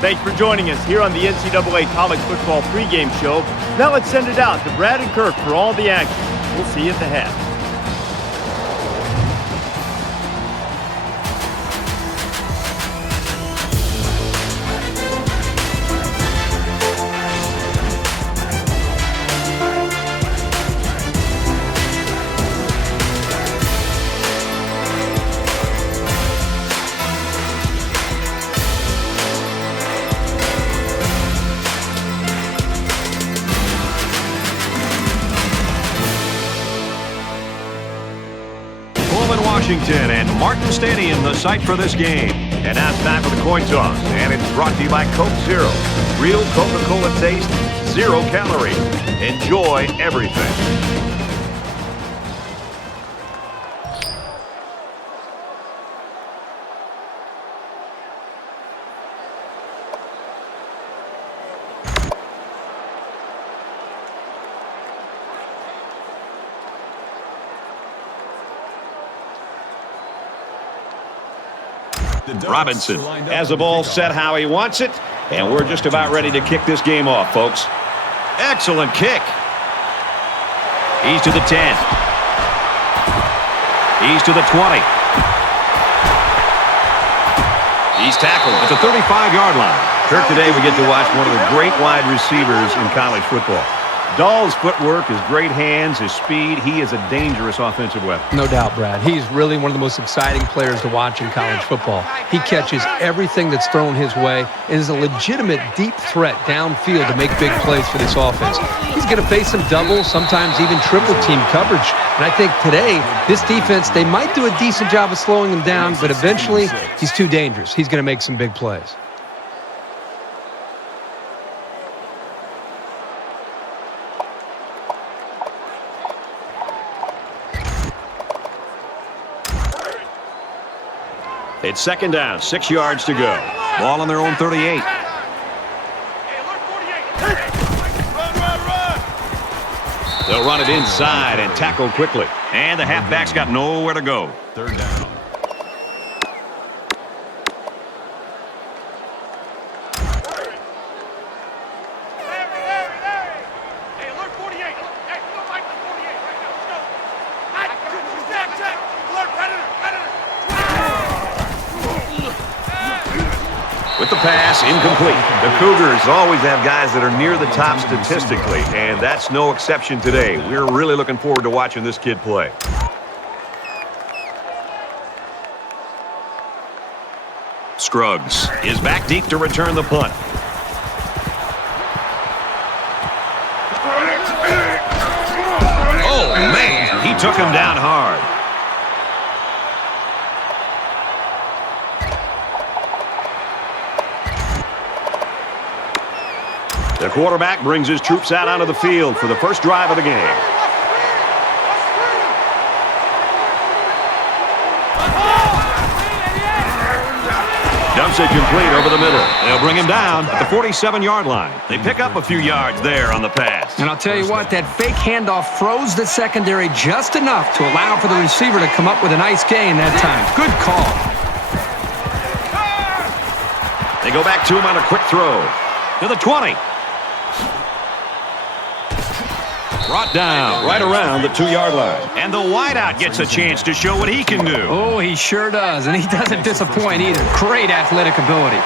Thanks for joining us here on the NCAA College Football pregame show. Now let's send it out to Brad and Kirk for all the action. We'll see you at the half. Washington and Martin Stadium, the site for this game. And now it's time for the coin toss, and it's brought to you by Coke Zero. Real Coca-Cola taste, 0 calories. Enjoy everything. Robinson has the ball set how he wants it, and we're just about ready to kick this game off, folks. Excellent kick. He's to the 10. He's to the 20. He's tackled at the 35-yard line. Kirk, today we get to watch one of the great wide receivers in college football. Dahl's footwork, his great hands, his speed, he is a dangerous offensive weapon. No doubt, Brad. He's really one of the most exciting players to watch in college football. He catches everything that's thrown his way and is a legitimate deep threat downfield to make big plays for this offense. He's going to face some double, sometimes even triple team coverage. And I think today, this defense, they might do a decent job of slowing him down, but eventually he's too dangerous. He's going to make some big plays. It's second down, 6 yards to go. Ball on their own 38. They'll run it inside and tackle quickly. And the halfback's got nowhere to go. Third down. With the pass, incomplete. The Cougars always have guys that are near the top statistically, and that's no exception today. We're really looking forward to watching this kid play. Scruggs is back deep to return the punt. Oh, man, he took him down hard. The quarterback brings his troops out onto the field for the first drive of the game. Dumps it complete over the middle. They'll bring him down at the 47-yard line. They pick up a few yards there on the pass. And I'll tell you what, that fake handoff froze the secondary just enough to allow for the receiver to come up with a nice gain that time. Good call. They go back to him on a quick throw. To the 20. Brought down right around the 2-yard line. And the wideout gets a chance to show what he can do. Oh, he sure does, and he doesn't disappoint either. Great athletic ability.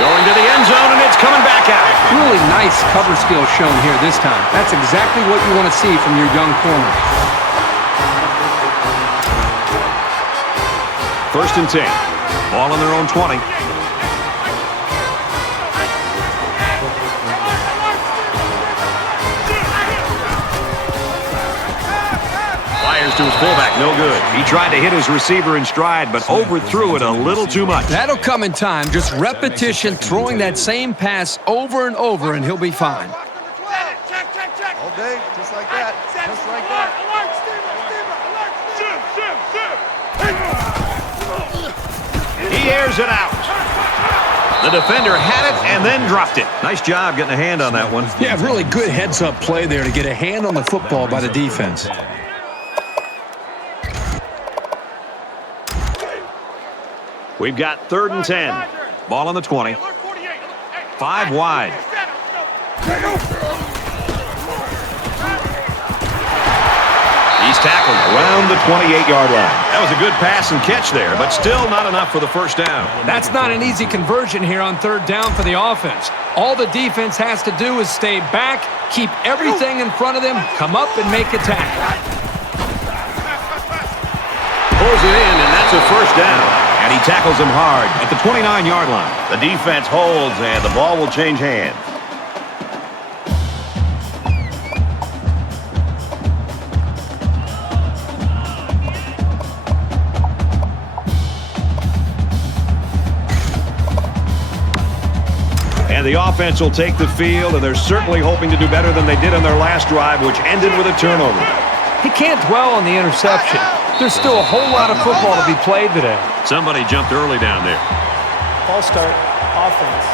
Going to the end zone, and it's coming back out. Really nice cover skill shown here this time. That's exactly what you want to see from your young corner. First and 10. Ball on their own 20. Fires to his fullback, no good. He tried to hit his receiver in stride, but overthrew it a little too much. That'll come in time. Just repetition, throwing that same pass over and over, and he'll be fine. Check. All day, just like that. airs it out. The defender had it and then dropped it. Nice job getting a hand on that one. Yeah, really good heads-up play there to get a hand on the football by the defense. We've got 3rd and 10. Ball on the 20. 5 wide. He's tackled around the 28-yard line. That was a good pass and catch there, but still not enough for the first down. That's not an easy conversion here on 3rd down for the offense. All the defense has to do is stay back, keep everything in front of them, come up and make a tackle. Pulls it in, and that's a first down. And he tackles him hard at the 29-yard line. The defense holds, and the ball will change hands. And the offense will take the field, and they're certainly hoping to do better than they did on their last drive, which ended with a turnover. He can't dwell on the interception. There's still a whole lot of football to be played today. Somebody jumped early down there. Ball start, offense.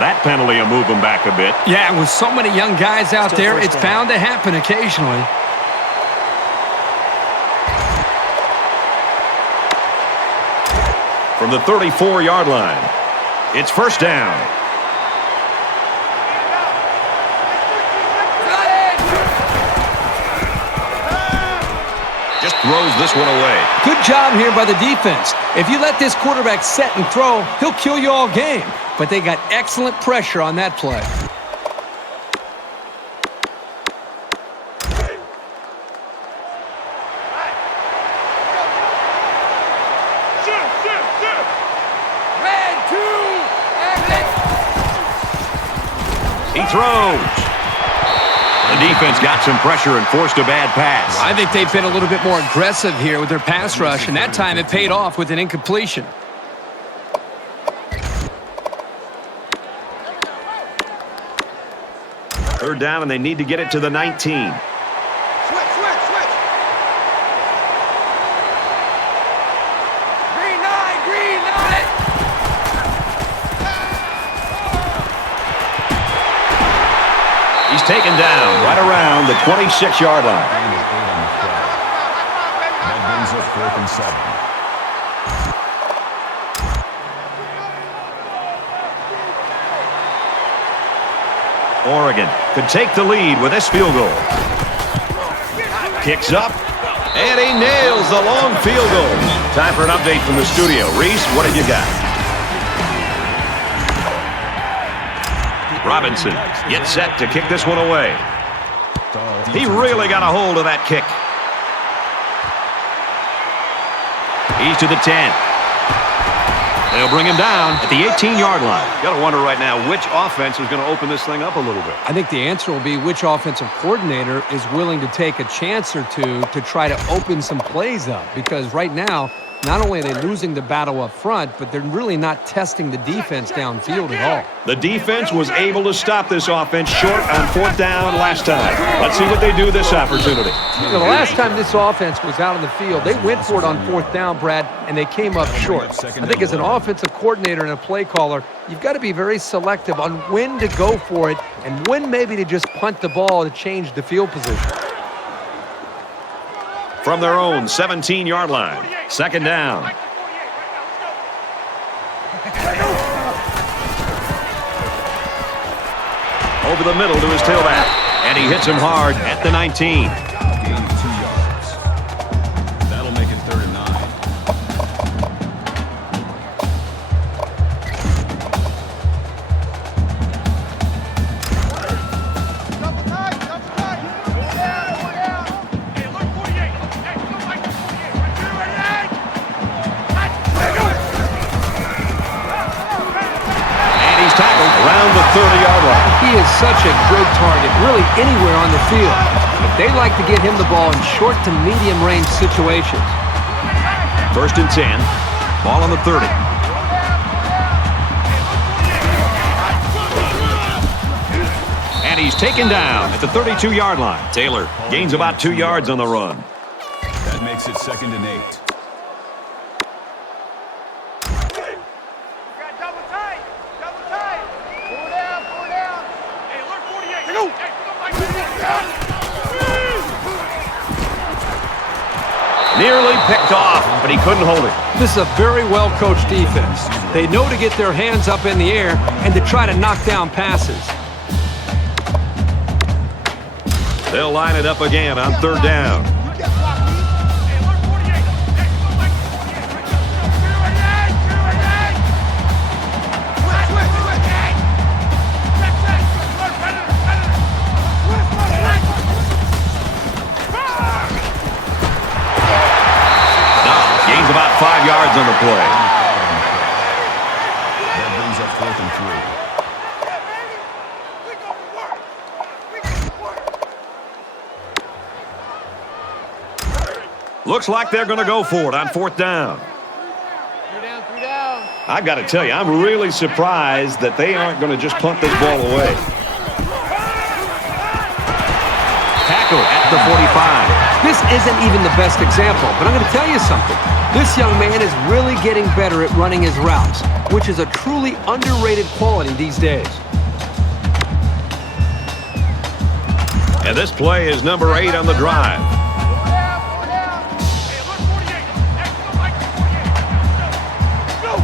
That penalty will move them back a bit. Yeah, with so many young guys out there, it's bound to happen occasionally. From the 34-yard line, it's first down. Just throws this one away. Good job here by the defense. If you let this quarterback set and throw, he'll kill you all game. But they got excellent pressure on that play. He throws. The defense got some pressure and forced a bad pass. I think they've been a little bit more aggressive here with their pass rush, and that time it paid off with an incompletion. Third down, and they need to get it to the 19. He's taken down right around the 26-yard line. That brings up 4th and 7. Oregon could take the lead with this field goal. Kicks up, and he nails the long field goal. Time for an update from the studio. Reese, what have you got? Robinson gets set to kick this one away. He really got a hold of that kick. He's to the 10. They'll bring him down at the 18-yard line. Got to wonder right now which offense is going to open this thing up a little bit. I think the answer will be which offensive coordinator is willing to take a chance or two to try to open some plays up. Because right now, not only are they losing the battle up front, but they're really not testing the defense downfield at all. The defense was able to stop this offense short on 4th down last time. Let's see what they do this opportunity. You know, the last time this offense was out on the field, they went for it on 4th down, Brad, and they came up short. I think as an offensive coordinator and a play caller, you've got to be very selective on when to go for it and when maybe to just punt the ball to change the field position. From their own 17-yard line, 2nd down. Over the middle to his tailback, and he hits him hard at the 19. Gain of 2 yards. That'll make it 3rd and 9. Around the 30-yard line. He is such a good target, really anywhere on the field. But they like to get him the ball in short to medium range situations. 1st and 10. Ball on the 30. And he's taken down at the 32-yard line. Taylor gains about 2 yards on the run. That makes it 2nd and 8. couldn't hold it. This is a very well-coached defense. They know to get their hands up in the air and to try to knock down passes. They'll line it up again on third down. Gains about 5 yards on the play. That brings up 4th and 3. Looks like they're going to go for it on 4th down. 3 down, 3 down. I've got to tell you, I'm really surprised that they aren't going to just punt this ball away. Tackle at the 45. This isn't even the best example, but I'm going to tell you something. This young man is really getting better at running his routes, which is a truly underrated quality these days. And this play is number 8 on the drive. 4 down. Hey, alert 48. Go, Mike, 48. Go.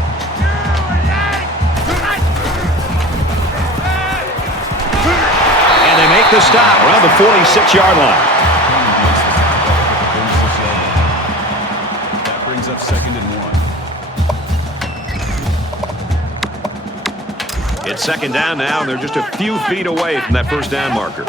And they make the stop around the 46-yard line. That brings up 2nd and 1. It's 2nd down now, and they're just a few feet away from that first down marker. And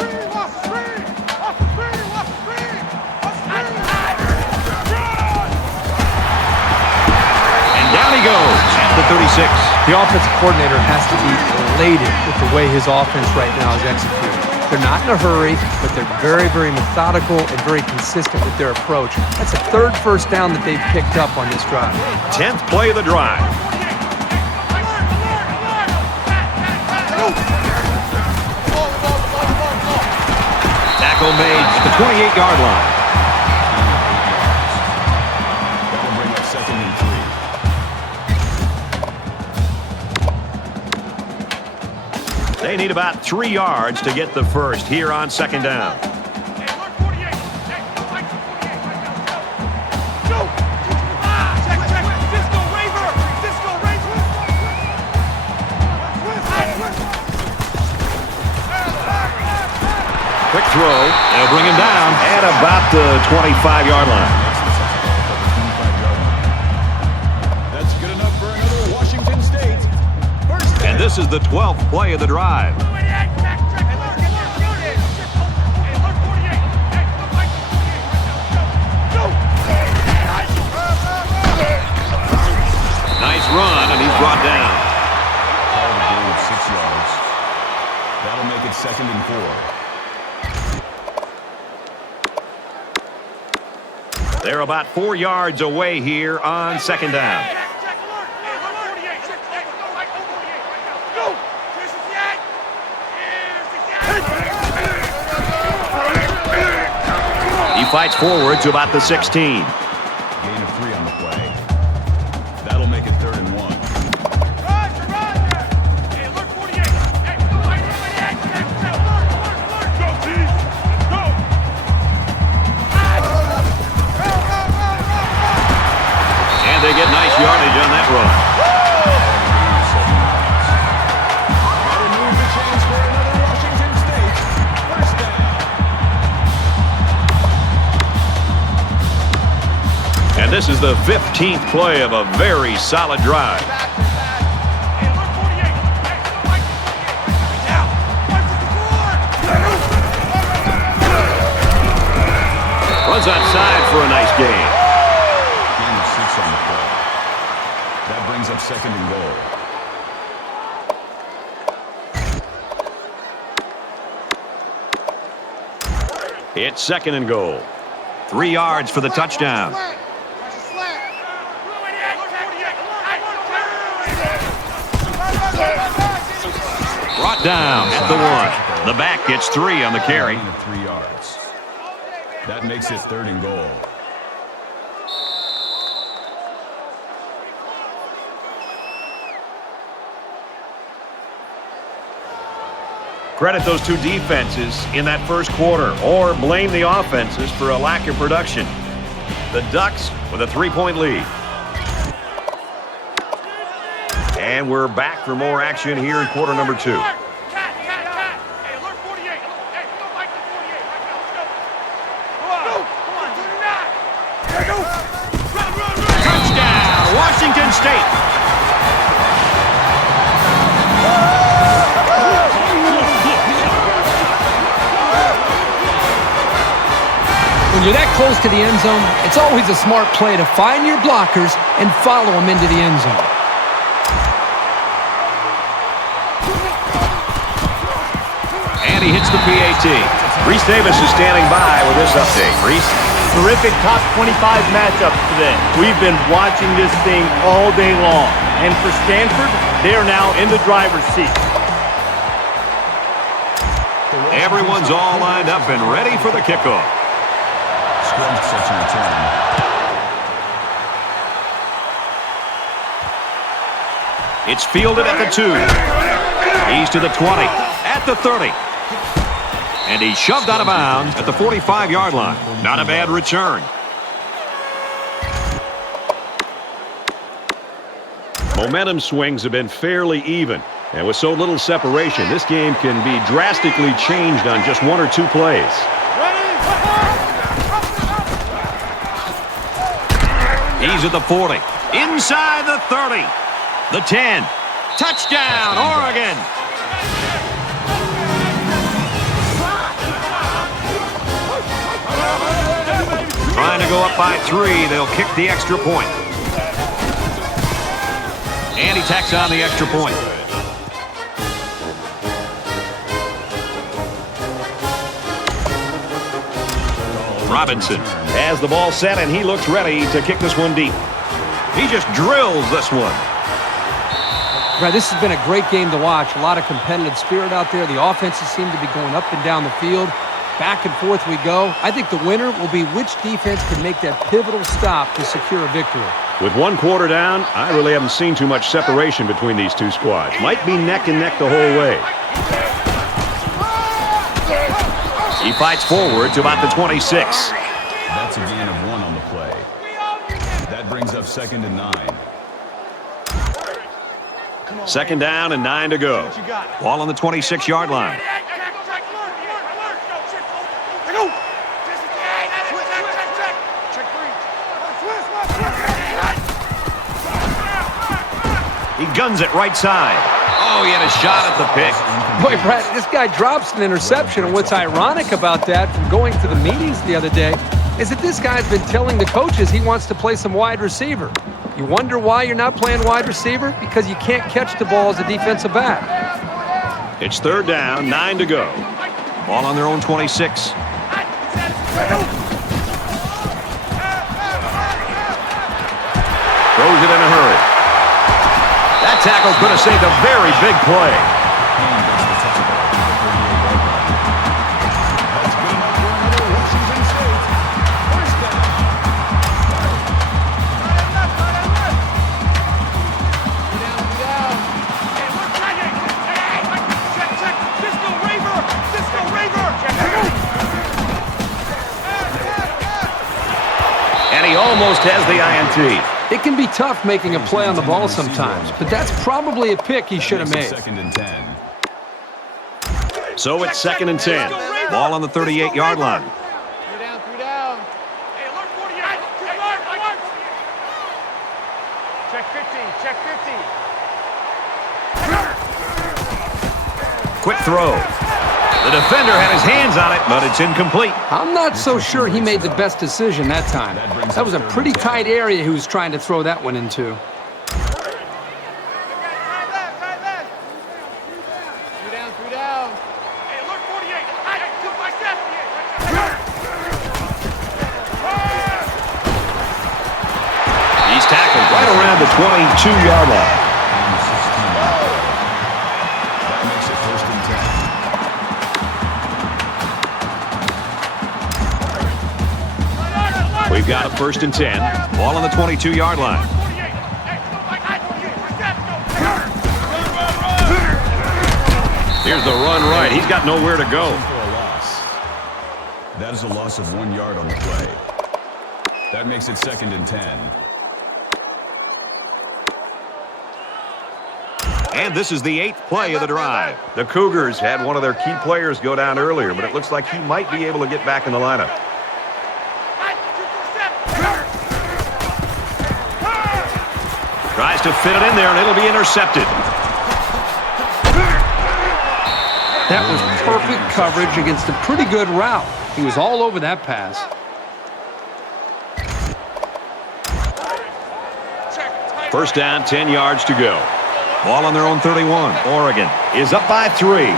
down he goes at the 36. The offensive coordinator has to be elated with the way his offense right now is executed. They're not in a hurry, but they're very, very methodical and very consistent with their approach. That's the 3rd first down that they've picked up on this drive. 10th play of the drive. Tackle made at the 28-yard line. That'll bring up 2nd and 3. They need about 3 yards to get the first here on 2nd down. Hey, alert 48. Go, Mike, 48. Go. Check. Disco Raver. Disco Raver. Quick throw. They'll bring him down at about the 25-yard line. That's good enough for another Washington State. First down. And this is the 12th play of the drive. Nice run, and he's brought down. Call the gain of 6 yards. That'll make it 2nd and 4. They're about 4 yards away here on 2nd down. He fights forward to about the 16. Gain of 3 on the play. That'll make it 3rd and 1. And they get nice yardage on that run. That'll move the chains for another Washington State. First down. And this is the 15th play of a very solid drive. Runs outside for a nice gain. Gain of 6 on the play. That brings up 2nd and goal. It's 2nd and goal. 3 yards for the touchdown. Brought down at the 1. The back gets 3 on the carry. Gain of 3 yards. That makes it 3rd and goal. Credit those two defenses in that first quarter, or blame the offenses for a lack of production. The Ducks with a 3-point lead. And we're back for more action here in quarter number 2. Touchdown, Washington State. When you're that close to the end zone, it's always a smart play to find your blockers and follow them into the end zone. And he hits the PAT. Reese Davis is standing by with this update. Reese? Terrific top 25 matchups today. We've been watching this thing all day long. And for Stanford, they are now in the driver's seat. Everyone's all lined up and ready for the kickoff. Scrum section return. It's fielded at the 2. He's to the 20, at the 30. And he's shoved out of bounds at the 45-yard line. Not a bad return. Momentum swings have been fairly even. And with so little separation, this game can be drastically changed on just 1 or 2 plays. He's at the 40. Inside the 30. The 10. Touchdown, Oregon. Trying to go up by 3. They'll kick the extra point. And he tacks on the extra point. Robinson has the ball set, and he looks ready to kick this one deep. He just drills this one. Right, this has been a great game to watch. A lot of competitive spirit out there. The offenses seem to be going up and down the field. Back and forth we go. I think the winner will be which defense can make that pivotal stop to secure a victory. With 1 quarter down, I really haven't seen too much separation between these two squads. Might be neck and neck the whole way. He fights forward to about the 26. That's a gain of 1 on the play. That brings up 2nd and 9. 2nd down and 9 to go. Ball on the 26-yard line. He guns it right side. Oh, he had a shot at the pick. Boy, Brad, this guy drops an interception, and what's ironic about that from going to the meetings the other day is that this guy's been telling the coaches he wants to play some wide receiver. You wonder why you're not playing wide receiver? Because you can't catch the ball as a defensive back. It's 3rd down, 9 to go. Ball on their own 26. Throws it in a hurry. That tackle could have saved a very big play. And he almost has the INT. It can be tough making a play on the ball sometimes, but that's probably a pick he should have made. 2nd and 10. So it's 2nd and 10. Ball on the 38-yard line. 3 down, 3 down. Hey, alert 48. Alert. Check 50, check 50. Quick throw. The defender had his hands on it, but it's incomplete. I'm not so sure he made the best decision that time. That was a pretty tight area he was trying to throw that one into. 3 down, 3 down. Hey, alert 48. Hey, 2 by 7. He's tackled right around the 22-yard line. That makes it 1st and 10. We've got a 1st and 10. Ball on the 22-yard line. Here's the run right. He's got nowhere to go. For a loss. That is a loss of 1 yard on the play. That makes it 2nd and 10. And this is the 8th play of the drive. The Cougars had one of their key players go down earlier, but it looks like he might be able to get back in the lineup. Tries to fit it in there, and it'll be intercepted. That was perfect coverage against a pretty good route. He was all over that pass. First down, 10 yards to go. Ball on their own 31. Oregon is up by 3.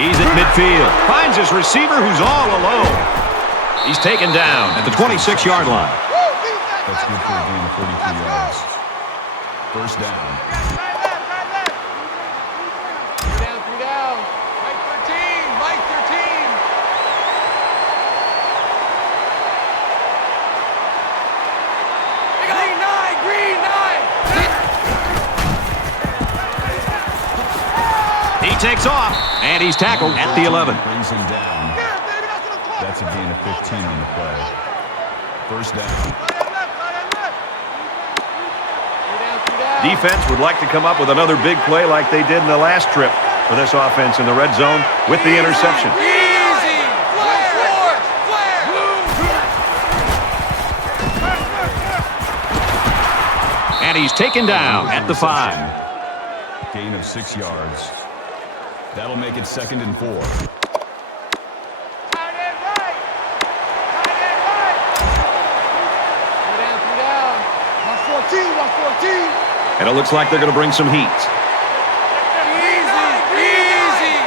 He's at midfield. Finds his receiver who's all alone. He's taken down at the 26-yard line. That's good for a gain of 43 yards. First down. Three down. Mike 13. Mike 13. Green 9. Green 9. He takes off, and he's tackled at the 11. Brings him down. That's a gain of 15 on the play. First down. Defense would like to come up with another big play like they did in the last trip for this offense in the red zone with the interception. Easy. Flare. And he's taken down at the 5. Gain of 6 yards. That'll make it 2nd and 4. Tight end right. Three down. 114. And it looks like they're going to bring some heat. Easy.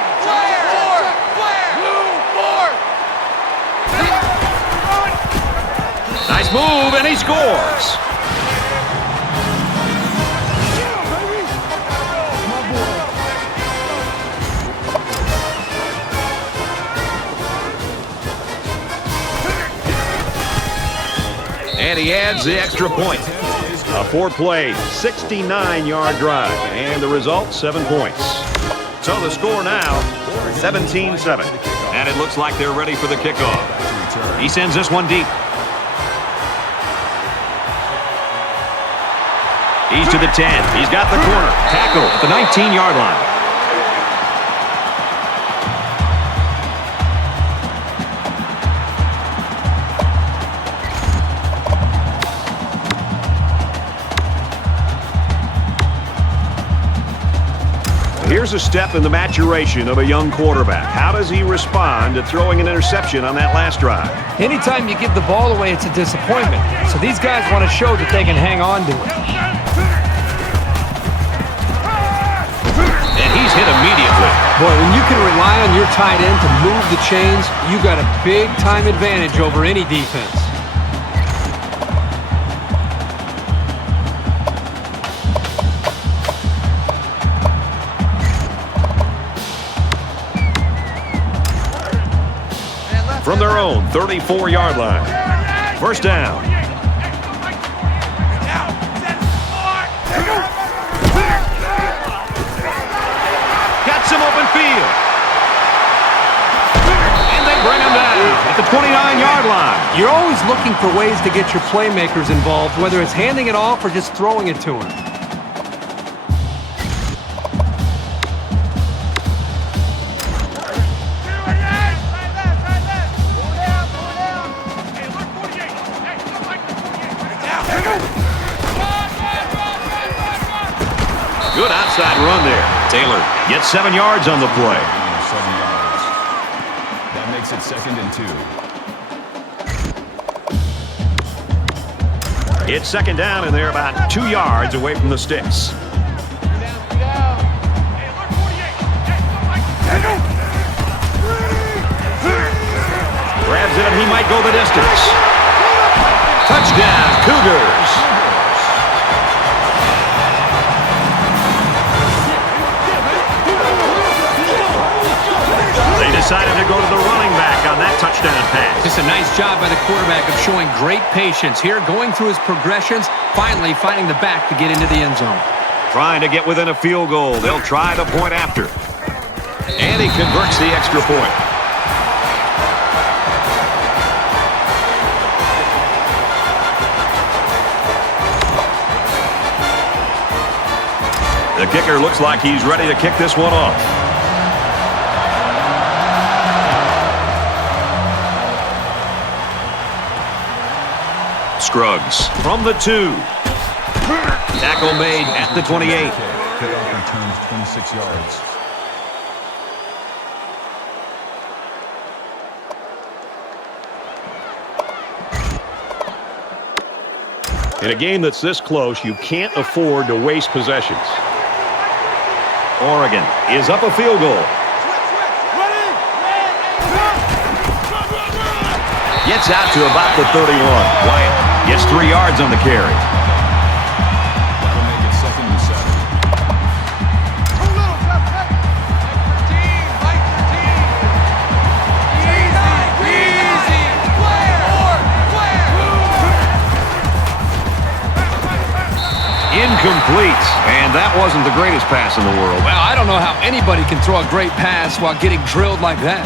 Flare. Nice move, and he scores. And he adds the extra point. A 4-play, 69-yard drive. And the result, 7 points. So the score now, 17-7. And it looks like they're ready for the kickoff. He sends this one deep. He's to the 10. He's got the corner. Tackle at the 19-yard line. Here's a step in the maturation of a young quarterback. How does he respond to throwing an interception on that last drive? Anytime you give the ball away, it's a disappointment. So these guys want to show that they can hang on to it. And he's hit immediately. Boy, when you can rely on your tight end to move the chains, you got a big-time advantage over any defense. From their own 34-yard line. First down. Got some open field. And they bring him down at the 29-yard line. You're always looking for ways to get your playmakers involved, whether it's handing it off or just throwing it to them. Good outside run there. Taylor gets 7 yards on the play. 7 yards. That makes it 2nd and 2. It's 2nd down, and they're about 2 yards away from the sticks. Grabs it, and he might go the distance. Touchdown, Cougars. Decided to go to the running back on that touchdown pass. Just a nice job by the quarterback of showing great patience here, going through his progressions, finally finding the back to get into the end zone. Trying to get within a field goal. They'll try the point after. And he converts the extra point. The kicker looks like he's ready to kick this one off. Scruggs from the 2. Tackle made at the 28. Kickoff returns 26 yards. In a game that's this close, you can't afford to waste possessions. Oregon is up a field goal. Gets out to about the 31. Wyatt gets 3 yards on the carry. That'll make it 2nd and 7. Incomplete. And that wasn't the greatest pass in the world. Well, I don't know how anybody can throw a great pass while getting drilled like that.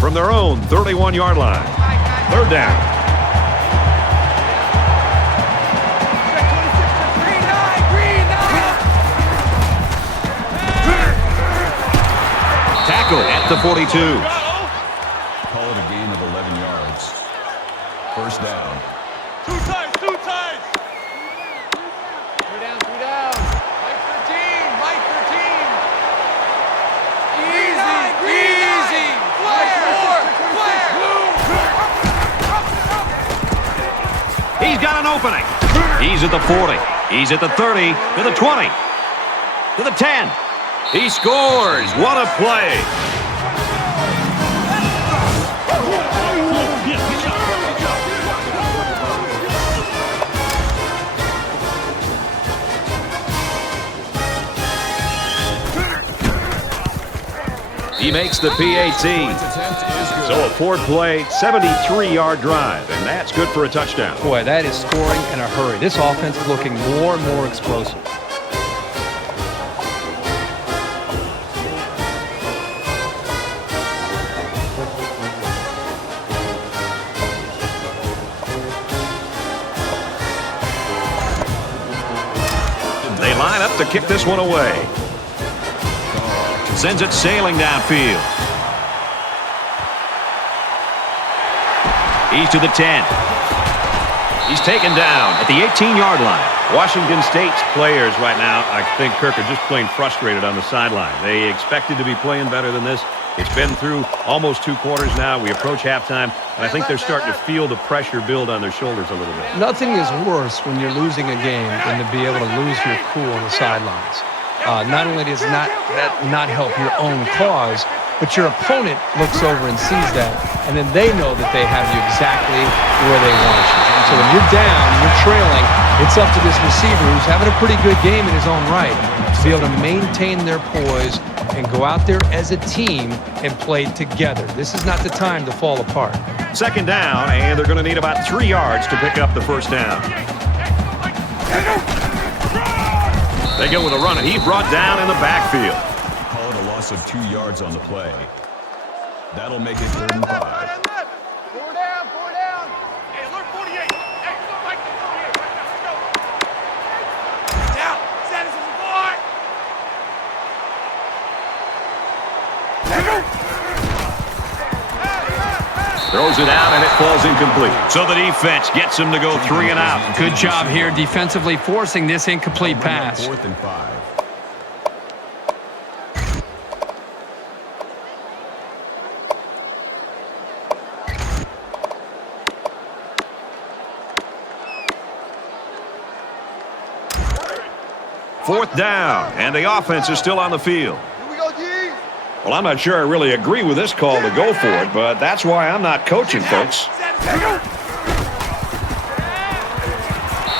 From their own 31-yard line. 3rd down. Tackle at the 42. Call it a gain of 11 yards. 1st down. 2 times, 2 times. 3 down, 3 down. Mike 13, Mike 13. Easy. He's got an opening. He's at the 40. He's at the 30, to the 20, to the 10. He scores. What a play. He makes the PAT. So a 4-play, 73-yard drive, and that's good for a touchdown. Boy, that is scoring in a hurry. This offense is looking more and more explosive. They line up to kick this one away. Sends it sailing downfield. He's to the 10. He's taken down at the 18-yard line. Washington State's players right now, I think, Kirk, are just plain frustrated on the sideline. They expected to be playing better than this. It's been through almost 2 quarters now. We approach halftime, and I think they're starting to feel the pressure build on their shoulders a little bit. Nothing is worse when you're losing a game than to be able to lose your cool on the sidelines. Not only does that not help your own cause, but your opponent looks over and sees that, and then they know that they have you exactly where they want you. And so when you're down, you're trailing, it's up to this receiver who's having a pretty good game in his own right to be able to maintain their poise and go out there as a team and play together. This is not the time to fall apart. 2nd down, and they're going to need about 3 yards to pick up the 1st down. They go with a run, and he's brought down in the backfield. Call it a loss of 2 yards on the play. That'll make it 3rd and 5. 4 down, 4 down. Hey, alert 48. Hey, Mike 48. Let's go. Now, status is a boy. Throws it out, and it falls incomplete. So the defense gets him to go 3 and out. Good job here defensively forcing this incomplete pass. 4th and 5. Fourth down, and the offense is still on the field. Here we go, G. Well, I'm not sure I really agree with this call to go for it, but that's why I'm not coaching, folks.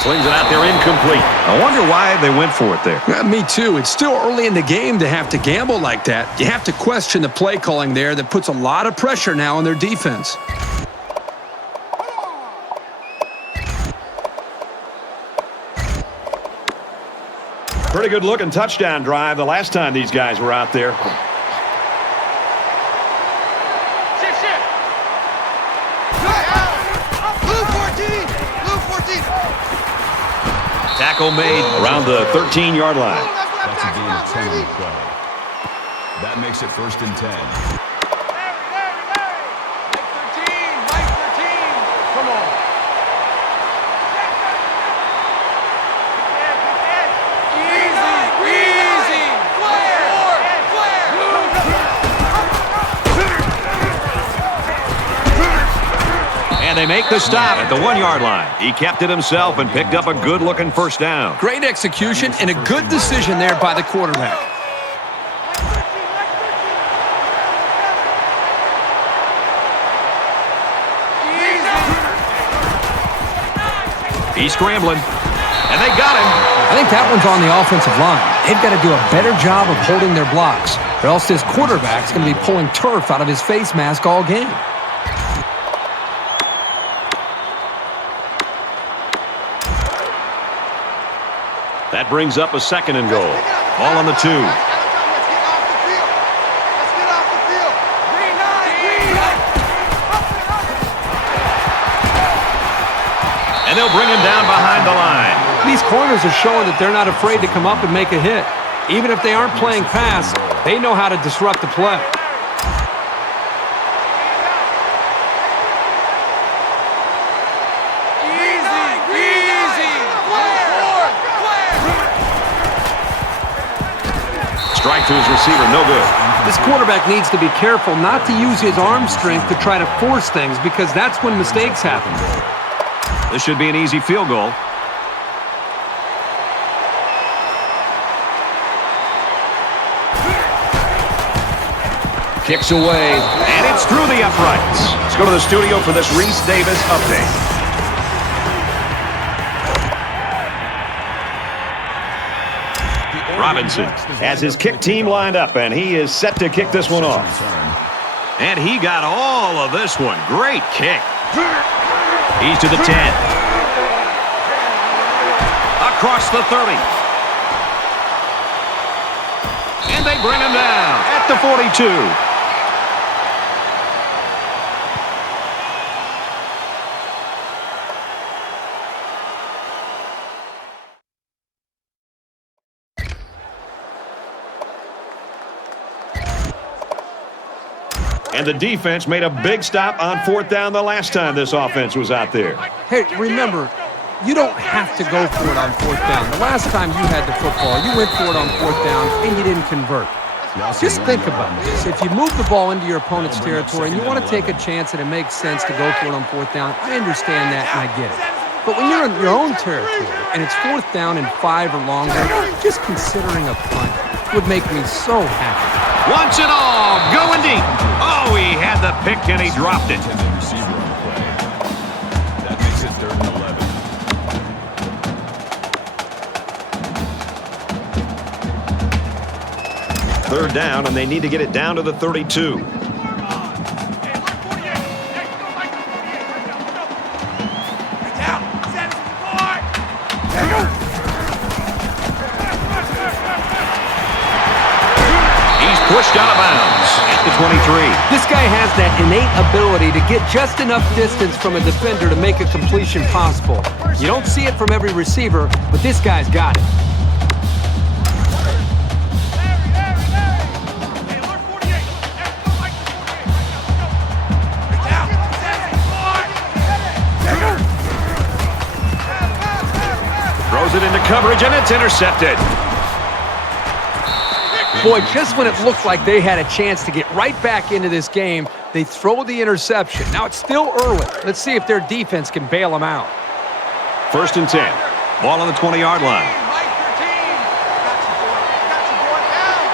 Slings it out there incomplete. I wonder why they went for it there. Me too. It's still early in the game to have to gamble like that. You have to question the play calling there that puts a lot of pressure now on their defense. Pretty good looking touchdown drive the last time these guys were out there. Shift. Tackle made around the 13-yard line. That's a gain of 10 on the play. That makes it 1st and 10. Mike 13. Come on. Easy. And they make the stop at the 1-yard line. He kept it himself and picked up a good-looking first down. Great execution and a good decision there by the quarterback. He's scrambling, and they got him. I think that one's on the offensive line. They've got to do a better job of holding their blocks, or else this quarterback's going to be pulling turf out of his face mask all game. That brings up a 2nd and goal. Ball on the 2. Let's get off the field. Green line. And they'll bring him down behind the line. These corners are showing that they're not afraid to come up and make a hit. Even if they aren't playing pass, they know how to disrupt the play. Strike to his receiver, no good. This quarterback needs to be careful not to use his arm strength to try to force things, because that's when mistakes happen. This should be an easy field goal. Kicks away, and it's through the uprights. Let's go to the studio for this Reese Davis update. Robinson has his kick team lined up, and he is set to kick this one off. And he got all of this one. Great kick. He's to the 10. Across the 30. And they bring him down at the 42. And the defense made a big stop on 4th down the last time this offense was out there. Hey, remember, you don't have to go for it on 4th down. The last time you had the football, you went for it on 4th down, and you didn't convert. Just think about this. If you move the ball into your opponent's territory and you want to take a chance and it makes sense to go for it on 4th down, I understand that and I get it. But when you're in your own territory and it's 4th down and 5 or longer, just considering a punt would make me so happy. Wants it all, going deep. Oh, he had the pick and he dropped it. Intended receiver on the play. That makes it 3rd and 11. 3rd down, and they need to get it down to the 32. Pushed out of bounds at the 23. This guy has that innate ability to get just enough distance from a defender to make a completion possible. You don't see it from every receiver, but this guy's got it. Throws it into coverage, and it's intercepted. Boy, just when it looked like they had a chance to get right back into this game, they throw the interception. Now, it's still early. Let's see if their defense can bail them out. 1st and 10. Ball on the 20-yard line. Mike 13. Got you, boy. Down.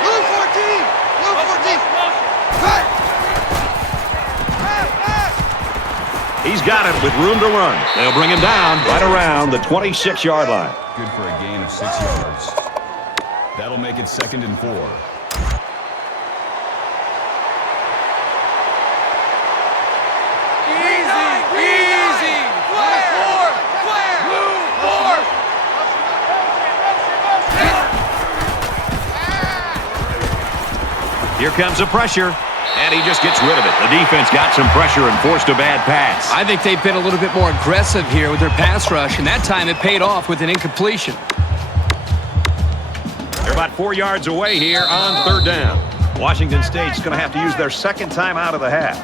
Blue 14. Blue 14. Cut. He's got it with room to run. They'll bring him down right around the 26-yard line. Good for a gain of 6 yards. That'll make it 2nd and 4. Easy. Clear. Blue 4. Here comes the pressure, And he just gets rid of it. The defense got some pressure and forced a bad pass. I think they've been a little bit more aggressive here with their pass rush, and that time it paid off with an incompletion. They're about 4 yards away here on 3rd down. Washington State's going to have to use their second time out of the half.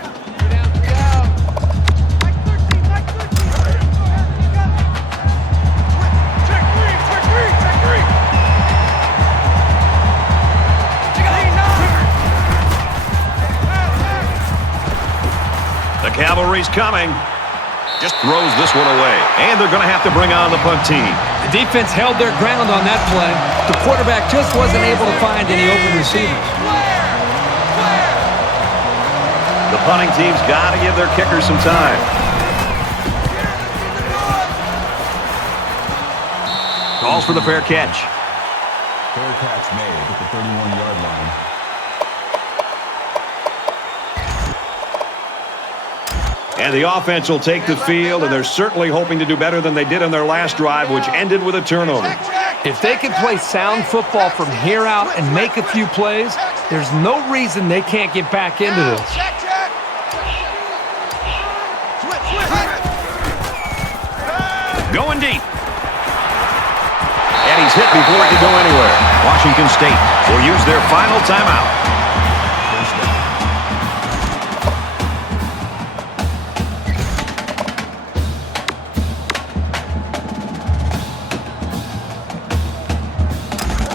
The cavalry's coming. Just throws this one away. And they're going to have to bring on the punt team. The defense held their ground on that play. The quarterback just wasn't able to find any open receivers. The punting team's got to give their kickers some time. Calls for the fair catch. Fair catch made at the 31-yard line. And the offense will take the field, and they're certainly hoping to do better than they did on their last drive, which ended with a turnover. If they can play sound football from here out and make a few plays, there's no reason they can't get back into this. Going deep. And he's hit before he could go anywhere. Washington State will use their final timeout.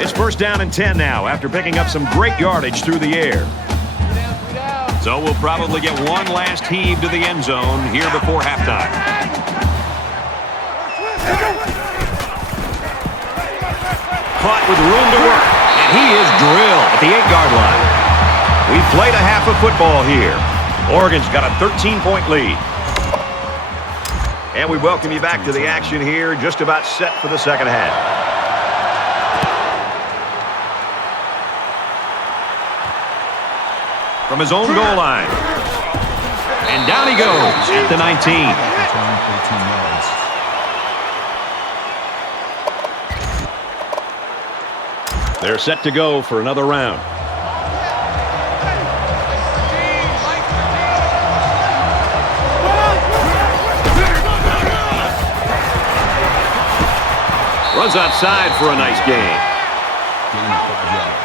It's 1st down and 10 now after picking up some great yardage through the air. So we'll probably get one last heave to the end zone here before halftime. Caught with room to work, and he is drilled at the 8-yard line. We've played a half of football here. Oregon's got a 13-point lead. And we welcome you back to the action here, just about set for the second half. From his own goal line. And down he goes at the 19. They're set to go for another round. Runs outside for a nice gain. Gain of 5 yards.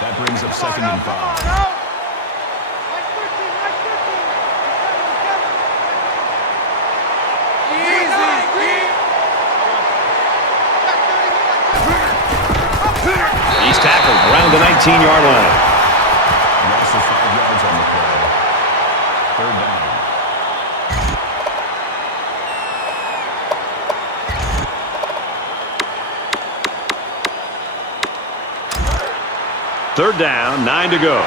That brings up 2nd and 5. He's tackled around the 19-yard line. Loss of 5 yards on the play. 3rd down. Third down, 9 to go.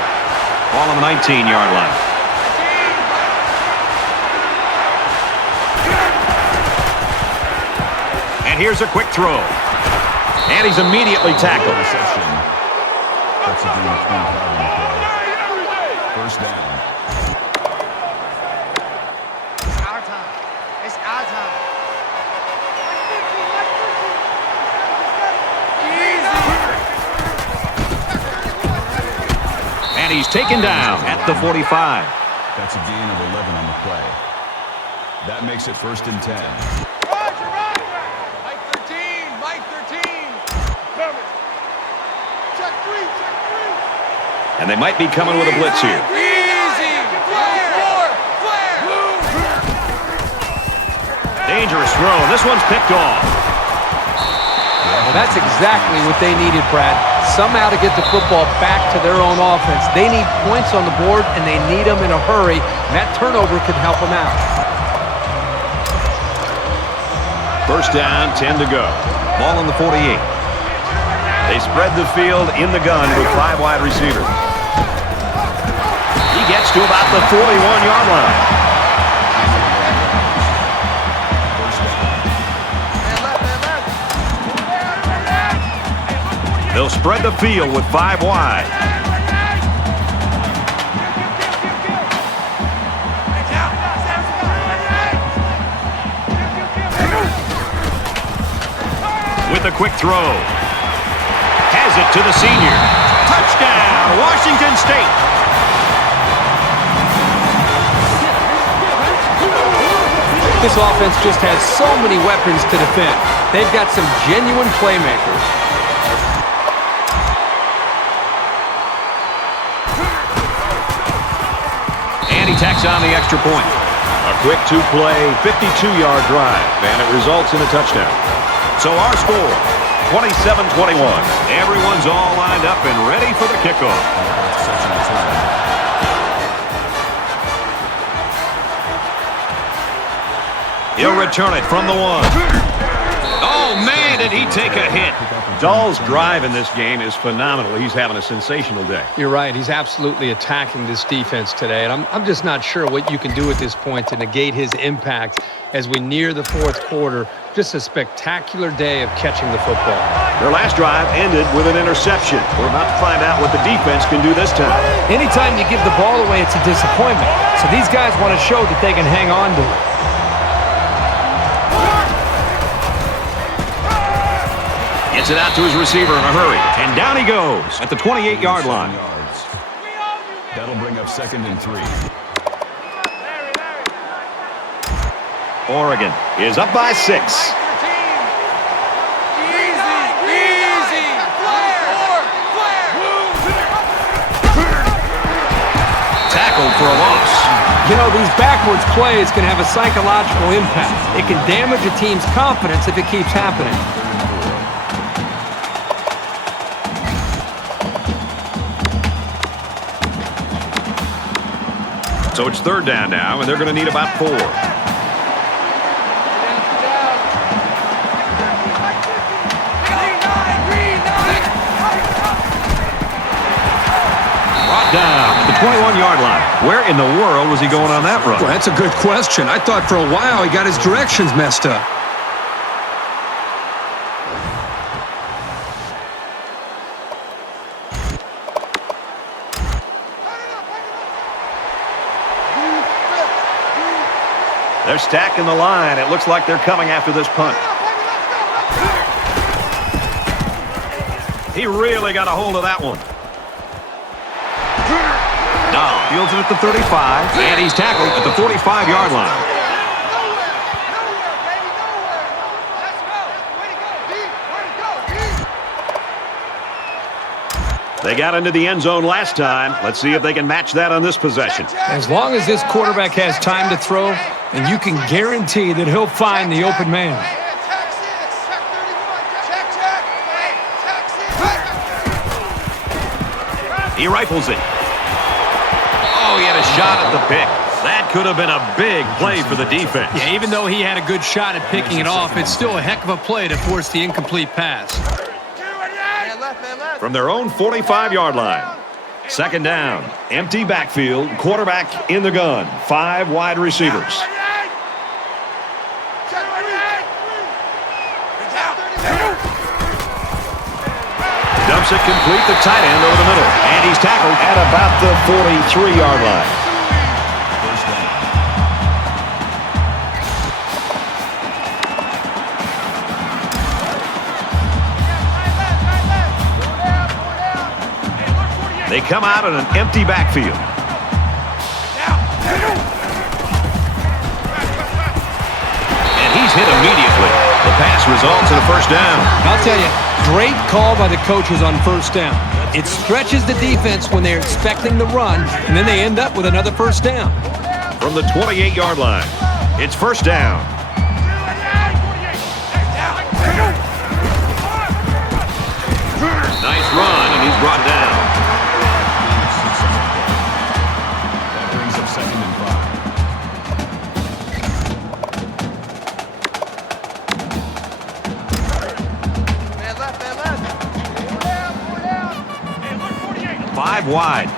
Ball on the 19-yard line. And here's a quick throw. And he's immediately tackled. Reception. That's a gain of 25 on the play. 1st down. It's our time. It's our time. And he's taken down at the 45. That's a gain of 11 on the play. That makes it 1st and 10. And they might be coming with a blitz here. Dangerous throw. This one's picked off. Well, that's exactly what they needed, Brad. Somehow to get the football back to their own offense. They need points on the board, and they need them in a hurry. And that turnover can help them out. 1st down, 10 to go. Ball on the 48. They spread the field in the gun with 5 wide receivers. He gets to about the 41-yard line. They'll spread the field with 5 wide. With a quick throw. Has it to the senior. Touchdown, Washington State. This offense just has so many weapons to defend. They've got some genuine playmakers. And he tacks on the extra point. A quick two-play, 52-yard drive, and it results in a touchdown. So our score, 27-21. Everyone's all lined up and ready for the kickoff. He'll return it from the 1. Oh, man, did he take a hit. Dahl's drive in this game is phenomenal. He's having a sensational day. You're right. He's absolutely attacking this defense today. And I'm just not sure what you can do at this point to negate his impact as we near the fourth quarter. Just a spectacular day of catching the football. Their last drive ended with an interception. We're about to find out what the defense can do this time. Anytime you give the ball away, it's a disappointment. So these guys want to show that they can hang on to it. Gets it out to his receiver in a hurry. And down he goes at the 28-yard line. That'll bring up 2nd and 3. Oregon is up by 6. Easy, easy. Tackled for a loss. You know, these backwards plays can have a psychological impact. It can damage a team's confidence if it keeps happening. So it's 3rd down now, and they're going to need about 4. Brought down at the 21-yard line. Where in the world was he going on that run? Well, that's a good question. I thought for a while he got his directions messed up. They're stacking the line. It looks like they're coming after this punt. He really got a hold of that one. Dahl fields it at the 35, and he's tackled at the 45-yard line. They got into the end zone last time. Let's see if they can match that on this possession. As long as this quarterback has time to throw, then you can guarantee that he'll find the open man. He rifles it. Oh, he had a shot at the pick. That could have been a big play for the defense. Yeah, even though he had a good shot at picking it off, it's still a heck of a play to force the incomplete pass. From their own 45-yard line. 2nd down. Empty backfield. Quarterback in the gun. 5 wide receivers. Dumps it complete, the tight end over the middle. And he's tackled at about the 43-yard line. They come out in an empty backfield. And he's hit immediately. The pass results in a 1st down. I'll tell you, great call by the coaches on 1st down. It stretches the defense when they're expecting the run, and then they end up with another 1st down. From the 28-yard line, it's 1st down. Nice run, and he's brought down. That brings up 2nd and 5 wide.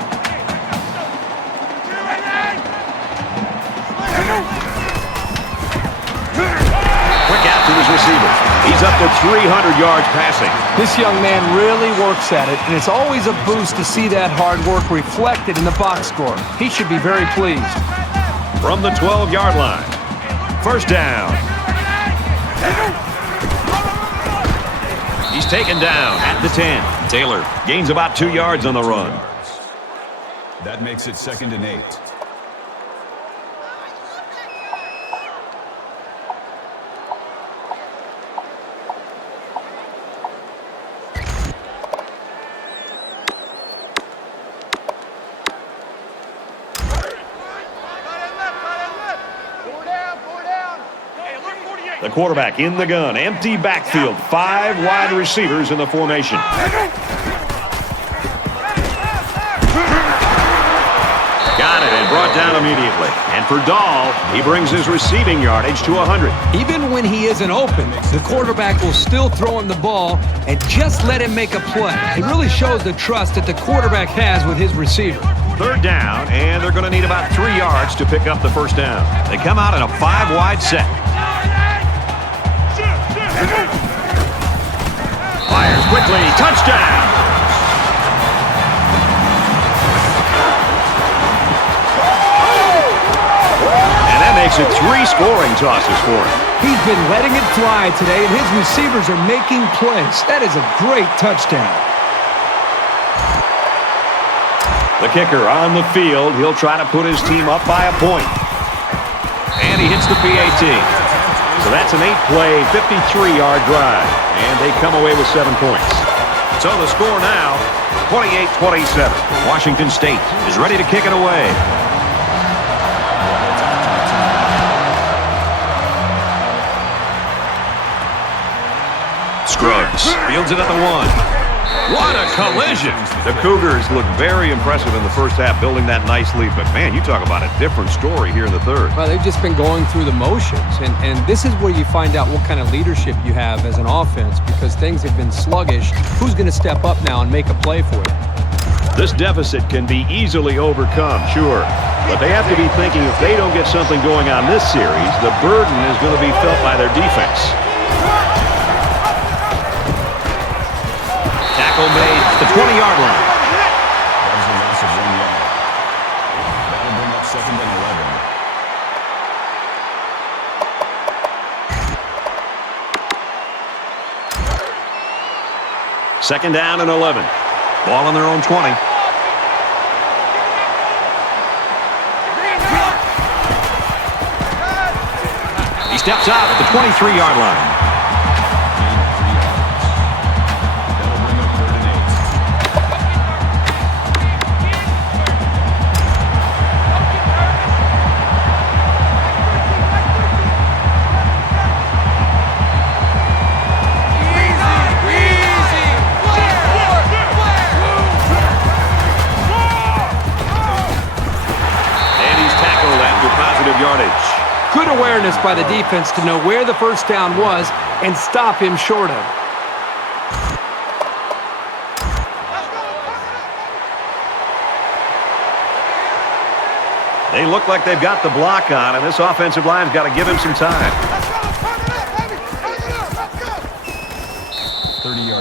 Quick out to his receivers. He's up to 300 yards passing. This young man really works at it, and it's always a boost to see that hard work reflected in the box score. He should be very pleased. From the 12-yard line. 1st down. He's taken down at the 10. Taylor gains about 2 yards on the run. That makes it 2nd and 8. The quarterback in the gun. Empty backfield. 5 wide receivers in the formation. Got it and brought down immediately. And for Dahl, he brings his receiving yardage to 100. Even when he isn't open, the quarterback will still throw him the ball and just let him make a play. It really shows the trust that the quarterback has with his receiver. 3rd down, and they're going to need about 3 yards to pick up the first down. They come out in a 5-wide set. Fires quickly. Touchdown! And that makes it 3 scoring tosses for him. He's been letting it fly today, and his receivers are making plays. That is a great touchdown. The kicker on the field. He'll try to put his team up by a point. And he hits the PAT. So that's an 8-play, 53-yard drive. And they come away with 7 points. So the score now, 28-27. Washington State is ready to kick it away. Scruggs fields it at the 1. What a collision! The Cougars look very impressive in the first half, building that nice lead. But, man, you talk about a different story here in the 3rd. Well, they've just been going through the motions. And this is where you find out what kind of leadership you have as an offense, because things have been sluggish. Who's going to step up now and make a play for you? This deficit can be easily overcome, sure. But they have to be thinking if they don't get something going on this series, the burden is going to be felt by their defense. Tackle made at the 20-yard line. That is a loss of 1 yard. That'll bring up 2nd and 11. 2nd down and 11. Ball on their own 20. He steps out at the 23-yard line. Good awareness by the defense to know where the first down was and stop him short of. They look like they've got the block on, and this offensive line's got to give him some time.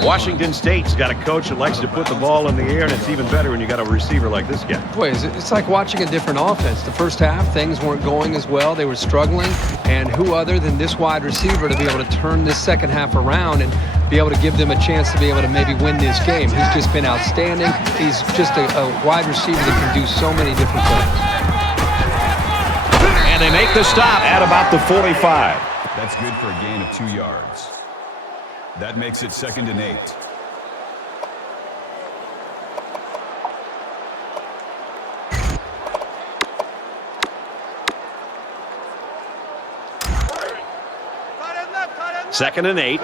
Washington State's got a coach that likes to put the ball in the air, and it's even better when you got a receiver like this guy. Boy, it's like watching a different offense. The first half, things weren't going as well. They were struggling, and who other than this wide receiver to be able to turn this second half around and be able to give them a chance to be able to maybe win this game. He's just been outstanding. He's just a wide receiver that can do so many different things. And they make the stop at about the 45. That's good for a gain of 2 yards. That makes it 2nd and 8. Second and 8.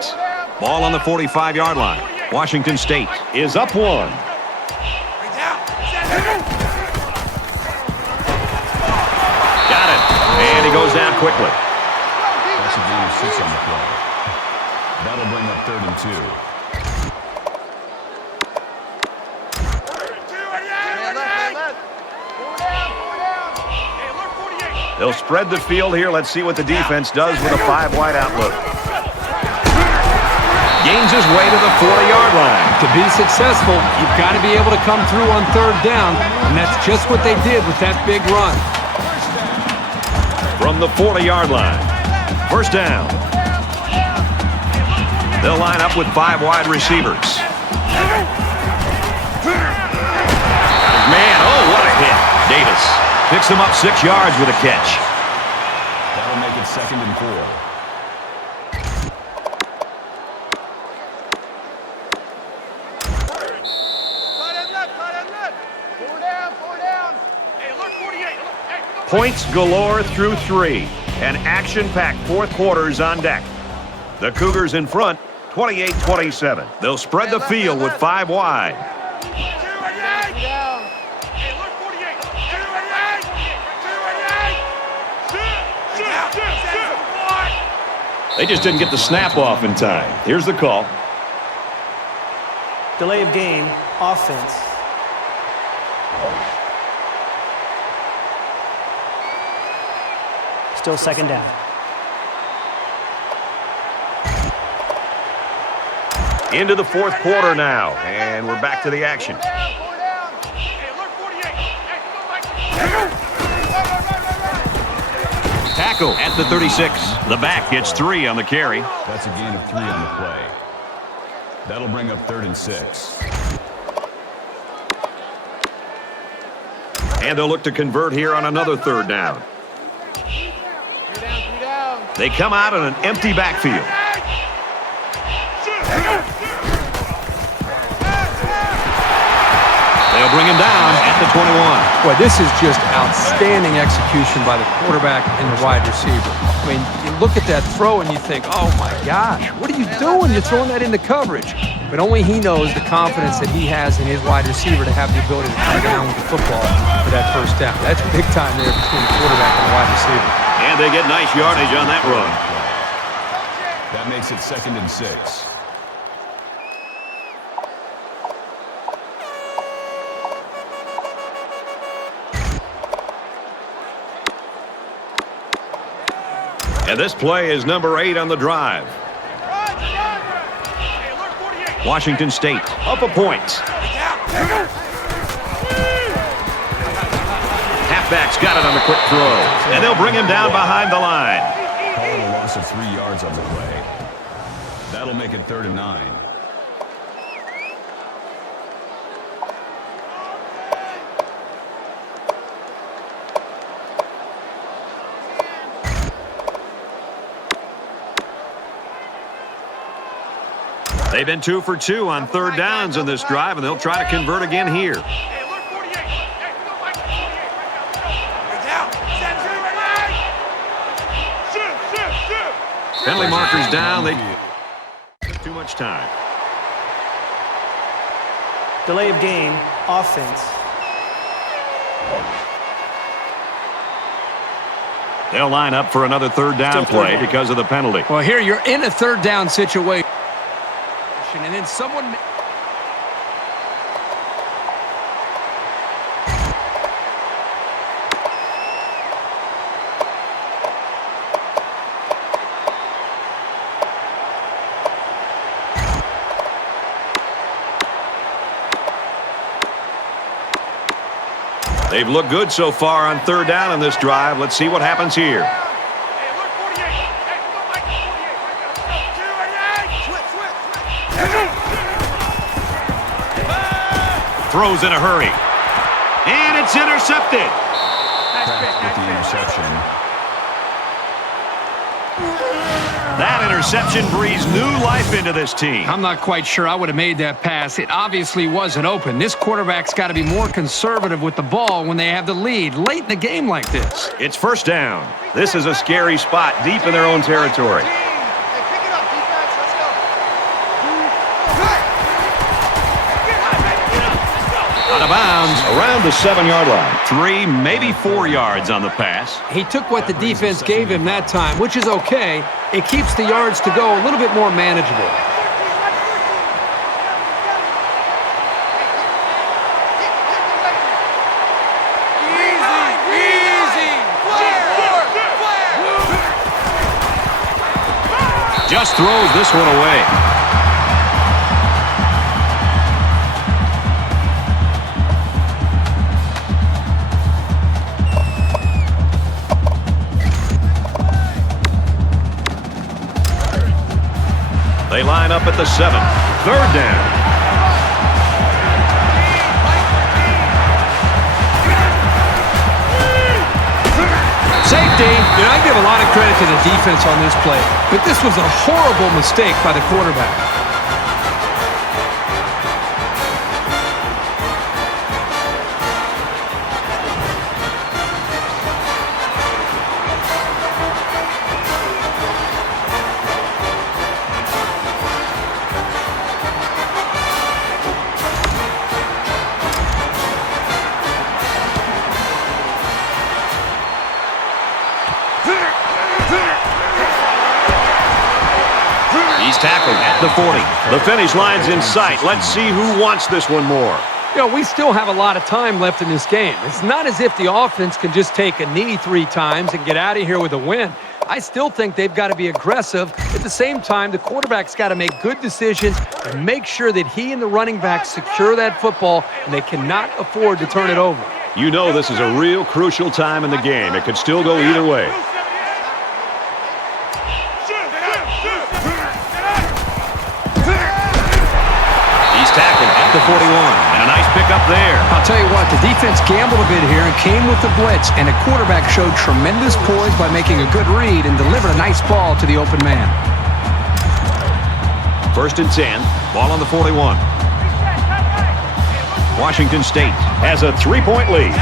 Ball on the 45-yard line. Washington State is up 1. Got it. And he goes down quickly. That's a gain of 6 on the play. That'll bring up 3rd and 2. They'll spread the field here. Let's see what the defense does with a 5-wide outlook. Gains his way to the 40-yard line. To be successful, you've got to be able to come through on 3rd down, and that's just what they did with that big run. From the 40-yard line. First down. They'll line up with 5 wide receivers. Man, oh, what a hit. Davis picks them up 6 yards with a catch. That'll make it 2nd and 4. Four down. Hey, alert 48. Points galore through 3. An action-packed fourth quarter is on deck. The Cougars in front, 28-27. They'll spread the field with 5 wide. They just didn't get the snap off in time. Here's the call. Delay of game, offense. Still second down. Into the fourth quarter now, and we're back to the action. Tackle at the 36. The back gets 3 on the carry. That's a gain of 3 on the play. That'll bring up 3rd and 6. And they'll look to convert here on another 3rd down. They come out in an empty backfield. They'll bring him down at the 21. Boy, this is just outstanding execution by the quarterback and the wide receiver. I mean, you look at that throw and you think, oh my gosh, what are you doing? You're throwing that into coverage. But only he knows the confidence that he has in his wide receiver to have the ability to come down with the football for that first down. That's big time there between the quarterback and the wide receiver. And they get nice yardage on that run. That makes it 2nd and 6. And this play is number 8 on the drive. Washington State up a point. Halfback's got it on the quick throw. And they'll bring him down behind the line. Calling a loss of 3 yards on the play. That'll make it 3rd and 9. They've been 2 for 2 on 3rd downs in this drive, and they'll try to convert again here. Penalty markers down. They took too much time. Delay of game, offense. They'll line up for another 3rd down play because of the penalty. Well, here you're in a 3rd down situation. And then someone... They've looked good so far on 3rd down in this drive. Let's see what happens here. Throws in a hurry. And it's intercepted. With the interception. That interception breathes new life into this team. I'm not quite sure I would have made that pass. It obviously wasn't open. This quarterback's got to be more conservative with the ball when they have the lead late in the game like this. It's 1st down. This is a scary spot deep in their own territory. Out of bounds around the 7-yard line. 3, maybe 4 yards on the pass. He took what the defense gave him that time, which is okay. It keeps the yards to go a little bit more manageable. Just throws this one away. They line up at the 7. 3rd down. Safety. You know, I give a lot of credit to the defense on this play, but this was a horrible mistake by the quarterback. the 40. The finish line's in sight. Let's see who wants this one more. You know, we still have a lot of time left in this game. It's not as if the offense can just take a knee 3 times and get out of here with a win. I still think they've got to be aggressive. At the same time, the quarterback's got to make good decisions and make sure that he and the running back secure that football, and they cannot afford to turn it over. You know this is a real crucial time in the game. It could still go either way. He's tackled at the 41. And a nice pickup there. I'll tell you what, the defense gambled a bit here and came with the blitz, and the quarterback showed tremendous poise by making a good read and delivered a nice ball to the open man. 1st and 10. Ball on the 41. Washington State has a 3-point lead.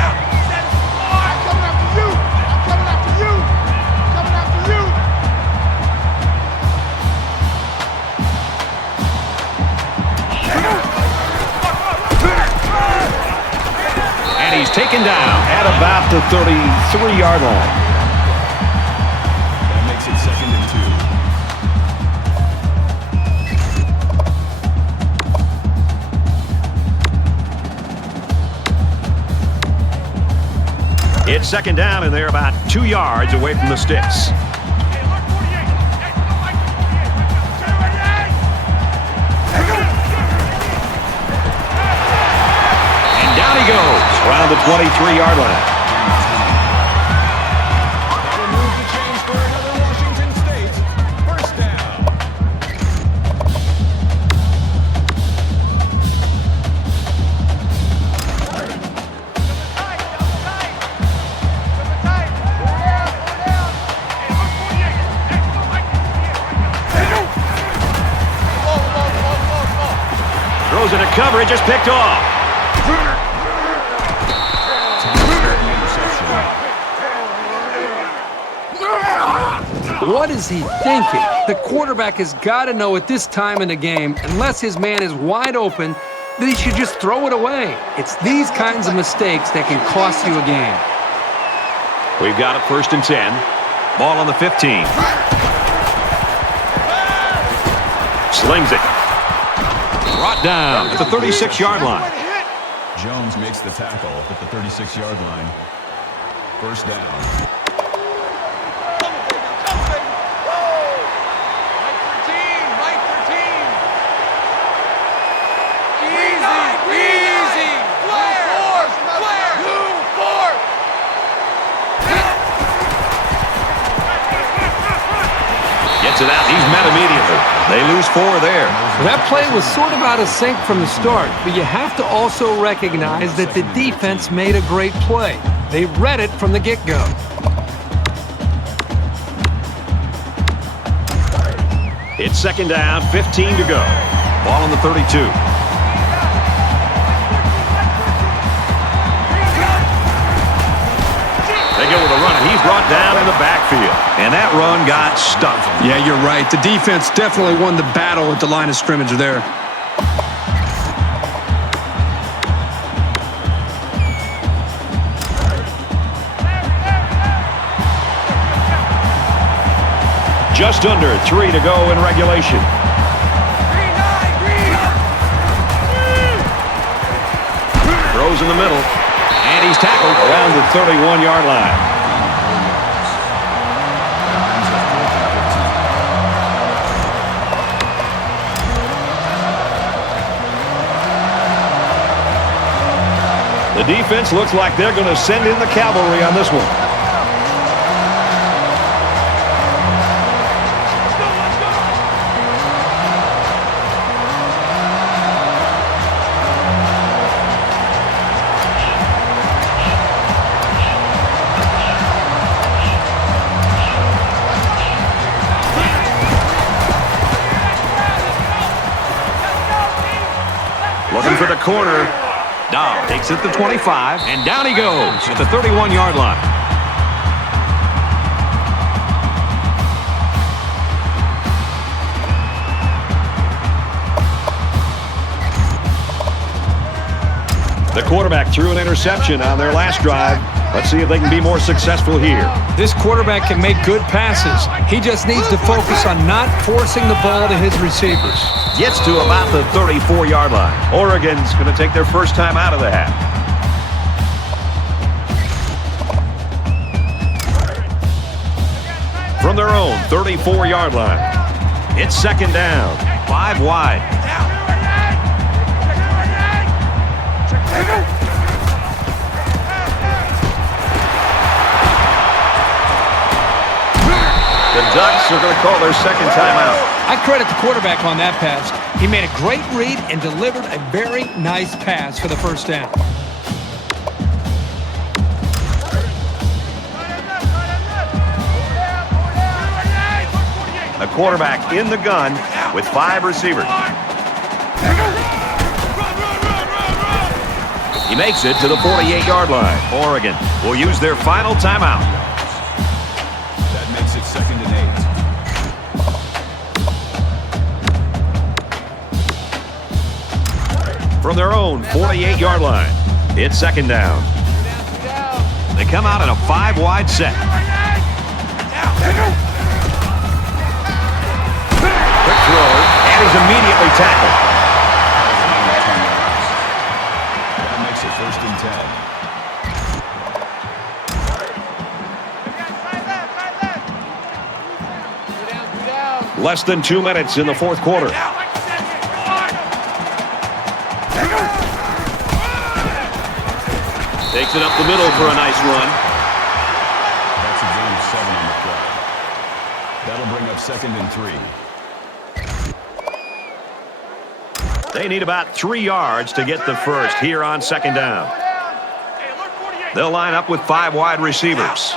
And he's taken down at about the 33-yard line. That makes it 2nd and 2. It's 2nd down, and they're about 2 yards away from the sticks. And down he goes around the 23-yard line. That'll move the chains for another Washington State. 1st down. Throws into coverage, just picked off. What is he thinking? The quarterback has got to know at this time in the game, unless his man is wide open, that he should just throw it away. It's these kinds of mistakes that can cost you a game. We've got it 1st and 10. Ball on the 15. Slings it. Brought down at the 36-yard line. Jones makes the tackle at the 36-yard line. 1st down. Gets it out. He's met immediately. They lose 4 there. That play was sort of out of sync from the start, but you have to also recognize that the defense made a great play. They read it from the get-go. It's 2nd down, 15 to go. Ball on the 32. They go with a run, and he's brought down in the backfield. And that run got stuffed. Yeah, you're right. The defense definitely won the battle at the line of scrimmage there. Just under 3 to go in regulation. Throws in the middle. And he's tackled around the 31-yard line. The defense looks like they're going to send in the cavalry on this one. Looking for the corner. Dow takes it to 25, and down he goes at the 31-yard line. The quarterback threw an interception on their last drive. Let's see if they can be more successful here. This quarterback can make good passes. He just needs to focus on not forcing the ball to his receivers. Gets to about the 34-yard line. Oregon's going to take their first time out of the half. From their own 34-yard line. It's second down. 5 wide. The Ducks are going to call their second timeout. I credit the quarterback on that pass. He made a great read and delivered a very nice pass for the first down. A quarterback in the gun with 5 receivers. He makes it to the 48-yard line. Oregon will use their final timeout. That makes it 2nd and 8. From their own 48-yard line, it's second down. They come out in a 5-wide set. Quick throw, and he's immediately tackled. That makes it 1st and 10. Less than 2 minutes in the fourth quarter. Takes it up the middle for a nice run. That's a gain of 7 on the play. That'll bring up 2nd and 3. They need about 3 yards to get the first here on second down. They'll line up with 5 wide receivers.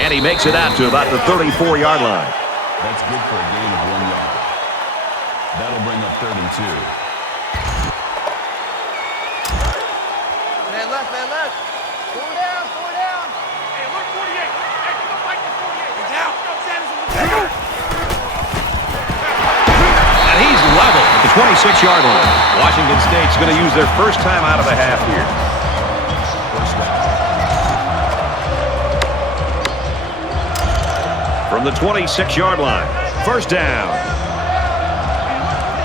And he makes it out to about the 34-yard line. That's good for a gain of 1 yard. That'll bring up 3rd and 2. Man left, man left. Four down, four down. Hey, look, 48. Hey, come on, fight the 48. He's out. And he's level at the 26-yard line. Washington State's going to use their first time out of the half here. First down. From the 26-yard line, first down.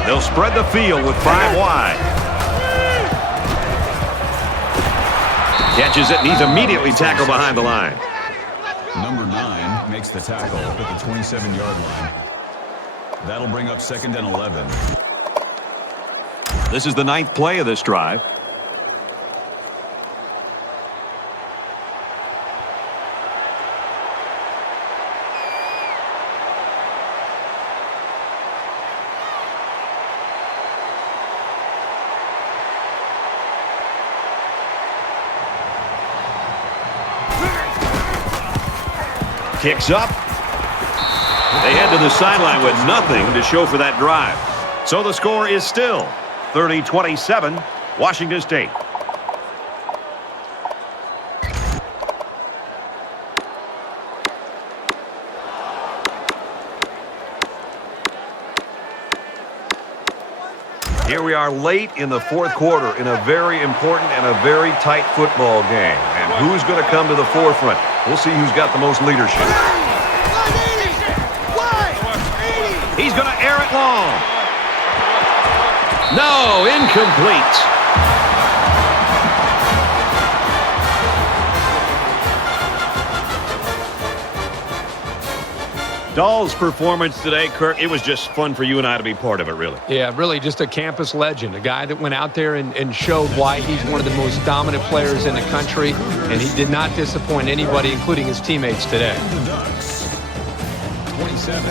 They'll spread the field with 5 wide. Catches it, and he's immediately tackled behind the line. Number 9 makes the tackle at the 27-yard line. That'll bring up 2nd and 11. This is the 9th play of this drive. Kicks up. They head to the sideline with nothing to show for that drive. So the score is still 30-27, Washington State. Here we are late in the fourth quarter in a very important and a very tight football game. And who's going to come to the forefront? We'll see who's got the most leadership. He's going to air it long. No, incomplete. Dahl's performance today, Kirk, it was just fun for you and I to be part of it, really. Yeah, really just a campus legend, a guy that went out there and showed why he's one of the most dominant players in the country, and he did not disappoint anybody, including his teammates today. The Ducks. 27.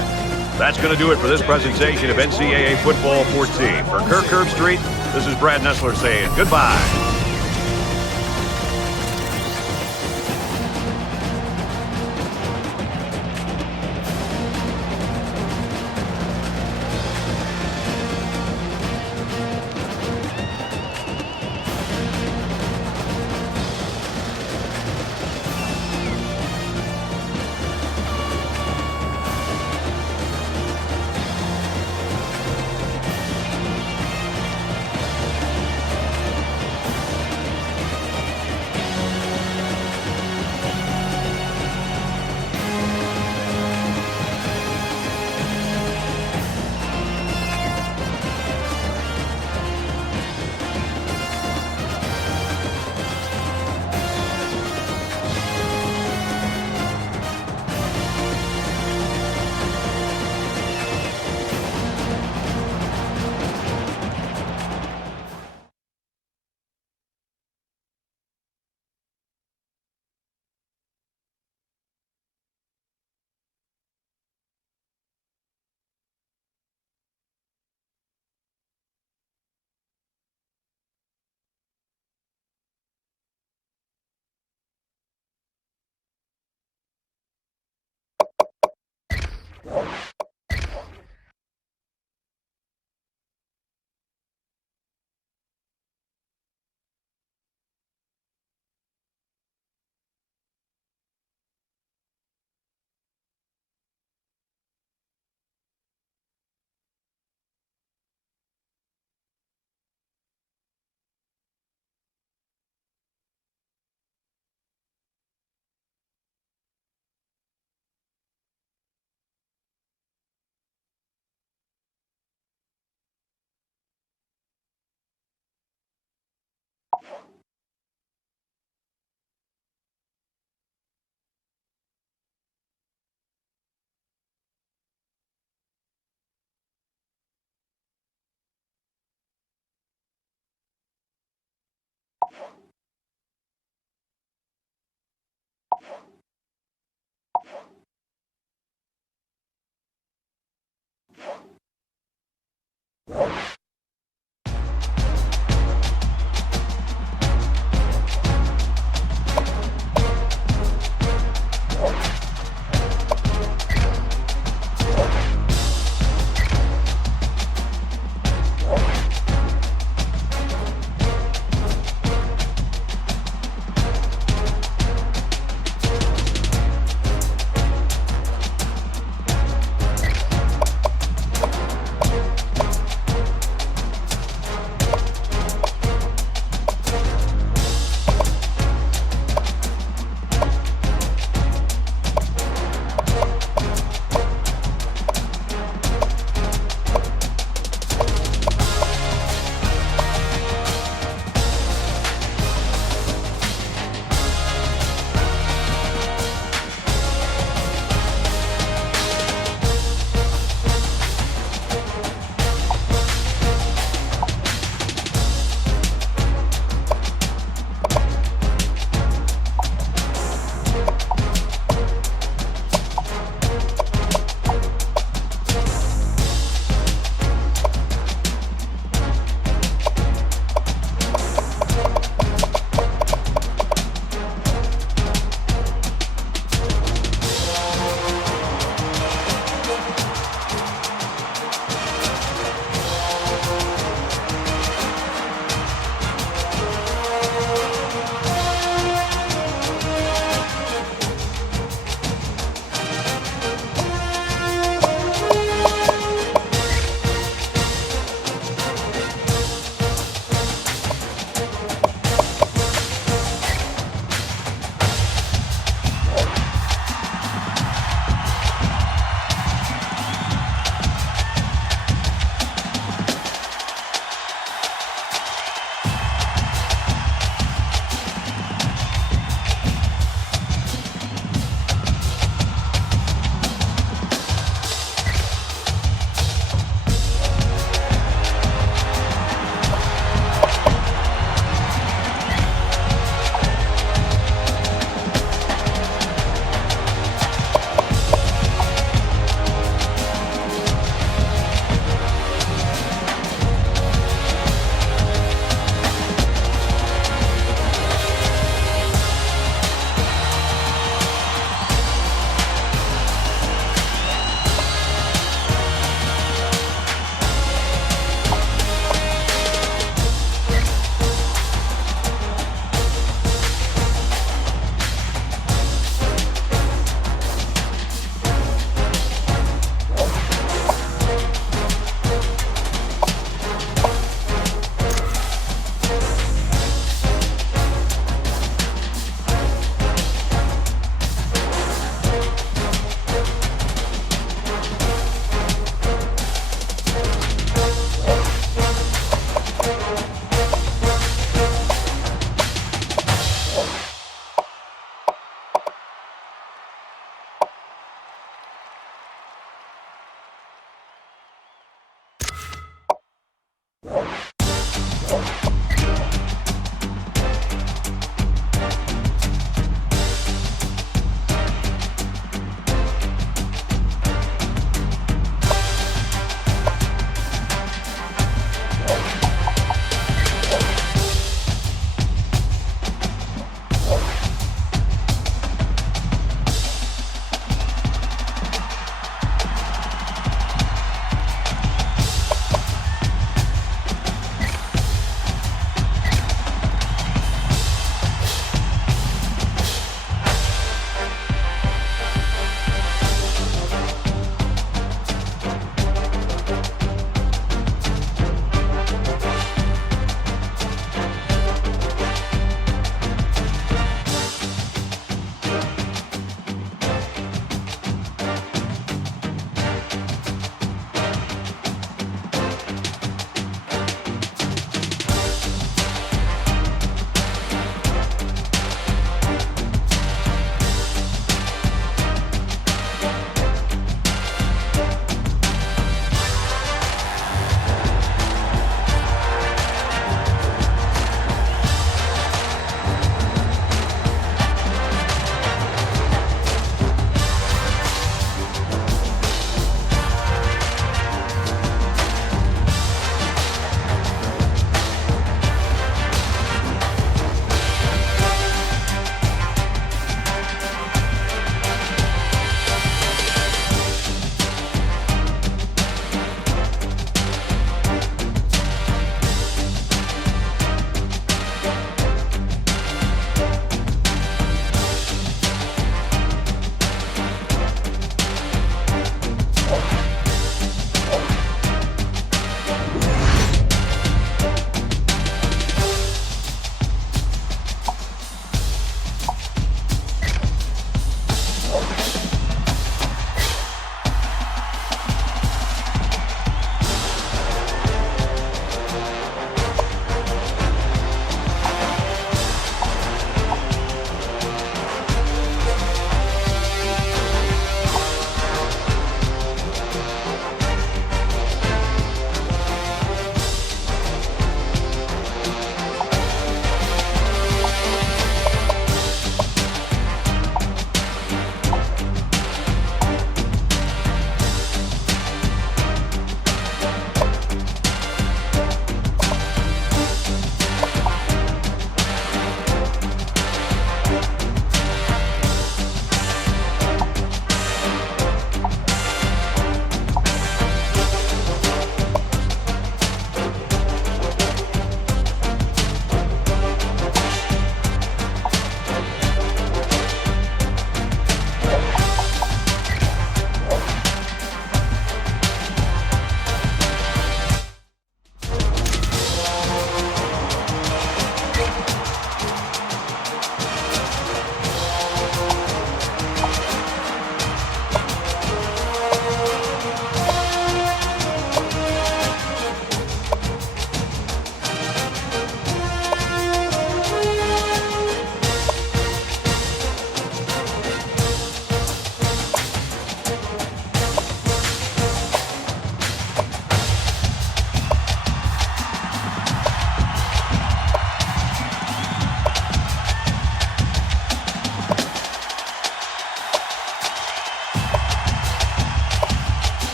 That's going to do it for this presentation of NCAA Football 14. For Kirk Herbstreit, this is Brad Nessler saying goodbye.